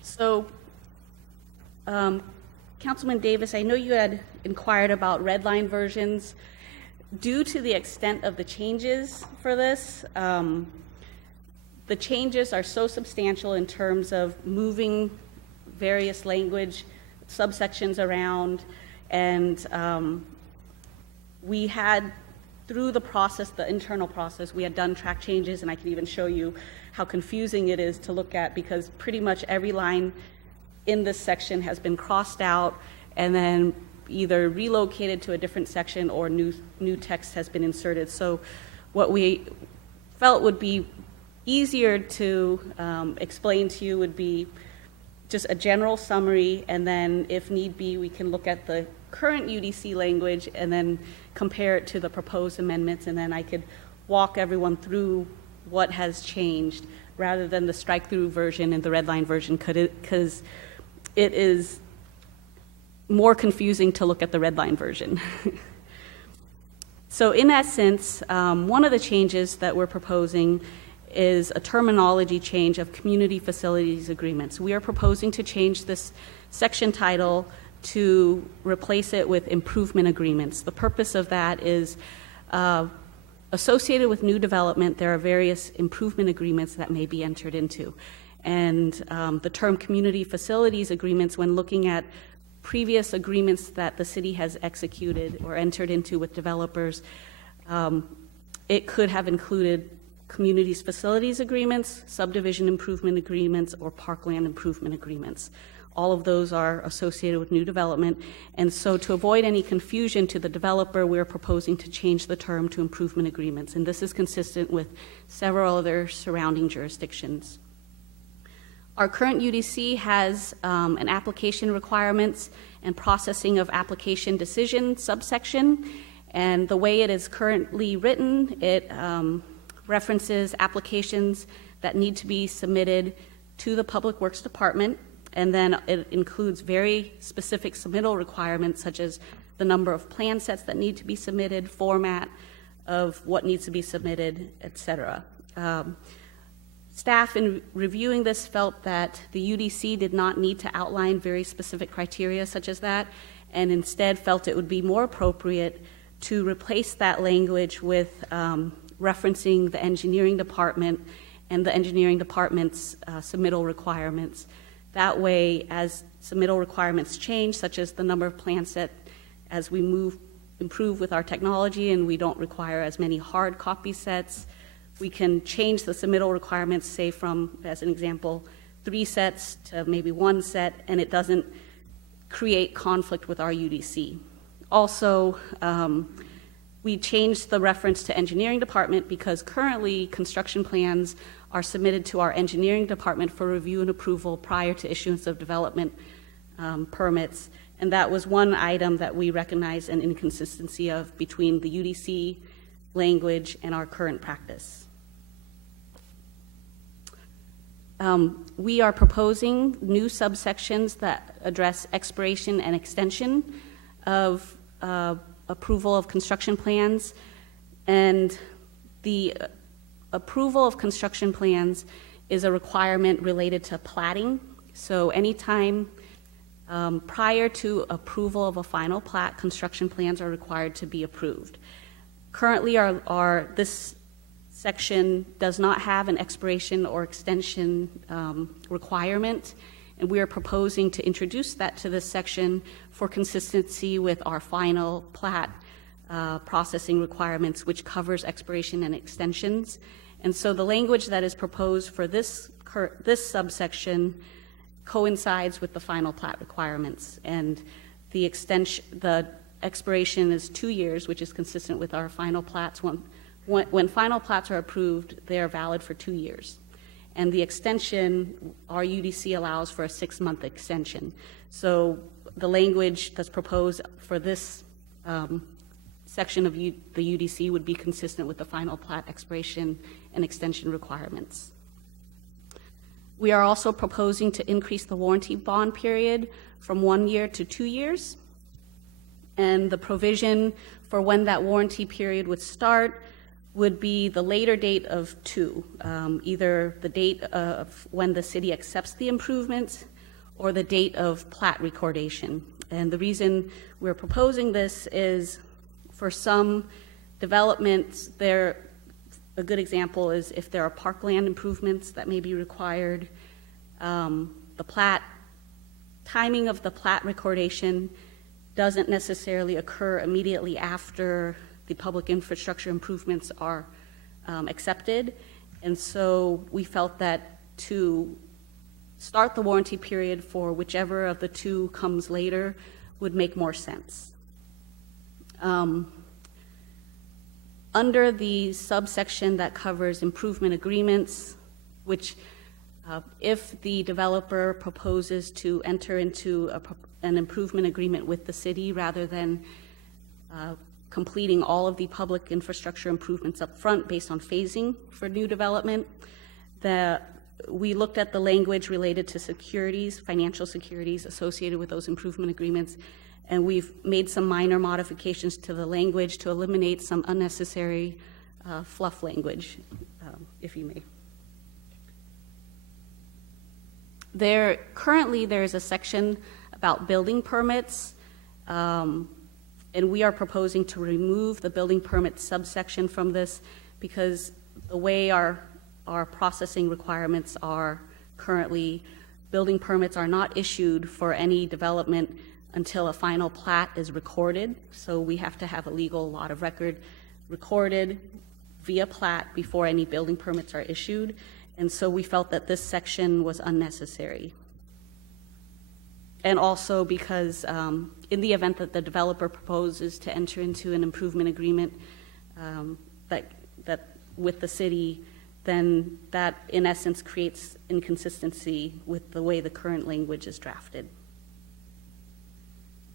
So, Councilman Davis, I know you had inquired about red line versions. Due to the extent of the changes for this, the changes are so substantial in terms of moving various language subsections around, and we had, through the process, the internal process, we had done track changes, and I can even show you how confusing it is to look at, because pretty much every line in this section has been crossed out and then either relocated to a different section or new text has been inserted. So what we felt would be easier to explain to you would be just a general summary, and then if need be, we can look at the current UDC language and then compare it to the proposed amendments, and then I could walk everyone through what has changed rather than the strike-through version and the red line version, because it is more confusing to look at the red line version. So in essence, one of the changes that we're proposing is a terminology change of community facilities agreements. We are proposing to change this section title to replace it with improvement agreements. The purpose of that is associated with new development, there are various improvement agreements that may be entered into. And the term community facilities agreements, when looking at previous agreements that the city has executed or entered into with developers, it could have included communities facilities agreements, subdivision improvement agreements, or parkland improvement agreements. All of those are associated with new development. And so to avoid any confusion to the developer, we're proposing to change the term to improvement agreements. And this is consistent with several other surrounding jurisdictions. Our current UDC has an application requirements and processing of application decision subsection. And the way it is currently written, it references applications that need to be submitted to the Public Works Department, and then it includes very specific submittal requirements such as the number of plan sets that need to be submitted, format of what needs to be submitted, etc. Staff in reviewing this felt that the UDC did not need to outline very specific criteria such as that, and instead felt it would be more appropriate to replace that language with referencing the engineering department and the engineering department's submittal requirements. That way, as submittal requirements change, such as the number of plan set, as we improve with our technology and we don't require as many hard copy sets, we can change the submittal requirements, say from, as an example, 3 sets to maybe 1 set, and it doesn't create conflict with our UDC. Also, we changed the reference to engineering department because currently construction plans are submitted to our engineering department for review and approval prior to issuance of development permits. And that was one item that we recognize an inconsistency of between the UDC language and our current practice. We are proposing new subsections that address expiration and extension of approval of construction plans, and the approval of construction plans is a requirement related to platting. So anytime prior to approval of a final plat, construction plans are required to be approved. Currently, this section does not have an expiration or extension requirement, and we are proposing to introduce that to this section for consistency with our final plat processing requirements, which covers expiration and extensions. And so the language that is proposed for this subsection coincides with the final plat requirements. And the expiration is 2 years, which is consistent with our final plats. When final plats are approved, they are valid for 2 years. And the extension, our UDC allows for a 6-month extension. So the language that's proposed for this section of the UDC would be consistent with the final plat expiration and extension requirements. We are also proposing to increase the warranty bond period from 1 year to 2 years. And the provision for when that warranty period would start would be the later date of 2, either the date of when the city accepts the improvements or the date of plat recordation. And the reason we're proposing this is for some developments, a good example is if there are parkland improvements that may be required, the timing of the plat recordation doesn't necessarily occur immediately after the public infrastructure improvements are accepted. And so we felt that to start the warranty period for whichever of the 2 comes later would make more sense. Under the subsection that covers improvement agreements, which if the developer proposes to enter into an improvement agreement with the city rather than completing all of the public infrastructure improvements up front based on phasing for new development, we looked at the language related to securities, financial securities associated with those improvement agreements, and we've made some minor modifications to the language to eliminate some unnecessary fluff language, if you may. Currently, there is a section about building permits, and we are proposing to remove the building permit subsection from this because the way our processing requirements are currently, building permits are not issued for any development until a final plat is recorded. So we have to have a legal lot of record recorded via plat before any building permits are issued. And so we felt that this section was unnecessary. and also because in the event that the developer proposes to enter into an improvement agreement that with the city, then that in essence creates inconsistency with the way the current language is drafted.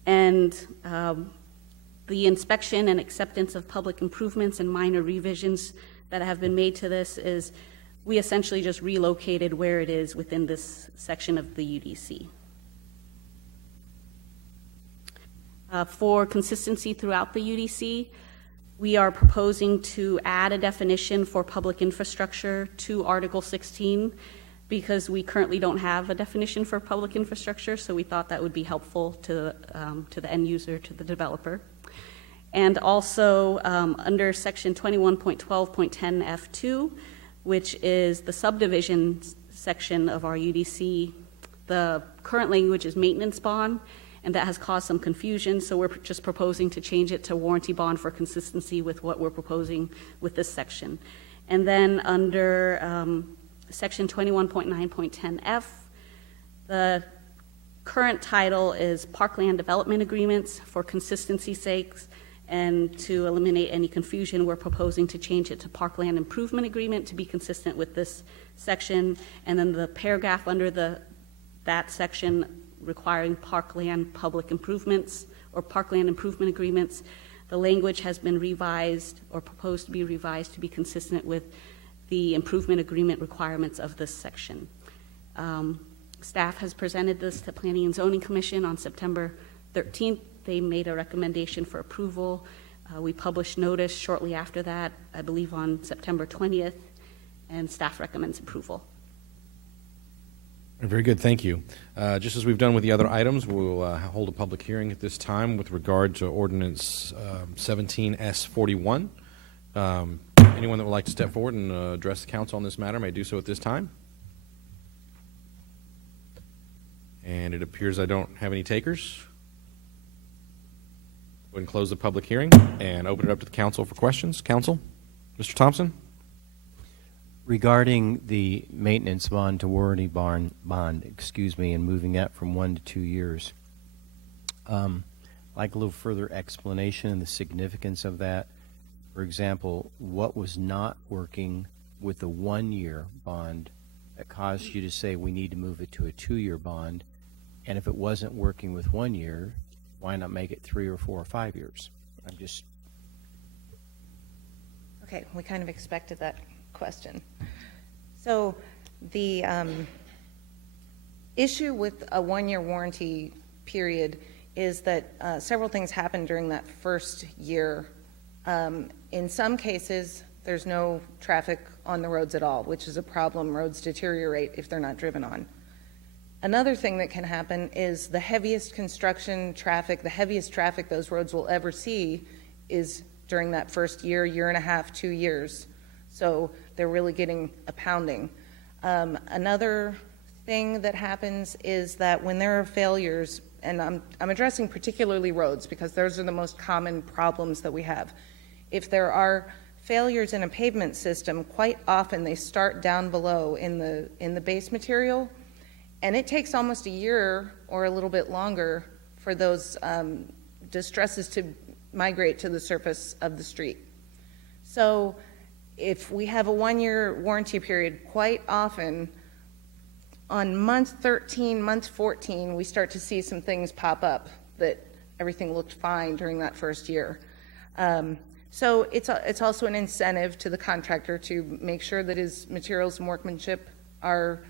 And the inspection and acceptance of public improvements and minor revisions that have been made to this is we essentially just relocated where it is within this section of the UDC. For consistency throughout the UDC, we are proposing to add a definition for public infrastructure to Article 16 because we currently don't have a definition for public infrastructure, so we thought that would be helpful to the end user, to the developer. And also under Section 21.12.10 F2, which is the subdivision section of our UDC, the current language is maintenance bond, and that has caused some confusion, so we're just proposing to change it to warranty bond for consistency with what we're proposing with this section. And then under Section 21.9.10 F, the current title is Parkland Development Agreements. For consistency's sakes and to eliminate any confusion, we're proposing to change it to Parkland Improvement Agreement to be consistent with this section. And then the paragraph under that section requiring parkland public improvements or parkland improvement agreements, the language has been revised or proposed to be revised to be consistent with the improvement agreement requirements of this section. Staff has presented this to Planning and Zoning Commission on September 13th. They made a recommendation for approval. We published notice shortly after that, I believe on September 20th, and staff recommends approval. Very good, thank you. Just as we've done with the other items, we'll hold a public hearing at this time with regard to Ordinance 17S41. Anyone that would like to step forward and address the council on this matter may do so at this time. And it appears I don't have any takers. Go ahead and close the public hearing and open it up to the council for questions. Council, Mr. Thompson? Regarding the maintenance bond to warranty bond, and moving that from 1 to 2 years, like a little further explanation and the significance of that. For example, what was not working with the 1-year bond that caused you to say we need to move it to a 2-year bond? And if it wasn't working with 1 year, why not make it 3 or 4 or 5 years? I'm just... Okay, we kind of expected that question. So the issue with a 1-year warranty period is that several things happen during that first year. In some cases, there's no traffic on the roads at all, which is a problem. Roads deteriorate if they're not driven on. Another thing that can happen is the heaviest construction traffic, the heaviest traffic those roads will ever see is during that first year, year and a half, 2 years. So they're really getting a pounding. Another thing that happens is that when there are failures, and I'm addressing particularly roads because those are the most common problems that we have. If there are failures in a pavement system, quite often they start down below in the base material, and it takes almost a year or a little bit longer for those distresses to migrate to the surface of the street. So if we have a 1-year warranty period, quite often on month 13, month 14, we start to see some things pop up that everything looked fine during that first year. So it's also an incentive to the contractor to make sure that his materials and workmanship are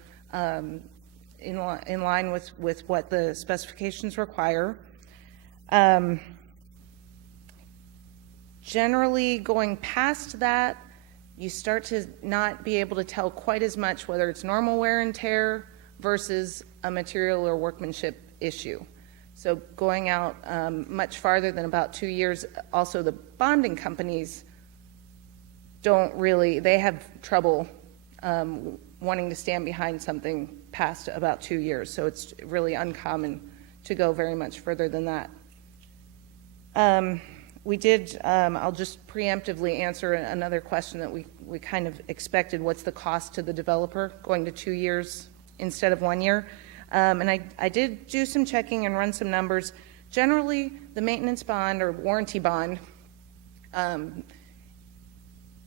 in line with what the specifications require. Generally, going past that, you start to not be able to tell quite as much whether it's normal wear and tear versus a material or workmanship issue. So going out much farther than about 2 years, also the bonding companies they have trouble wanting to stand behind something past about 2 years. So it's really uncommon to go very much further than that. We did, I'll just preemptively answer another question that we kind of expected. What's the cost to the developer going to 2 years instead of 1 year? And I did do some checking and run some numbers. Generally, the maintenance bond or warranty bond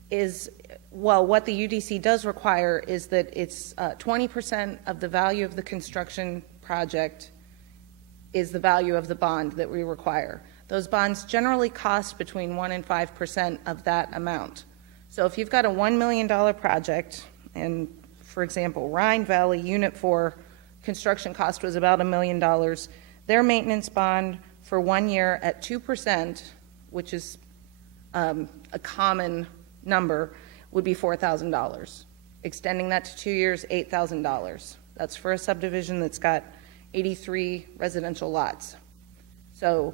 is, well, what the UDC does require is that it's 20% of the value of the construction project is the value of the bond that we require. Those bonds generally cost between 1% and 5% of that amount. So if you've got a $1 million project, and for example, Rhine Valley Unit 4 construction cost was about $1 million, their maintenance bond for 1 year at 2%, which is a common number, would be $4,000. Extending that to 2 years, $8,000. That's for a subdivision that's got 83 residential lots. So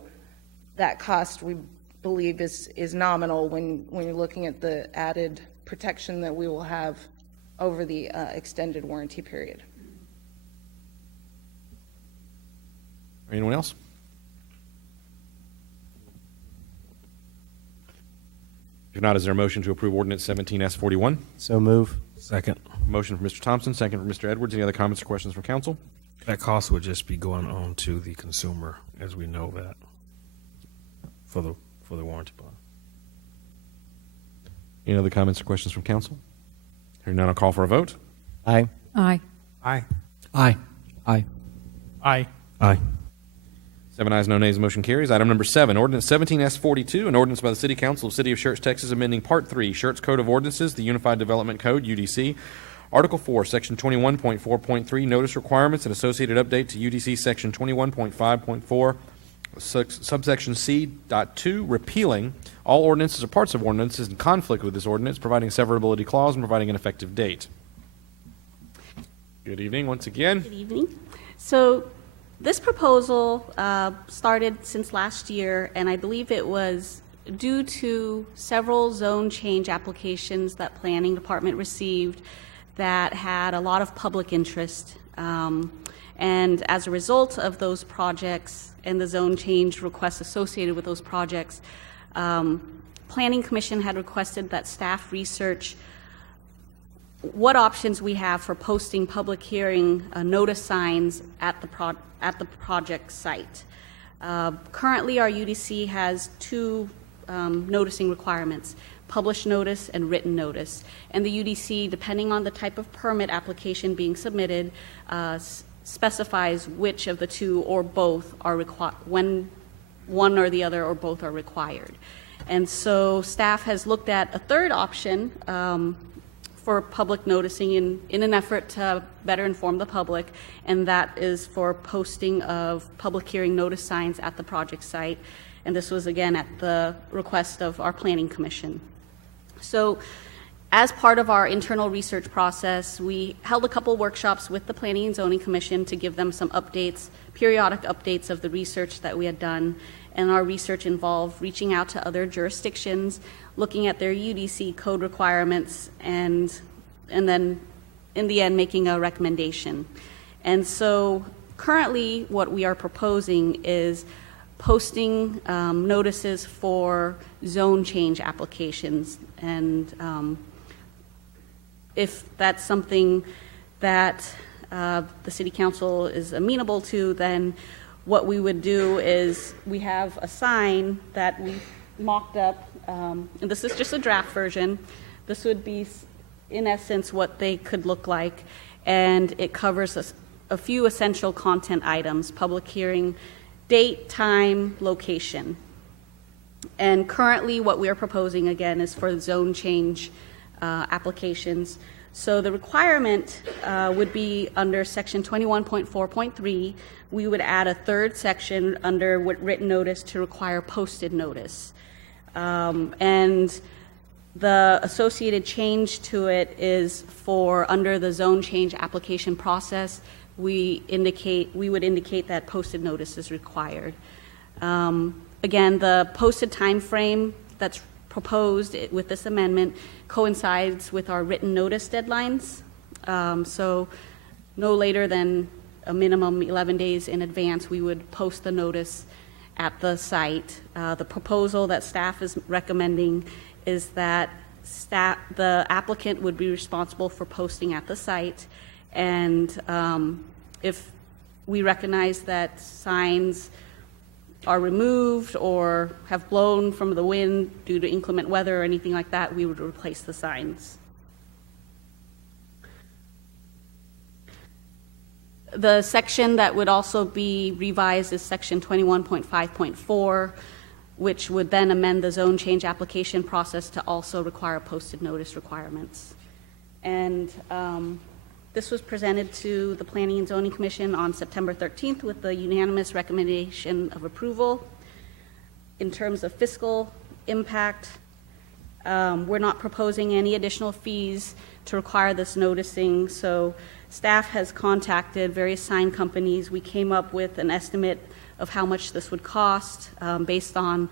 that cost, we believe, is nominal when you're looking at the added protection that we will have over the extended warranty period. Anyone else? If not, is there a motion to approve ordinance 17S41? So move. Second. Motion from Mr. Thompson, second from Mr. Edwards. Any other comments or questions from council? That cost would just be going on to the consumer, as we know that, for the warranty bond. Any other comments or questions from council? Hearing none, I'll call for a vote. Aye. Aye. Aye. Aye. Aye. Aye. Aye. 7 ayes, no nays, motion carries. Item number 7, ordinance 17S42, an ordinance by the City Council of the City of Schertz, Texas, amending Part 3, Schertz Code of Ordinances, the Unified Development Code, UDC, Article 4, Section 21.4.3, notice requirements and associated update to UDC Section 21.5.4, subsection C.2, repealing all ordinances or parts of ordinances in conflict with this ordinance, providing a severability clause, and providing an effective date. Good evening once again. Good evening. So this proposal started since last year, and I believe it was due to several zone change applications that Planning Department received that had a lot of public interest. And as a result of those projects and the zone change requests associated with those projects, Planning Commission had requested that staff research what options we have for posting public hearing notice signs at the project site. Currently, our UDC has two noticing requirements: published notice and written notice. And the UDC, depending on the type of permit application being submitted, specifies which of the two or both are required, when one or the other or both are required. And so staff has looked at a third option for public noticing in an effort to better inform the public, and that is for posting of public hearing notice signs at the project site. And this was, again, at the request of our Planning Commission. So as part of our internal research process, we held a couple workshops with the Planning and Zoning Commission to give them some updates, periodic updates of the research that we had done. And our research involved reaching out to other jurisdictions, looking at their UDC code requirements, and then in the end making a recommendation. And so currently what we are proposing is posting notices for zone change applications. And if that's something that the City Council is amenable to, then what we would do is we have a sign that we mocked up, and this is just a draft version. This would be, in essence, what they could look like, and it covers a few essential content items: public hearing, date, time, location. And currently what we are proposing, again, is for zone change applications. So the requirement would be under section 21.4.3. We would add a third section under written notice to require posted notice. And the associated change to it is for under the zone change application process, we would indicate that posted notice is required. Again, the posted time frame that's proposed with this amendment coincides with our written notice deadlines. So no later than a minimum 11 days in advance, we would post the notice at the site. The proposal that staff is recommending is that the applicant would be responsible for posting at the site, and if we recognize that signs are removed or have blown from the wind due to inclement weather or anything like that, we would replace the signs. The section that would also be revised is section 21.5.4, which would then amend the zone change application process to also require posted notice requirements. And this was presented to the Planning and Zoning Commission on September 13th with the unanimous recommendation of approval. In terms of fiscal impact, we're not proposing any additional fees to require this noticing, so staff has contacted various sign companies. We came up with an estimate of how much this would cost based on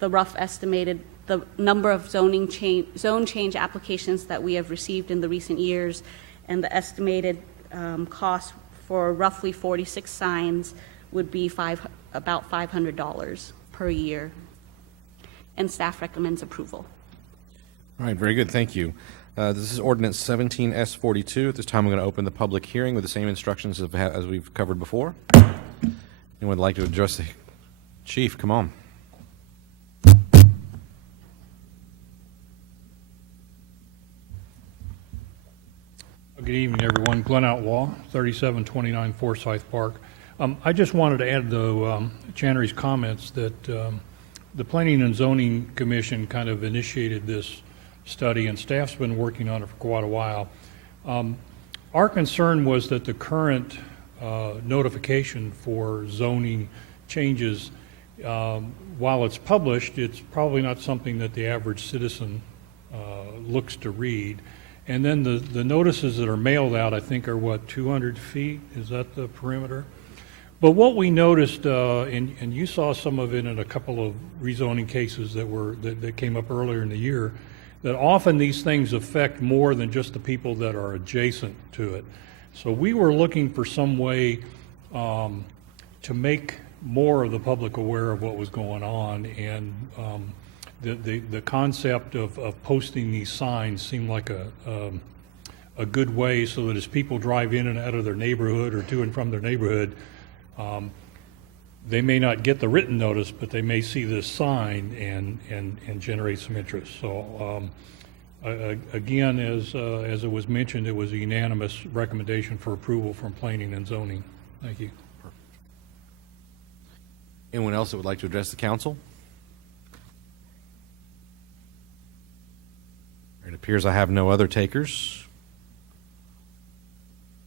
the rough estimated the number of zone change applications that we have received in the recent years, and the estimated cost for roughly 46 signs would be about $500 per year. And staff recommends approval. All right, very good. Thank you. This is ordinance 17S42. At this time, I'm going to open the public hearing with the same instructions as we've covered before. Anyone would like to address the chief? Come on. Good evening, everyone. Glenn Outlaw, 3729 Forsyth Park. I just wanted to add, though, Channery's comments that the Planning and Zoning Commission kind of initiated this study, and staff's been working on it for quite a while. Our concern was that the current notification for zoning changes, while it's published, it's probably not something that the average citizen looks to read. And then the notices that are mailed out, I think, are what, 200 feet? Is that the perimeter? But what we noticed, and you saw some of it in a couple of rezoning cases that came up earlier in the year, that often these things affect more than just the people that are adjacent to it. So we were looking for some way to make more of the public aware of what was going on, and the concept of posting these signs seemed like a good way, so that as people drive in and out of their neighborhood or to and from their neighborhood, they may not get the written notice, but they may see this sign and generate some interest. So again, as it was mentioned, it was a unanimous recommendation for approval from Planning and Zoning. Thank you. Perfect. Anyone else that would like to address the council? It appears I have no other takers.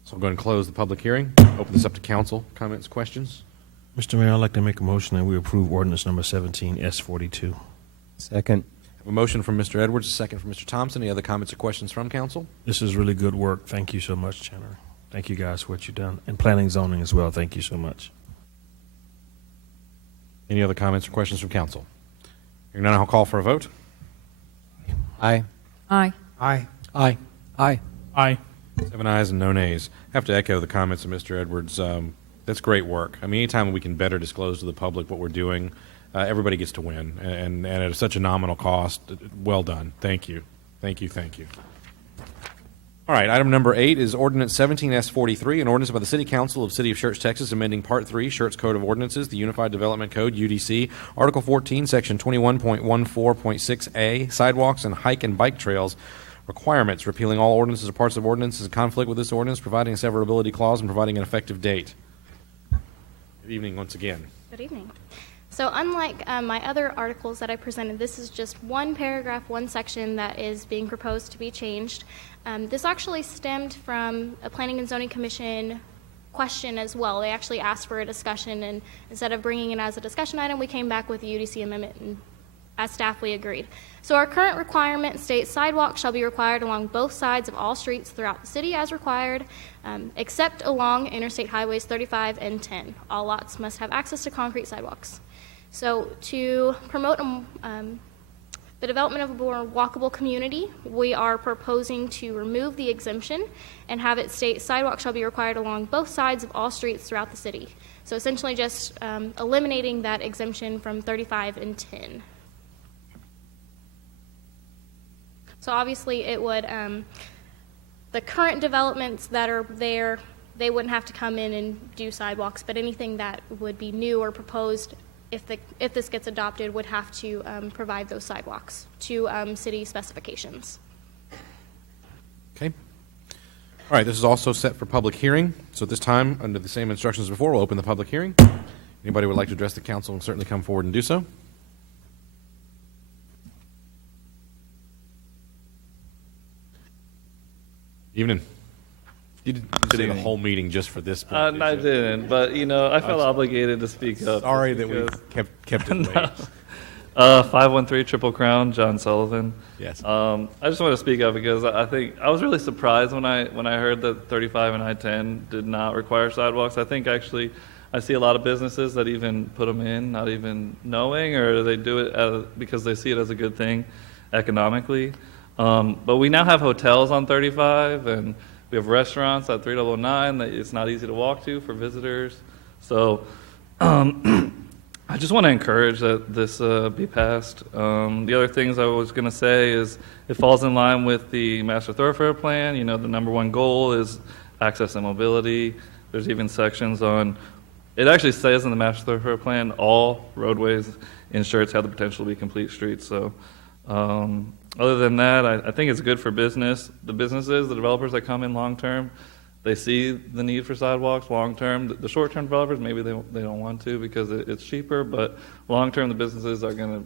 So I'm going to close the public hearing. Open this up to council. Comments, questions? Mr. Mayor, I'd like to make a motion that we approve ordinance number 17S42. Second. I have a motion from Mr. Edwards, a second from Mr. Thompson. Any other comments or questions from council? This is really good work. Thank you so much, Chandler. Thank you guys for what you've done. And planning and zoning as well. Thank you so much. Any other comments or questions from council? Hearing none, I'll call for a vote. Aye. Aye. Aye. Aye. Aye. Aye. 7 ayes and no nays. I have to echo the comments of Mr. Edwards. That's great work. I mean, anytime we can better disclose to the public what we're doing, everybody gets to win, and at such a nominal cost. Well done. Thank you. Thank you. Thank you. All right, item number 8 is Ordinance 17S43, an ordinance by the City Council of City of Schertz, Texas, amending Part 3, Schertz Code of Ordinances, the Unified Development Code, UDC, Article 14, Section 21.14.6A, sidewalks and hike and bike trails requirements, repealing all ordinances or parts of ordinances in conflict with this ordinance, providing a severability clause, and providing an effective date. Good evening once again. Good evening. So unlike my other articles that I presented, this is just one paragraph, one section that is being proposed to be changed. This actually stemmed from a Planning and Zoning Commission question as well. They actually asked for a discussion, and instead of bringing it as a discussion item, we came back with the UDC amendment, and as staff, we agreed. So our current requirement states sidewalks shall be required along both sides of all streets throughout the city as required, except along Interstate Highways 35 and 10. All lots must have access to concrete sidewalks. So to promote the development of a more walkable community, we are proposing to remove the exemption and have it state sidewalks shall be required along both sides of all streets throughout the city. So essentially just eliminating that exemption from 35 and 10. So obviously it would, the current developments that are there they wouldn't have to come in and do sidewalks, but anything that would be new or proposed, if this gets adopted, would have to provide those sidewalks to city specifications. Okay. All right, this is also set for public hearing. So at this time, under the same instructions as before, we'll open the public hearing. Anybody would like to address the council can certainly come forward and do so. Evening. You didn't say the whole meeting just for this point. I didn't, but I felt obligated to speak up. Sorry that we kept it late. 513 Triple Crown, John Sullivan. Yes. I just want to speak up because I think I was really surprised when I heard that 35 and I-10 did not require sidewalks. I think actually I see a lot of businesses that even put them in, not even knowing, or they do it because they see it as a good thing economically. But we now have hotels on 35, and we have restaurants at 3009 that it's not easy to walk to for visitors. So I just want to encourage that this be passed. The other things I was going to say is it falls in line with the Master Thoroughfare Plan. The number one goal is access and mobility. There's even sections on, it actually says in the Master Thoroughfare Plan, all roadways in Schertz have the potential to be complete streets. So other than that, I think it's good for business. The businesses, the developers that come in long term, they see the need for sidewalks long term. The short term developers, maybe they don't want to because it's cheaper, but long term the businesses are going to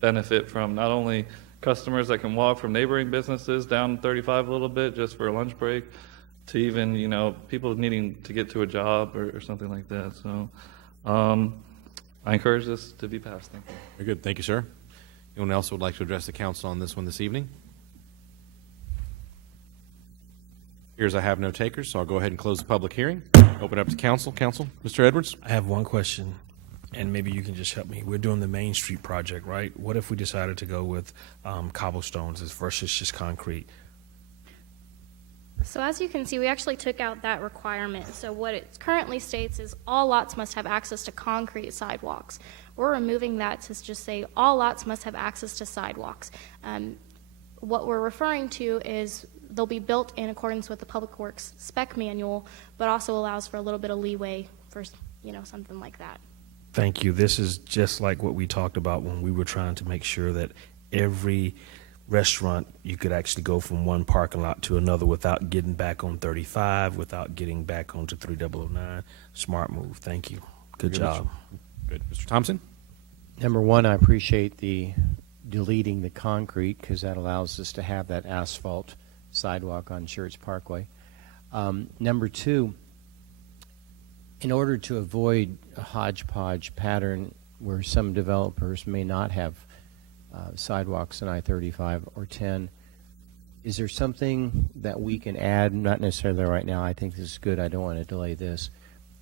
benefit from not only customers that can walk from neighboring businesses down 35 a little bit just for a lunch break, to even people needing to get to a job or something like that. So I encourage this to be passed. Thank you. Very good. Thank you, sir. Anyone else would like to address the council on this one this evening? Here's I have no takers, so I'll go ahead and close the public hearing. Open up to council. Council, Mr. Edwards? I have one question, and maybe you can just help me. We're doing the Main Street project, right? What if we decided to go with cobblestones versus just concrete? So as you can see, we actually took out that requirement. So what it currently states is all lots must have access to concrete sidewalks. We're removing that to just say all lots must have access to sidewalks. What we're referring to is they'll be built in accordance with the Public Works spec manual, but also allows for a little bit of leeway for something like that. Thank you. This is just like what we talked about when we were trying to make sure that every restaurant, you could actually go from one parking lot to another without getting back on 35, without getting back onto 3009. Smart move. Thank you. Good job. Good. Mr. Thompson? Number one, I appreciate the deleting the concrete because that allows us to have that asphalt sidewalk on Schertz Parkway. Number two, in order to avoid a hodgepodge pattern where some developers may not have sidewalks in I-35 or 10, is there something that we can add, not necessarily right now, I think this is good, I don't want to delay this,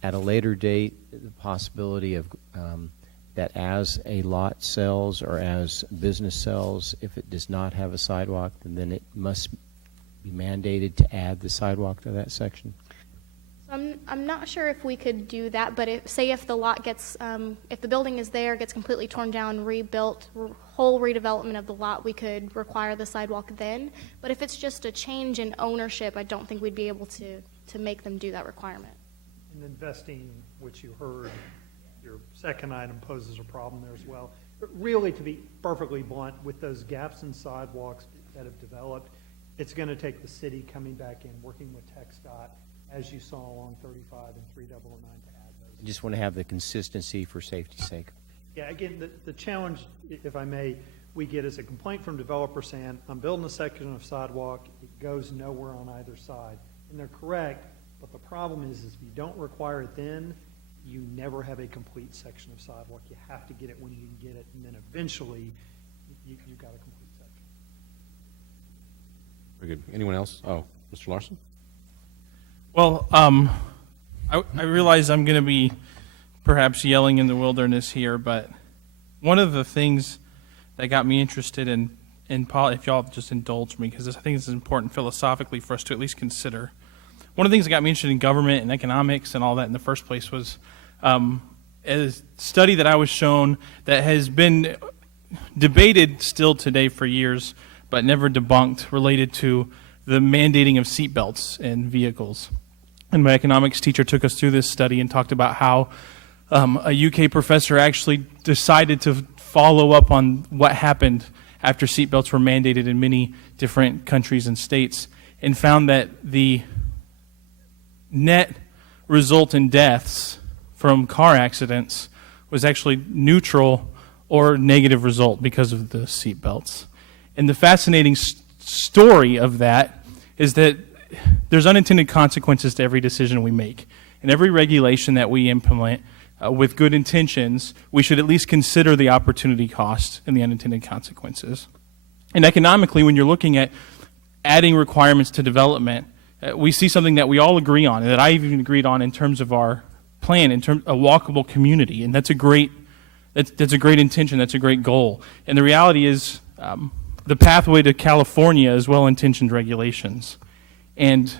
at a later date, the possibility of that as a lot sells or as business sells, if it does not have a sidewalk, then it must be mandated to add the sidewalk to that section? So I'm not sure if we could do that, but if the lot gets, if the building is there, gets completely torn down, rebuilt, whole redevelopment of the lot, we could require the sidewalk then. But if it's just a change in ownership, I don't think we'd be able to make them do that requirement. And investing, which you heard, your second item poses a problem there as well. But really, to be perfectly blunt, with those gaps in sidewalks that have developed, it's going to take the city coming back in, working with TxDOT, as you saw along 35 and 3009 to add those. I just want to have the consistency for safety's sake. Yeah, again, the challenge, if I may, we get is a complaint from developers saying, I'm building a section of sidewalk, it goes nowhere on either side. And they're correct, but the problem is if you don't require it then, you never have a complete section of sidewalk. You have to get it when you can get it, and then eventually you've got a complete section. Very good. Anyone else? Oh, Mr. Larson? Well, I realize I'm going to be perhaps yelling in the wilderness here, but one of the things that got me interested in if y'all just indulge me, because I think this is important philosophically for us to at least consider. One of the things that got me interested in government and economics and all that in the first place was a study that I was shown that has been debated still today for years, but never debunked, related to the mandating of seatbelts in vehicles. and my economics teacher took us through this study and talked about how a UK professor actually decided to follow up on what happened after seatbelts were mandated in many different countries and states, and found that the net result in deaths from car accidents was actually neutral or negative result because of the seatbelts. And the fascinating story of that is that there's unintended consequences to every decision we make. And every regulation that we implement with good intentions, we should at least consider the opportunity cost and the unintended consequences. And economically, when you're looking at adding requirements to development, we see something that we all agree on, and that I even agreed on in terms of our plan, in terms of a walkable community. And that's a great intention, that's a great goal. And the reality is the pathway to California is well-intentioned regulations. And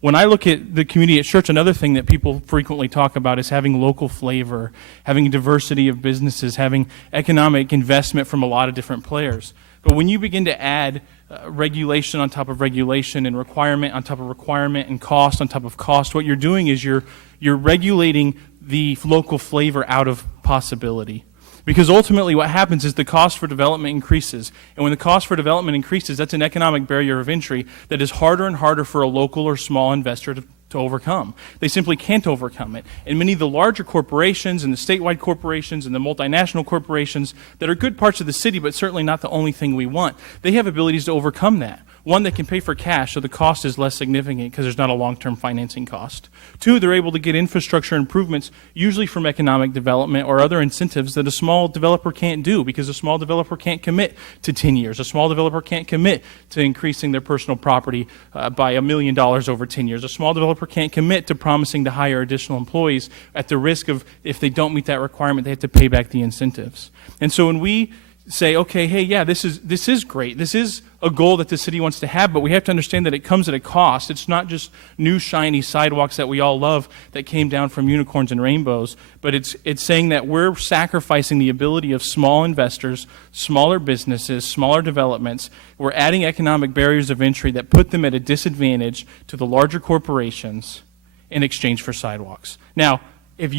when I look at the community at Schertz, another thing that people frequently talk about is having local flavor, having diversity of businesses, having economic investment from a lot of different players. But when you begin to add regulation on top of regulation and requirement on top of requirement and cost on top of cost, what you're doing is you're regulating the local flavor out of possibility. Because ultimately what happens is the cost for development increases. And when the cost for development increases, that's an economic barrier of entry that is harder and harder for a local or small investor to overcome. They simply can't overcome it. And many of the larger corporations and the statewide corporations and the multinational corporations that are good parts of the city, but certainly not the only thing we want, they have abilities to overcome that. One, they can pay for cash, so the cost is less significant because there's not a long-term financing cost. Two, they're able to get infrastructure improvements, usually from economic development or other incentives that a small developer can't do, because a small developer can't commit to 10 years. A small developer can't commit to increasing their personal property by $1 million over 10 years. A small developer can't commit to promising to hire additional employees at the risk of, if they don't meet that requirement, they have to pay back the incentives. And so when we say, okay, hey, yeah, this is great. This is a goal that the city wants to have, but we have to understand that it comes at a cost. It's not just new shiny sidewalks that we all love that came down from unicorns and rainbows, but it's saying that we're sacrificing the ability of small investors, smaller businesses, smaller developments. We're adding economic barriers of entry that put them at a disadvantage to the larger corporations in exchange for sidewalks. Now, if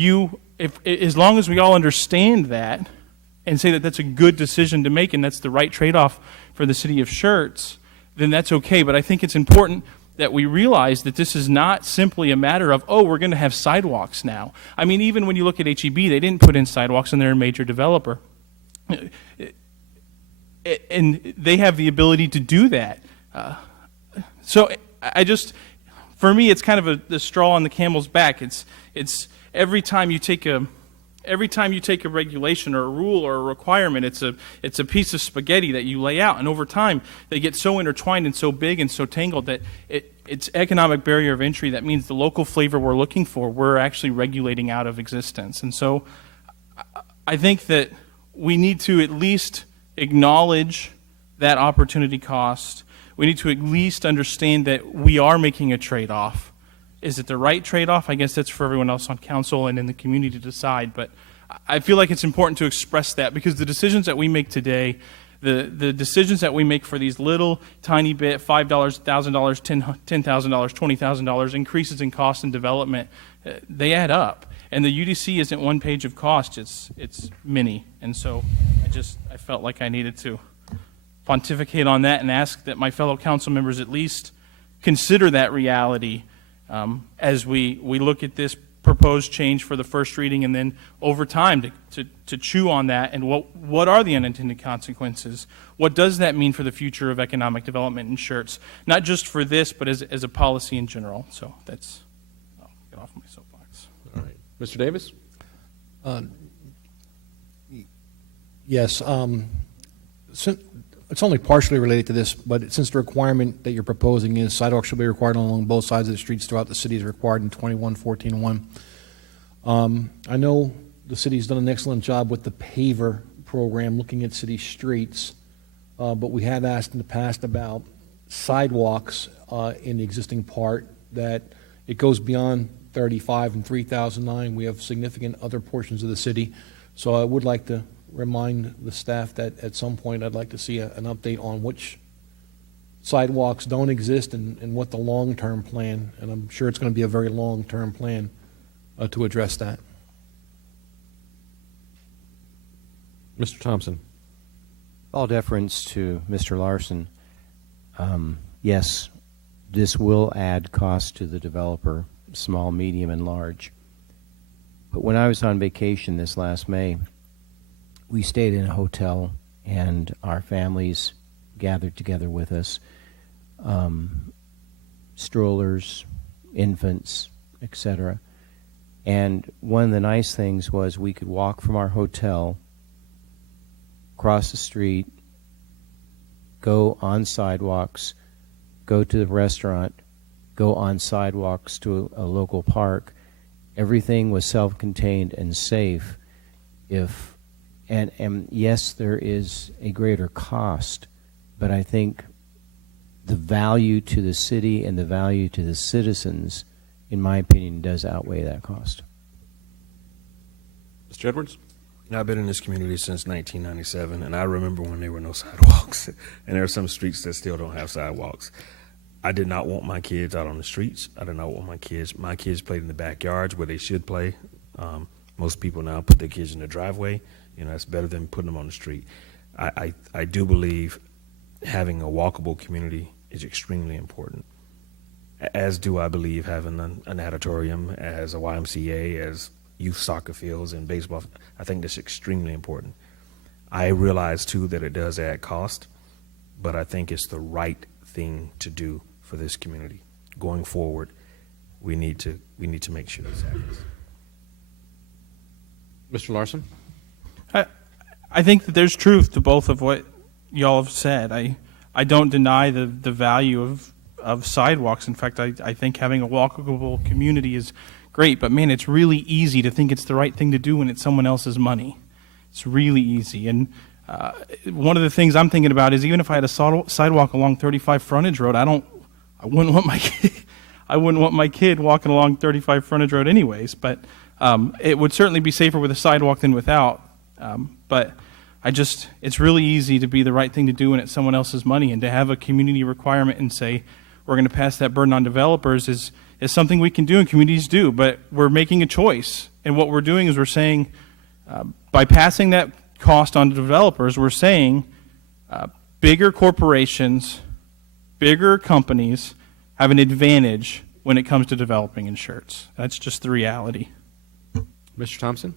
as long as we all understand that, and say that that's a good decision to make and that's the right trade-off for the city of Schertz, then that's okay. But I think it's important that we realize that this is not simply a matter of, oh, we're going to have sidewalks now. I mean, even when you look at HEB, they didn't put in sidewalks and they're a major developer. And they have the ability to do that. So for me, it's kind of the straw on the camel's back. It's every time you take a regulation or a rule or a requirement, it's a piece of spaghetti that you lay out, and over time they get so intertwined and so big and so tangled that it's economic barrier of entry. That means the local flavor we're looking for, we're actually regulating out of existence. And so I think that we need to at least acknowledge that opportunity cost. We need to at least understand that we are making a trade-off. Is it the right trade-off? I guess that's for everyone else on council and in the community to decide. But I feel like it's important to express that, because the decisions that we make today, the decisions that we make for these little tiny bit, $5, $1,000, $10,000, $20,000 increases in cost and development, they add up. And the UDC isn't one page of cost, it's many. And so I felt like I needed to pontificate on that and ask that my fellow council members at least consider that reality as we look at this proposed change for the first reading, and then over time to chew on that, and what are the unintended consequences? What does that mean for the future of economic development in Schertz? Not just for this, but as a policy in general. So I'll get off my soapbox. All right. Mr. Davis? Yes. It's only partially related to this, but since the requirement that you're proposing is sidewalks shall be required along both sides of the streets throughout the city is required in 21-14-1. I know the city's done an excellent job with the paver program looking at city streets, but we have asked in the past about sidewalks in the existing part, that it goes beyond 35 and 3009. We have significant other portions of the city. So I would like to remind the staff that at some point I'd like to see an update on which sidewalks don't exist and what the long-term plan, and I'm sure it's going to be a very long-term plan to address that. Mr. Thompson. All deference to Mr. Larson. Yes, this will add cost to the developer, small, medium, and large. But when I was on vacation this last May, we stayed in a hotel, and our families gathered together with us. Strollers, infants, etc. And one of the nice things was we could walk from our hotel, cross the street, go on sidewalks, go to the restaurant, go on sidewalks to a local park. Everything was self-contained and safe. And yes, there is a greater cost, but I think the value to the city and the value to the citizens, in my opinion, does outweigh that cost. Mr. Edwards? I've been in this community since 1997, and I remember when there were no sidewalks, and there are some streets that still don't have sidewalks. I did not want my kids out on the streets. I did not want my kids. My kids played in the backyards where they should play. Most people now put their kids in the driveway. You know, that's better than putting them on the street. I do believe having a walkable community is extremely important, as do I believe having an auditorium, as a YMCA, as youth soccer fields and baseball. I think that's extremely important. I realize, too, that it does add cost, but I think it's the right thing to do for this community. Going forward, we need to make sure this happens. Mr. Larson? I think that there's truth to both of what y'all have said. I don't deny the value of sidewalks. In fact, I think having a walkable community is great, but man, it's really easy to think it's the right thing to do when it's someone else's money. It's really easy. And one of the things I'm thinking about is even if I had a sidewalk along 35 frontage road, I wouldn't want my kid walking along 35 frontage road anyways, but it would certainly be safer with a sidewalk than without. But it's really easy to be the right thing to do when it's someone else's money, and to have a community requirement and say we're going to pass that burden on developers is something we can do and communities do, but we're making a choice. And what we're doing is we're saying, by passing that cost on to developers, we're saying bigger corporations, bigger companies have an advantage when it comes to developing in Schertz. That's just the reality. Mr. Thompson?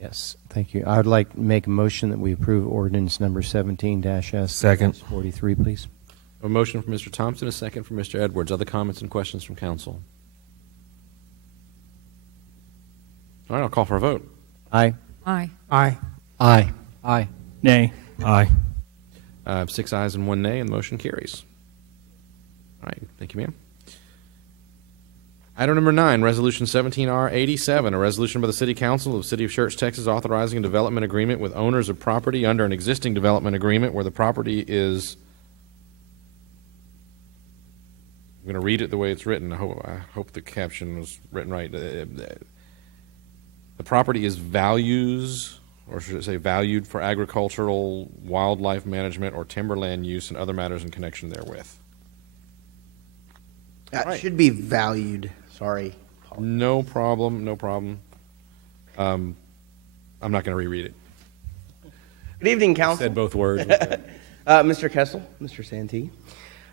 Yes, thank you. I would like to make a motion that we approve ordinance number 17-S. Second. 43, please. A motion from Mr. Thompson, a second from Mr. Edwards. Other comments and questions from council? All right, I'll call for a vote. Aye. Aye. Aye. Aye. Aye. Nay. Aye. 6 ayes and 1 nay, and the motion carries. All right, thank you, ma'am. Item number 9, Resolution 17R87, a resolution by the City Council of the City of Schertz, Texas, authorizing a development agreement with owners of property under an existing development agreement where the property is, I'm going to read it the way it's written. I hope the caption was written right. The property is values, or should it say valued for agricultural, wildlife management, or timberland use and other matters in connection therewith. That should be valued. Sorry. No problem. No problem. I'm not going to reread it. Good evening, Council. Said both words. Mr. Kessel, Mr. Santee.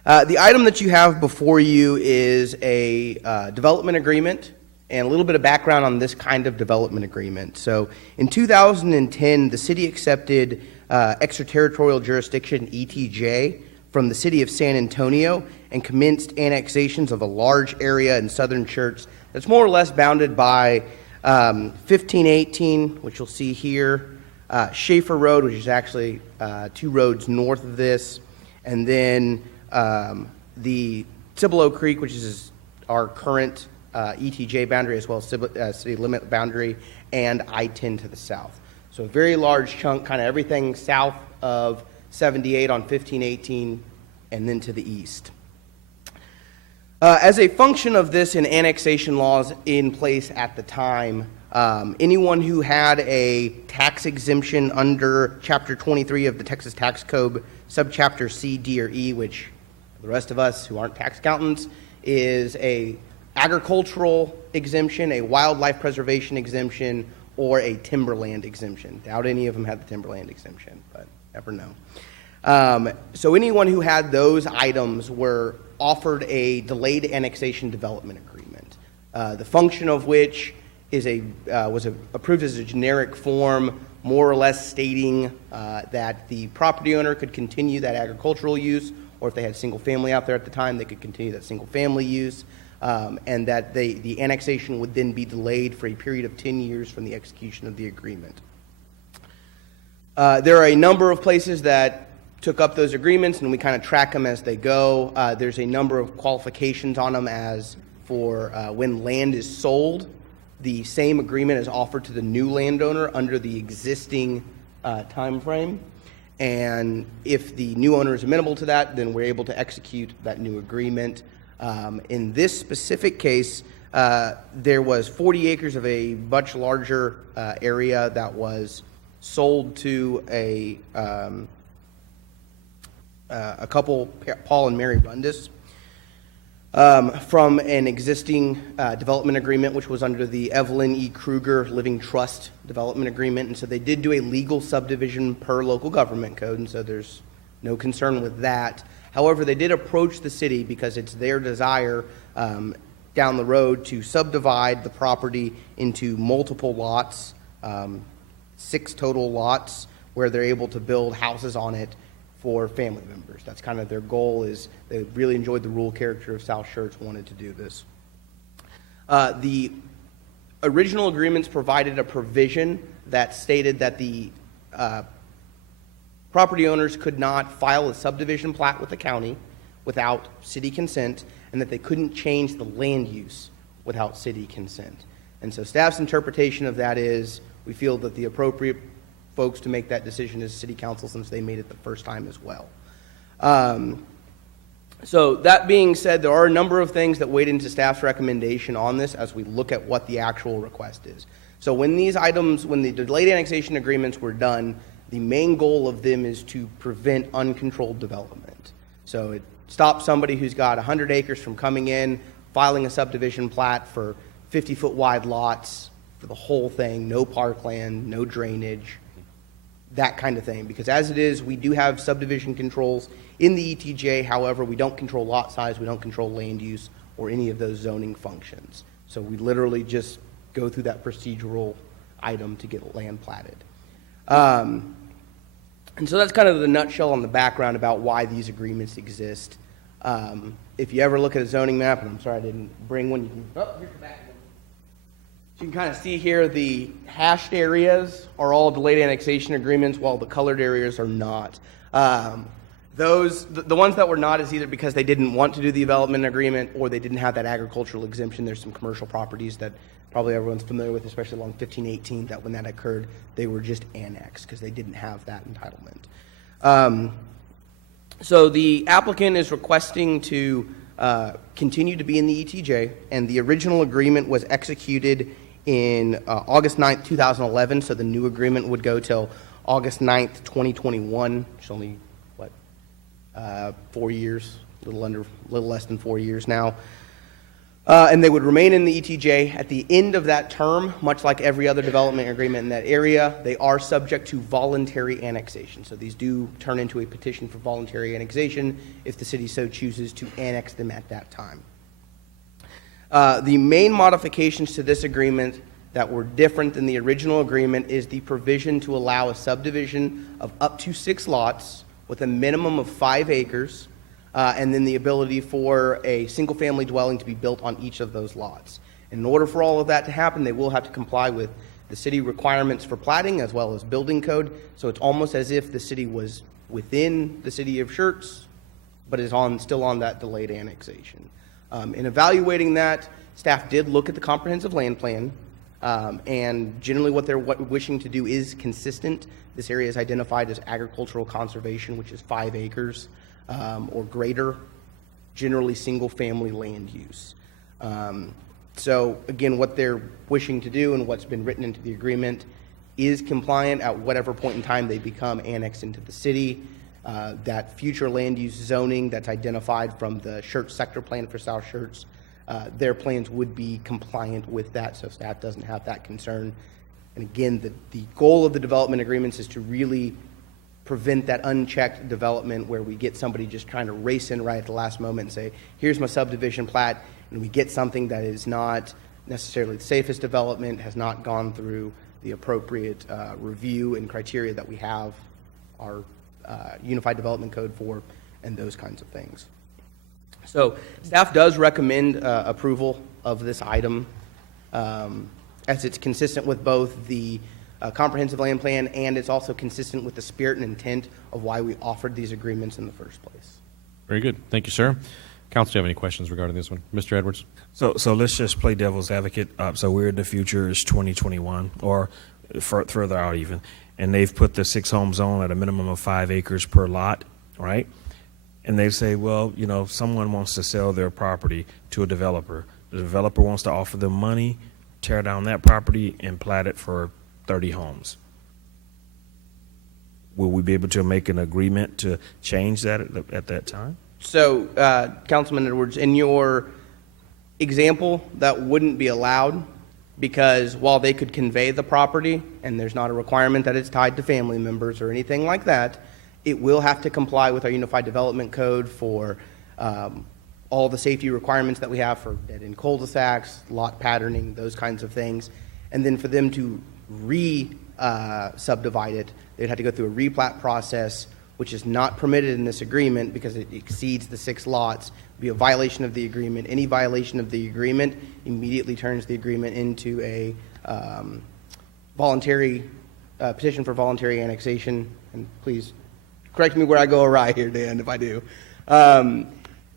The item that you have before you is a development agreement and a little bit of background on this kind of development agreement. So in 2010, the city accepted extraterritorial jurisdiction, ETJ, from the city of San Antonio and commenced annexations of a large area in southern Schertz that's more or less bounded by 1518, which you'll see here, Schaefer Road, which is actually 2 roads north of this, and then the Cibolo Creek, which is our current ETJ boundary, as well as city limit boundary, and I-10 to the south. So a very large chunk, kind of everything south of 78 on 1518 and then to the east. As a function of this and annexation laws in place at the time, anyone who had a tax exemption under Chapter 23 of the Texas Tax Code subchapter C, D, or E, which the rest of us who aren't tax accountants, is a agricultural exemption, a wildlife preservation exemption, or a timberland exemption. Doubt any of them had the timberland exemption, but never know. So anyone who had those items were offered a delayed annexation development agreement, the function of which is was approved as a generic form, more or less stating that the property owner could continue that agricultural use, or if they had single family out there at the time, they could continue that single family use, and that the annexation would then be delayed for a period of 10 years from the execution of the agreement. There are a number of places that took up those agreements, and we kind of track them as they go. There's a number of qualifications on them as for when land is sold, the same agreement is offered to the new landowner under the existing time frame. And if the new owner is amenable to that, then we're able to execute that new agreement. In this specific case, there was 40 acres of a much larger area that was sold to a couple, Paul and Mary Rundis, from an existing development agreement, which was under the Evelyn E. Kruger Living Trust development agreement. And so they did do a legal subdivision per local government code, and so there's no concern with that. However, they did approach the city because it's their desire down the road to subdivide the property into multiple lots, 6 total lots, where they're able to build houses on it for family members. That's kind of their goal. Is they really enjoyed the rural character of South Schertz, wanted to do this. The original agreements provided a provision that stated that the property owners could not file a subdivision plat with the county without city consent, and that they couldn't change the land use without city consent. And so staff's interpretation of that is we feel that the appropriate folks to make that decision is city council, since they made it the first time as well. So that being said, there are a number of things that weighed into staff's recommendation on this as we look at what the actual request is. So when these items, when the delayed annexation agreements were done, the main goal of them is to prevent uncontrolled development. So it stops somebody who's got 100 acres from coming in, filing a subdivision plat for 50-foot wide lots for the whole thing, no parkland, no drainage, that kind of thing. Because as it is, we do have subdivision controls in the ETJ. However, we don't control lot size, we don't control land use, or any of those zoning functions. So we literally just go through that procedural item to get land platted. And so that's kind of the nutshell on the background about why these agreements exist. If you ever look at a zoning map, and I'm sorry I didn't bring one, you can, here's the back one. So you can kind of see here the hashed areas are all delayed annexation agreements, while the colored areas are not. The ones that were not is either because they didn't want to do the development agreement, or they didn't have that agricultural exemption. There's some commercial properties that probably everyone's familiar with, especially along 1518, that when that occurred, they were just annexed because they didn't have that entitlement. So the applicant is requesting to continue to be in the ETJ, and the original agreement was executed in August 9th, 2011, so the new agreement would go till August 9th, 2021, which is only, 4 years, a little less than 4 years now. And they would remain in the ETJ. At the end of that term, much like every other development agreement in that area, they are subject to voluntary annexation. So these do turn into a petition for voluntary annexation if the city so chooses to annex them at that time. The main modifications to this agreement that were different than the original agreement is the provision to allow a subdivision of up to 6 lots with a minimum of 5 acres, and then the ability for a single-family dwelling to be built on each of those lots. In order for all of that to happen, they will have to comply with the city requirements for platting as well as building code. So it's almost as if the city was within the city of Schertz, but is still on that delayed annexation. In evaluating that, staff did look at the comprehensive land plan, and generally what they're wishing to do is consistent. This area is identified as agricultural conservation, which is 5 acres. Or greater, generally single-family land use. So again, what they're wishing to do and what's been written into the agreement is compliant at whatever point in time they become annexed into the city. that future land use zoning that's identified from the Schertz sector plan for South Schertz, their plans would be compliant with that, so staff doesn't have that concern. And again, the goal of the development agreements is to really prevent that unchecked development where we get somebody just trying to race in right at the last moment and say, here's my subdivision plat, and we get something that is not necessarily the safest development, has not gone through the appropriate review and criteria that we have our Unified Development Code for, and those kinds of things. So staff does recommend approval of this item as it's consistent with both the comprehensive land plan, and it's also consistent with the spirit and intent of why we offered these agreements in the first place. Very good. Thank you, sir. Council, do you have any questions regarding this one? Mr. Edwards? So let's just play devil's advocate. So we're in the future is 2021 or further out even, and they've put the 6 homes on at a minimum of 5 acres per lot, right? And they say, well, you know, someone wants to sell their property to a developer. The developer wants to offer them money, tear down that property, and plat it for 30 homes. Will we be able to make an agreement to change that at that time? So, Councilman Edwards, in your example, that wouldn't be allowed because while they could convey the property, and there's not a requirement that it's tied to family members or anything like that, it will have to comply with our Unified Development Code for all the safety requirements that we have for dead-end cul-de-sacs, lot patterning, those kinds of things. And then for them to subdivide it, they'd have to go through a replat process, which is not permitted in this agreement because it exceeds the 6 lots. It would be a violation of the agreement. Any violation of the agreement immediately turns the agreement into a voluntary petition for voluntary annexation. And please correct me where I go awry here, Dan, if I do.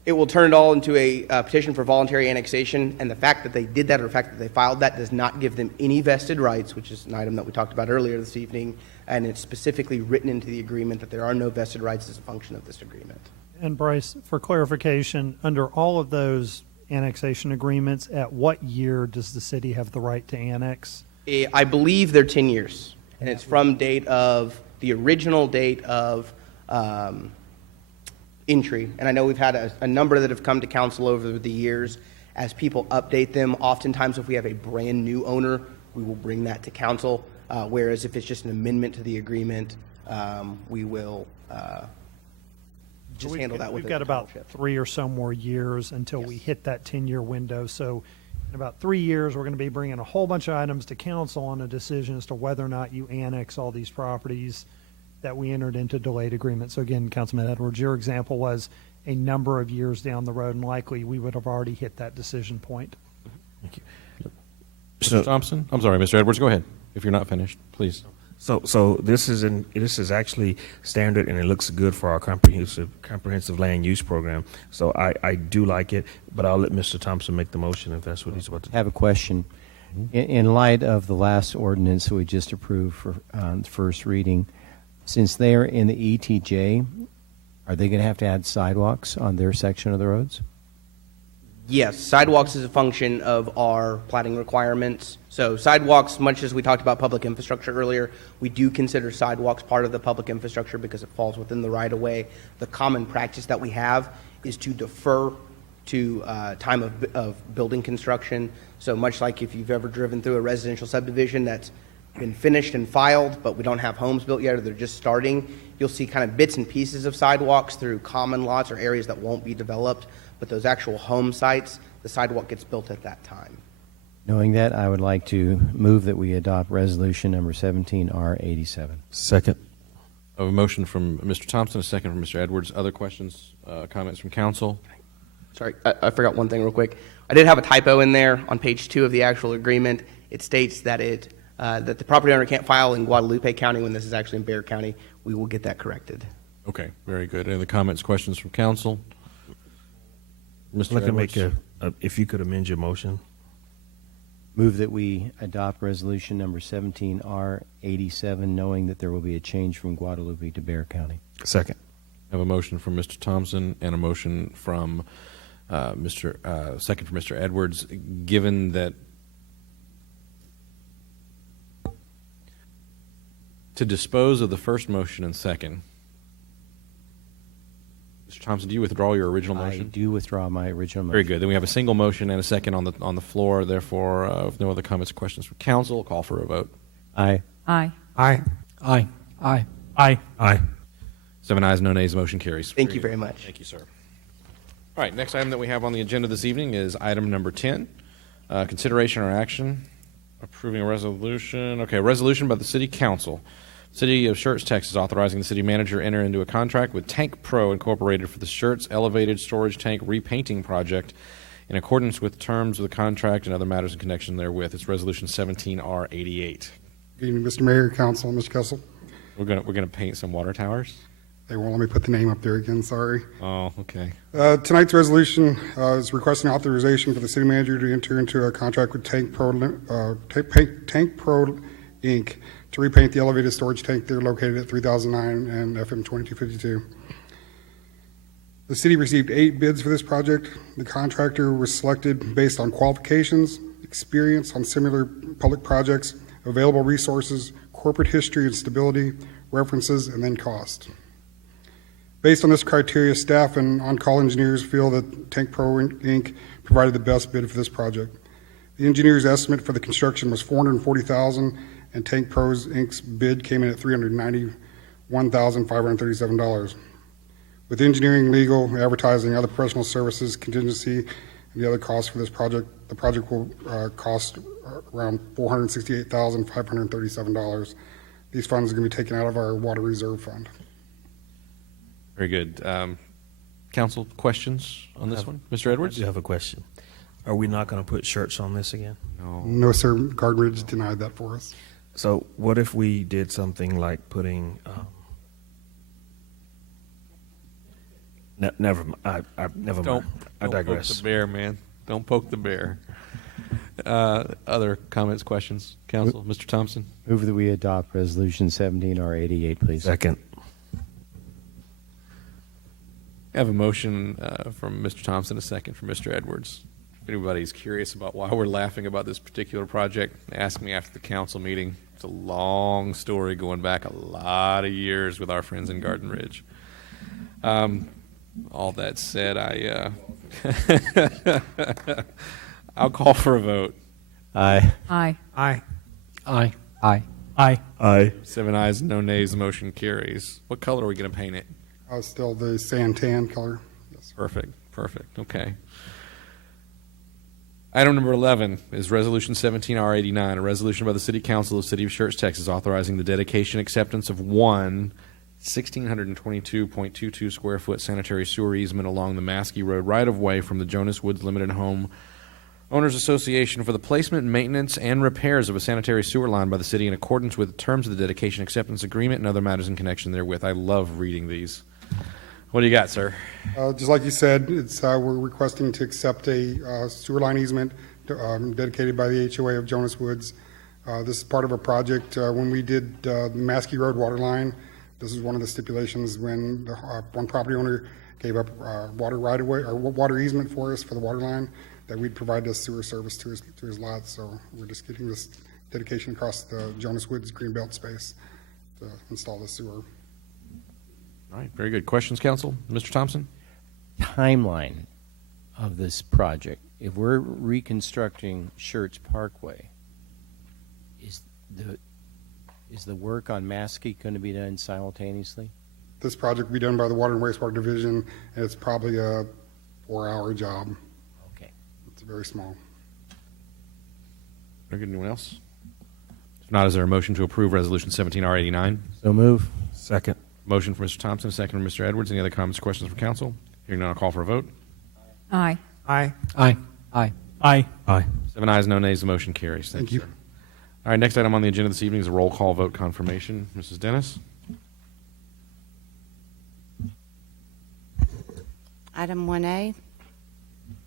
It will turn it all into a petition for voluntary annexation, and the fact that they did that or the fact that they filed that does not give them any vested rights, which is an item that we talked about earlier this evening, and it's specifically written into the agreement that there are no vested rights as a function of this agreement. And Bryce, for clarification, under all of those annexation agreements, at what year does the city have the right to annex? I believe they're 10 years, and it's from the original date of entry. And I know we've had a number that have come to council over the years. As people update them, oftentimes if we have a brand new owner, we will bring that to council, whereas if it's just an amendment to the agreement, we will just handle that with We've got about 3 or so more years until we hit that 10-year window. So in about 3 years, we're going to be bringing a whole bunch of items to council on a decision as to whether or not you annex all these properties that we entered into delayed agreement. So again, Councilman Edwards, your example was a number of years down the road, and likely we would have already hit that decision point. Thank you. Mr. Thompson? I'm sorry, Mr. Edwards, go ahead. If you're not finished, please. So this is actually standard, and it looks good for our comprehensive land use program. So I do like it, but I'll let Mr. Thompson make the motion if that's what he's about to do. I have a question. In light of the last ordinance that we just approved for first reading, since they are in the ETJ, are they going to have to add sidewalks on their section of the roads? Yes, sidewalks is a function of our platting requirements. So sidewalks, much as we talked about public infrastructure earlier, we do consider sidewalks part of the public infrastructure because it falls within the right-of-way. The common practice that we have is to defer to time of building construction. So much like if you've ever driven through a residential subdivision that's been finished and filed, but we don't have homes built yet or they're just starting, you'll see kind of bits and pieces of sidewalks through common lots or areas that won't be developed, but those actual home sites, the sidewalk gets built at that time. Knowing that, I would like to move that we adopt resolution number 17R87. Second. I have a motion from Mr. Thompson, a second from Mr. Edwards. Other questions, comments from council? Sorry, I forgot one thing real quick. I did have a typo in there on page 2 of the actual agreement. It states that that the property owner can't file in Guadalupe County when this is actually in Bexar County. We will get that corrected. Okay, very good. Any other comments, questions from council? Mr. I'd like to Edwards? make if you could amend your motion. Move that we adopt resolution number 17R87, knowing that there will be a change from Guadalupe to Bexar County. Second. I have a motion from Mr. Thompson and a motion from second from Mr. Edwards. Given that to dispose of the first motion and second, Mr. Thompson, do you withdraw your original I motion? do withdraw my original motion. Very good. Then we have a single motion and a second on the floor. Therefore, if no other comments or questions from council, I'll call for a vote. Aye. Aye. Aye. Aye. Aye. Aye. 7 ayes, no nays. Motion carries. Thank you very much. Thank you, sir. All right, next item that we have on the agenda this evening is item number 10, consideration or action approving a resolution. Okay, a resolution by the City Council, City of Schertz, Texas, authorizing the city manager to enter into a contract with Tank Pro Incorporated for the Schertz Elevated Storage Tank Repainting Project in accordance with terms of the contract and other matters in connection therewith. It's Resolution 17R88. Good evening, Mr. Mayor, Council, Mr. Kessel. We're gonna paint some water towers. They won't let me put the name up there again, sorry. Oh, okay. Tonight's resolution is requesting authorization for the city manager to enter into a contract with Tank Pro Inc. to repaint the elevated storage tank there located at 3009 and FM 2252. The city received 8 bids for this project. The contractor was selected based on qualifications, experience on similar public projects, available resources, corporate history and stability, references, and then cost. Based on this criteria, staff and on-call engineers feel that Tank Pro Inc. provided the best bid for this project. The engineer's estimate for the construction was $440,000, and Tank Pro Inc.'s bid came in at $391,537. With engineering, legal, advertising, other professional services, contingency, and the other costs for this project, the project will cost around $468,537. These funds are going to be taken out of our water reserve fund. Very good. Council, questions on this one? Mr. Edwards? I do have a question. Are we not going to put Schertz on this again? No. No, sir. Garden Ridge denied that for us. So what if we did something like putting, never mind. Never mind. I digress. Poke the bear, man. Don't poke the bear. Other comments, questions? Council, Mr. Thompson? Move that we adopt Resolution 17R88, please. Second. I have a motion from Mr. Thompson, a second from Mr. Edwards. If anybody's curious about why we're laughing about this particular project, ask me after the council meeting. It's a long story going back a lot of years with our friends in Garden Ridge. All that said, I'll call for a vote. Aye. Aye. Aye. Aye. Aye. Aye. 7 ayes, no nays. The motion carries. What color are we going to paint it? Still the santan color. Yes. Perfect. Okay. Item number 11 is Resolution 17R89, a resolution by the City Council of the City of Schertz, Texas, authorizing the dedication acceptance of one 1,622.22 square foot sanitary sewer easement along the Maskey Road right-of-way from the Jonas Woods Limited Home Owners Association for the placement, maintenance, and repairs of a sanitary sewer line by the city in accordance with the terms of the dedication acceptance agreement and other matters in connection therewith. I love reading these. What do you got, sir? Just like you said, we're requesting to accept a sewer line easement dedicated by the HOA of Jonas Woods. This is part of a project. When we did the Maskey Road water line, this is one of the stipulations when one property owner gave up water right-of-way or water easement for us for the water line, that we'd provide this sewer service to his lot. So we're just getting this dedication across the Jonas Woods Greenbelt space to install the sewer. All right, very good. Questions, council? Mr. Thompson? Timeline of this project. If we're reconstructing Schertz Parkway, is the work on Maskey going to be done simultaneously? This project will be done by the Water and Wastewater Division, and it's probably a 4-hour job. Okay. It's very small. Very good. Anyone else? If not, is there a motion to approve Resolution 17R89? So move. Second. Motion from Mr. Thompson, second from Mr. Edwards. Any other comments or questions from council? Hearing none, I'll call for a vote. Aye. Aye. Aye. Aye. Aye. Aye. 7 ayes, no nays. The motion carries. Thank you. Sir. All right, next item on the agenda this evening is a roll call vote confirmation. Mrs. Dennis? Item 1A,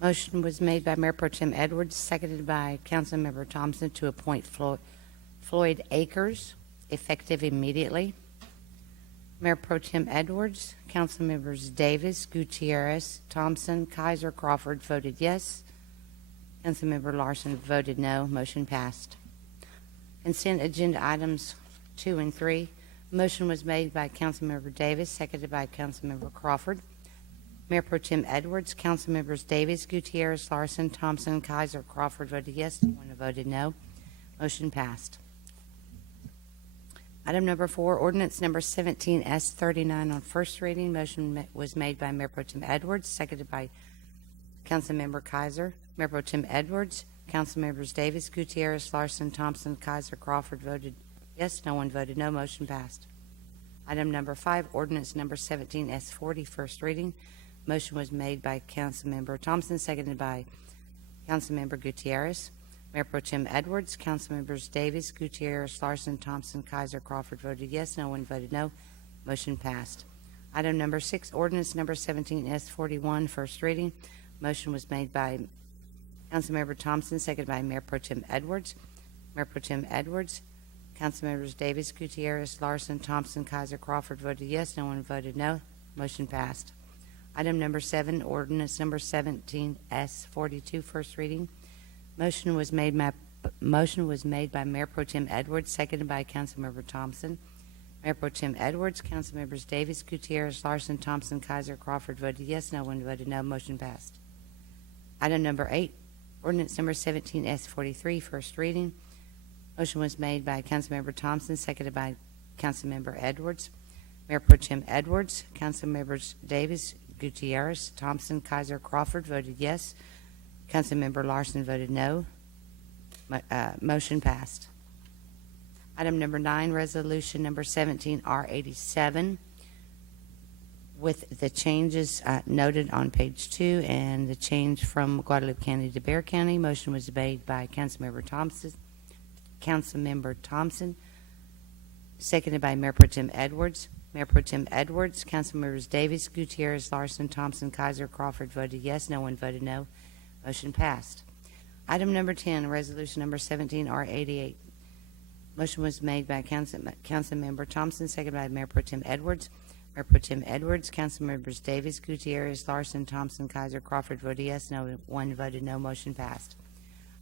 motion was made by Mayor Pro Tem Edwards, seconded by Councilmember Thompson to appoint Floyd Akers, effective immediately. Mayor Pro Tem Edwards, Councilmembers Davis, Gutierrez, Thompson, Kaiser, Crawford voted yes. Councilmember Larson voted no. Motion passed. Consent agenda items 2 and 3. Motion was made by Councilmember Davis, seconded by Councilmember Crawford, Mayor Pro Tem Edwards, Council Members Davis, Gutierrez, Larson, Thompson, Kaiser, Crawford voted yes, no one voted no. Motion passed. Item number 4, ordinance number 17S39 on first reading. Motion was made by Mayor Pro Tem Edwards, seconded by Councilmember Kaiser. Mayor Pro Tem Edwards, Council Members Davis, Gutierrez, Larson, Thompson, Kaiser, Crawford voted yes, no one voted no. Motion passed. Item number 5, ordinance number 17S40, first reading. Motion was made by Councilmember Thompson, seconded by Councilmember Gutierrez. Mayor Pro Tem Edwards, Councilmembers Davis, Gutierrez, Larson, Thompson, Kaiser, Crawford voted yes, no one voted no. Motion passed. Item number 6, ordinance number 17S41, first reading. Motion was made by Councilmember Thompson, seconded by Mayor Pro Tem Edwards. Mayor Pro Tem Edwards, Councilmembers Davis, Gutierrez, Larson, Thompson, Kaiser, Crawford voted yes, no one voted no. Motion passed. Item number 7, ordinance number 17S42, first reading. Motion was made by Mayor Pro Tem Edwards, seconded by Councilmember Thompson. Mayor Pro Tem Edwards, Councilmembers Davis, Gutierrez, Larson, Thompson, Kaiser, Crawford voted yes, no one voted no. Motion passed. Item number 8, ordinance number 17S43, first reading. Motion was made by Councilmember Thompson, seconded by Councilmember Edwards. Mayor Pro Tem Edwards, Councilmembers Davis, Gutierrez, Thompson, Kaiser, Crawford voted yes. Councilmember Larson voted no. Motion passed. Item number 9, resolution number 17R87, with the changes noted on page 2 and the change from Guadalupe County to Bexar County. Motion was made by Councilmember Thompson, seconded by Mayor Pro Tem Edwards. Mayor Pro Tem Edwards, Councilmembers Davis, Gutierrez, Larson, Thompson, Kaiser, Crawford voted yes, no one voted no. Motion passed. Item number 10, resolution number 17R88. Motion was made by Councilmember Thompson, seconded by Mayor Pro Tem Edwards. Mayor Pro Tem Edwards, Councilmembers Davis, Gutierrez, Larson, Thompson, Kaiser, Crawford voted yes, no one voted no. Motion passed.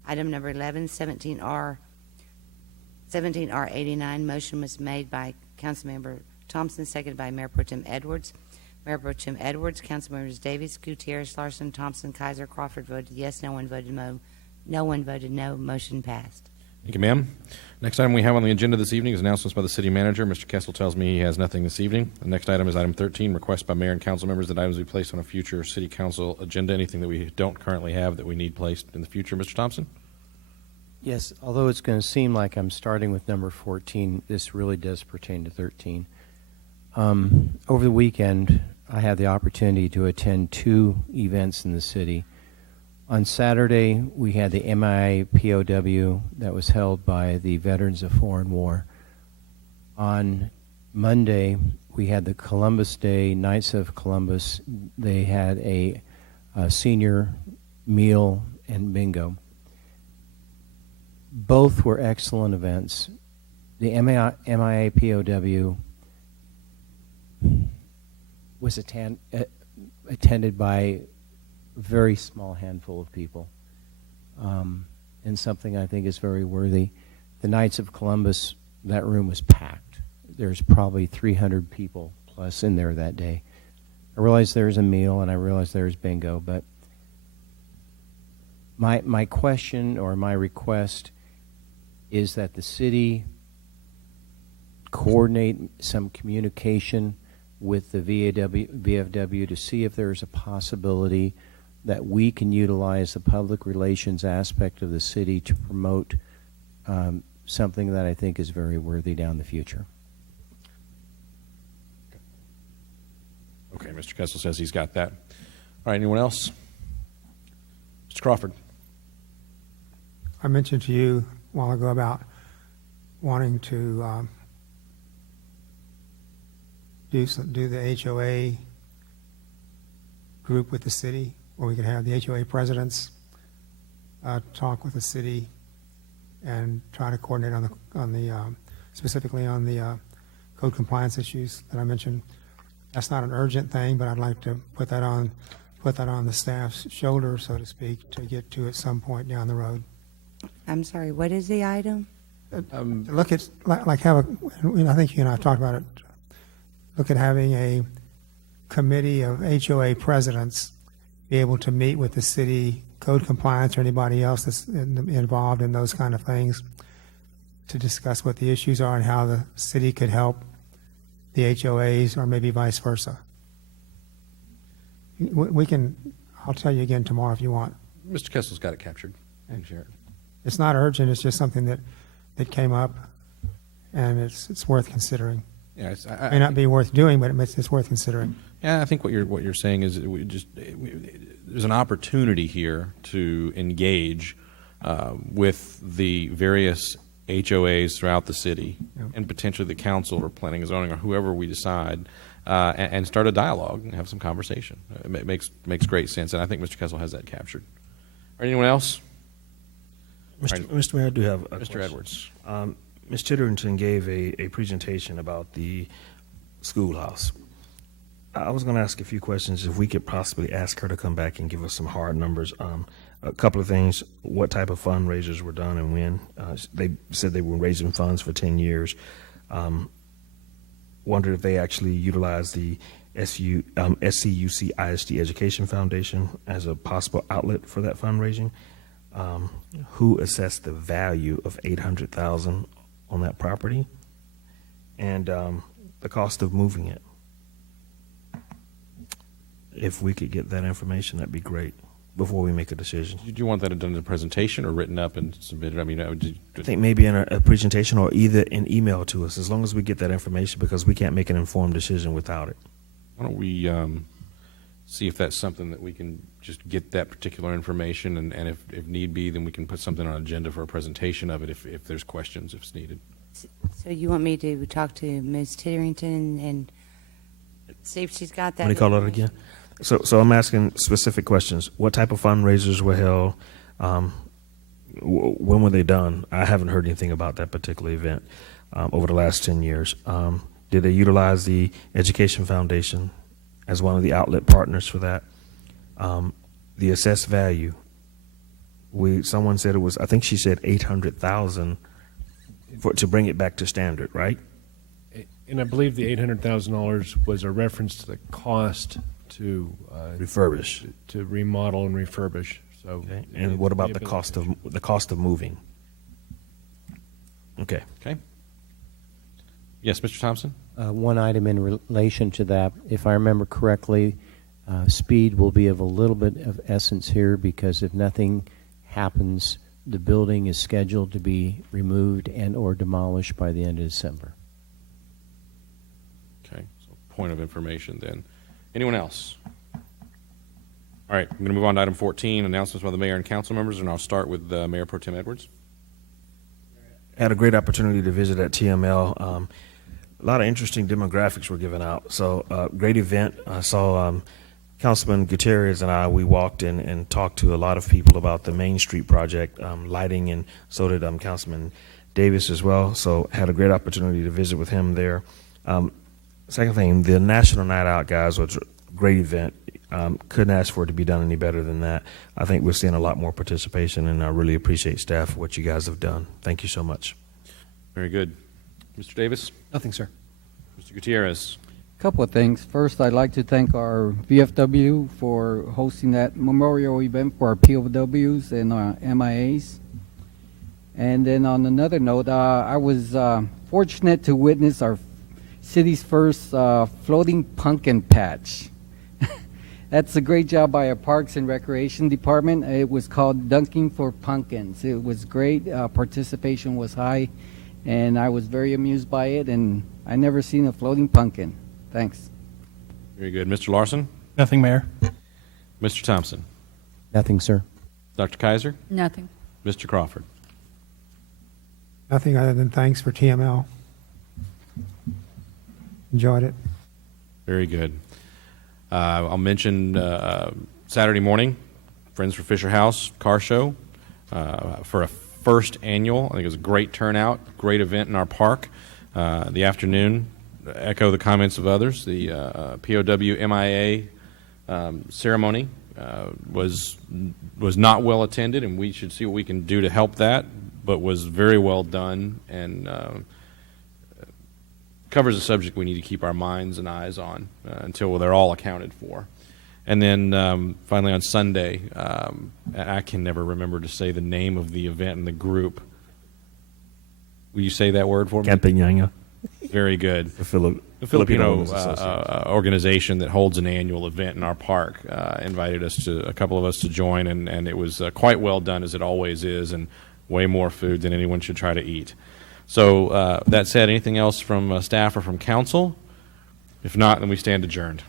Item number 11, 17R89. Motion was made by Councilmember Thompson, seconded by Mayor Pro Tem Edwards. Mayor Pro Tem Edwards, Councilmembers Davis, Gutierrez, Larson, Thompson, Kaiser, Crawford voted yes, no one voted no. No one voted no. Motion passed. Thank you, ma'am. Next item we have on the agenda this evening is announcements by the city manager. Mr. Kessel tells me he has nothing this evening. The next item is item 13, request by mayor and council members that items be placed on a future city council agenda. Anything that we don't currently have that we need placed in the future, Mr. Thompson? Yes, although it's going to seem like I'm starting with number 14, this really does pertain to 13. Over the weekend, I had the opportunity to attend 2 events in the city. On Saturday, we had the MIA POW that was held by the Veterans of Foreign War. On Monday, we had the Columbus Day, Knights of Columbus. They had a senior meal and bingo. Both were excellent events. The MIA POW was attended by a very small handful of people, and something I think is very worthy. The Knights of Columbus, that room was packed. There's probably 300 people plus in there that day. I realize there's a meal and I realize there's bingo, but my question or my request is that the city coordinate some communication with the VFW to see if there's a possibility that we can utilize the public relations aspect of the city to promote something that I think is very worthy down the future. Okay, Mr. Kessel says he's got that. All right, anyone else? Mr. Crawford. I mentioned to you a while ago about wanting to do the HOA group with the city, where we could have the HOA presidents talk with the city and try to coordinate on the specifically on the code compliance issues that I mentioned. That's not an urgent thing, but I'd like to put that on the staff's shoulder, so to speak, to get to at some point down the road. I'm sorry, what is the item? Look at, like have a, I think you and I talked about it, look at having a committee of HOA presidents be able to meet with the city code compliance or anybody else that's involved in those kind of things to discuss what the issues are and how the city could help the HOAs, or maybe vice versa. We can, I'll tell you again tomorrow if you want. Mr. Kessel's got it captured. And share it. It's not urgent, it's just something that came up, and it's worth considering. Yeah, It may not be worth doing, but it's worth considering. Yeah, I think what you're saying is there's an opportunity here to engage with the various HOAs throughout the city, and potentially the council or planning and zoning or whoever we decide, and start a dialogue and have some conversation. It makes great sense, and I think Mr. Kessel has that captured. Anyone else? Mr. Mayor, I do have a Mr. question. Edwards. Ms. Titterington gave a presentation about the schoolhouse. I was going to ask a few questions if we could possibly ask her to come back and give us some hard numbers. A couple of things: what type of fundraisers were done and when? They said they were raising funds for 10 years. Wondered if they actually utilized the SCUC ISD Education Foundation as a possible outlet for that fundraising. Who assessed the value of $800,000 on that property, and the cost of moving it? If we could get that information, that'd be great before we make a decision. Do you want that done in a presentation or written up and submitted? I mean, I think maybe in a presentation or either an email to us, as long as we get that information, because we can't make an informed decision without it. Why don't we see if that's something that we can just get that particular information, and if need be, then we can put something on an agenda for a presentation of it if there's questions, if it's needed. So you want me to talk to Ms. Titterington and see if she's got that? Let me call it again. So I'm asking specific questions. What type of fundraisers were held? When were they done? I haven't heard anything about that particular event over the last 10 years. Did they utilize the Education Foundation as one of the outlet partners for that? The assessed value. Someone said it was, I think she said $800,000 to bring it back to standard, right? And I believe the $800,000 was a reference to the cost to refurbish, to remodel and refurbish. So, okay. And what about the cost of moving? Okay. Okay. Yes, Mr. Thompson. One item in relation to that, if I remember correctly, speed will be of a little bit of essence here, because if nothing happens, the building is scheduled to be removed and or demolished by the end of December. Okay, so point of information then. Anyone else? All right, I'm going to move on to item 14, announcements by the mayor and council members, and I'll start with Mayor Pro Tem Edwards. Had a great opportunity to visit at TML. A lot of interesting demographics were given out. So great event. I saw Councilman Gutierrez and we walked in and talked to a lot of people about the Main Street project, lighting, and so did Councilman Davis as well. So had a great opportunity to visit with him there. Second thing, the National Night Out, guys, was a great event. Couldn't ask for it to be done any better than that. I think we're seeing a lot more participation, and I really appreciate staff for what you guys have done. Thank you so much. Very good. Mr. Davis? Nothing, sir. Mr. Gutierrez? A couple of things. First, I'd like to thank our VFW for hosting that memorial event for our POWs and MIAs. And then on another note, I was fortunate to witness our city's first floating pumpkin patch. That's a great job by our Parks and Recreation Department. It was called Dunking for Pumpkins. It was great. Participation was high, and I was very amused by it, and I never seen a floating pumpkin. Thanks. Very good. Mr. Larson? Nothing, Mayor. Mr. Thompson? Nothing, sir. Dr. Kaiser? Nothing. Mr. Crawford? Nothing other than thanks for TML. Enjoyed it. Very good. I'll mention Saturday morning, Friends for Fisher House car show for a first annual. I think it was a great turnout, great event in our park. The afternoon, echo the comments of others. The POW MIA ceremony was not well attended, and we should see what we can do to help that, but was very well done and covers a subject we need to keep our minds and eyes on until they're all accounted for. And then finally on Sunday, I can never remember to say the name of the event and the group. Will you say that word for me? Campaña. Very good. The Filipino Women's Association. organization that holds an annual event in our park invited us to, a couple of us, to join, and it was quite well done, as it always is, and way more food than anyone should try to eat. So that said, anything else from staff or from council? If not, then we stand adjourned.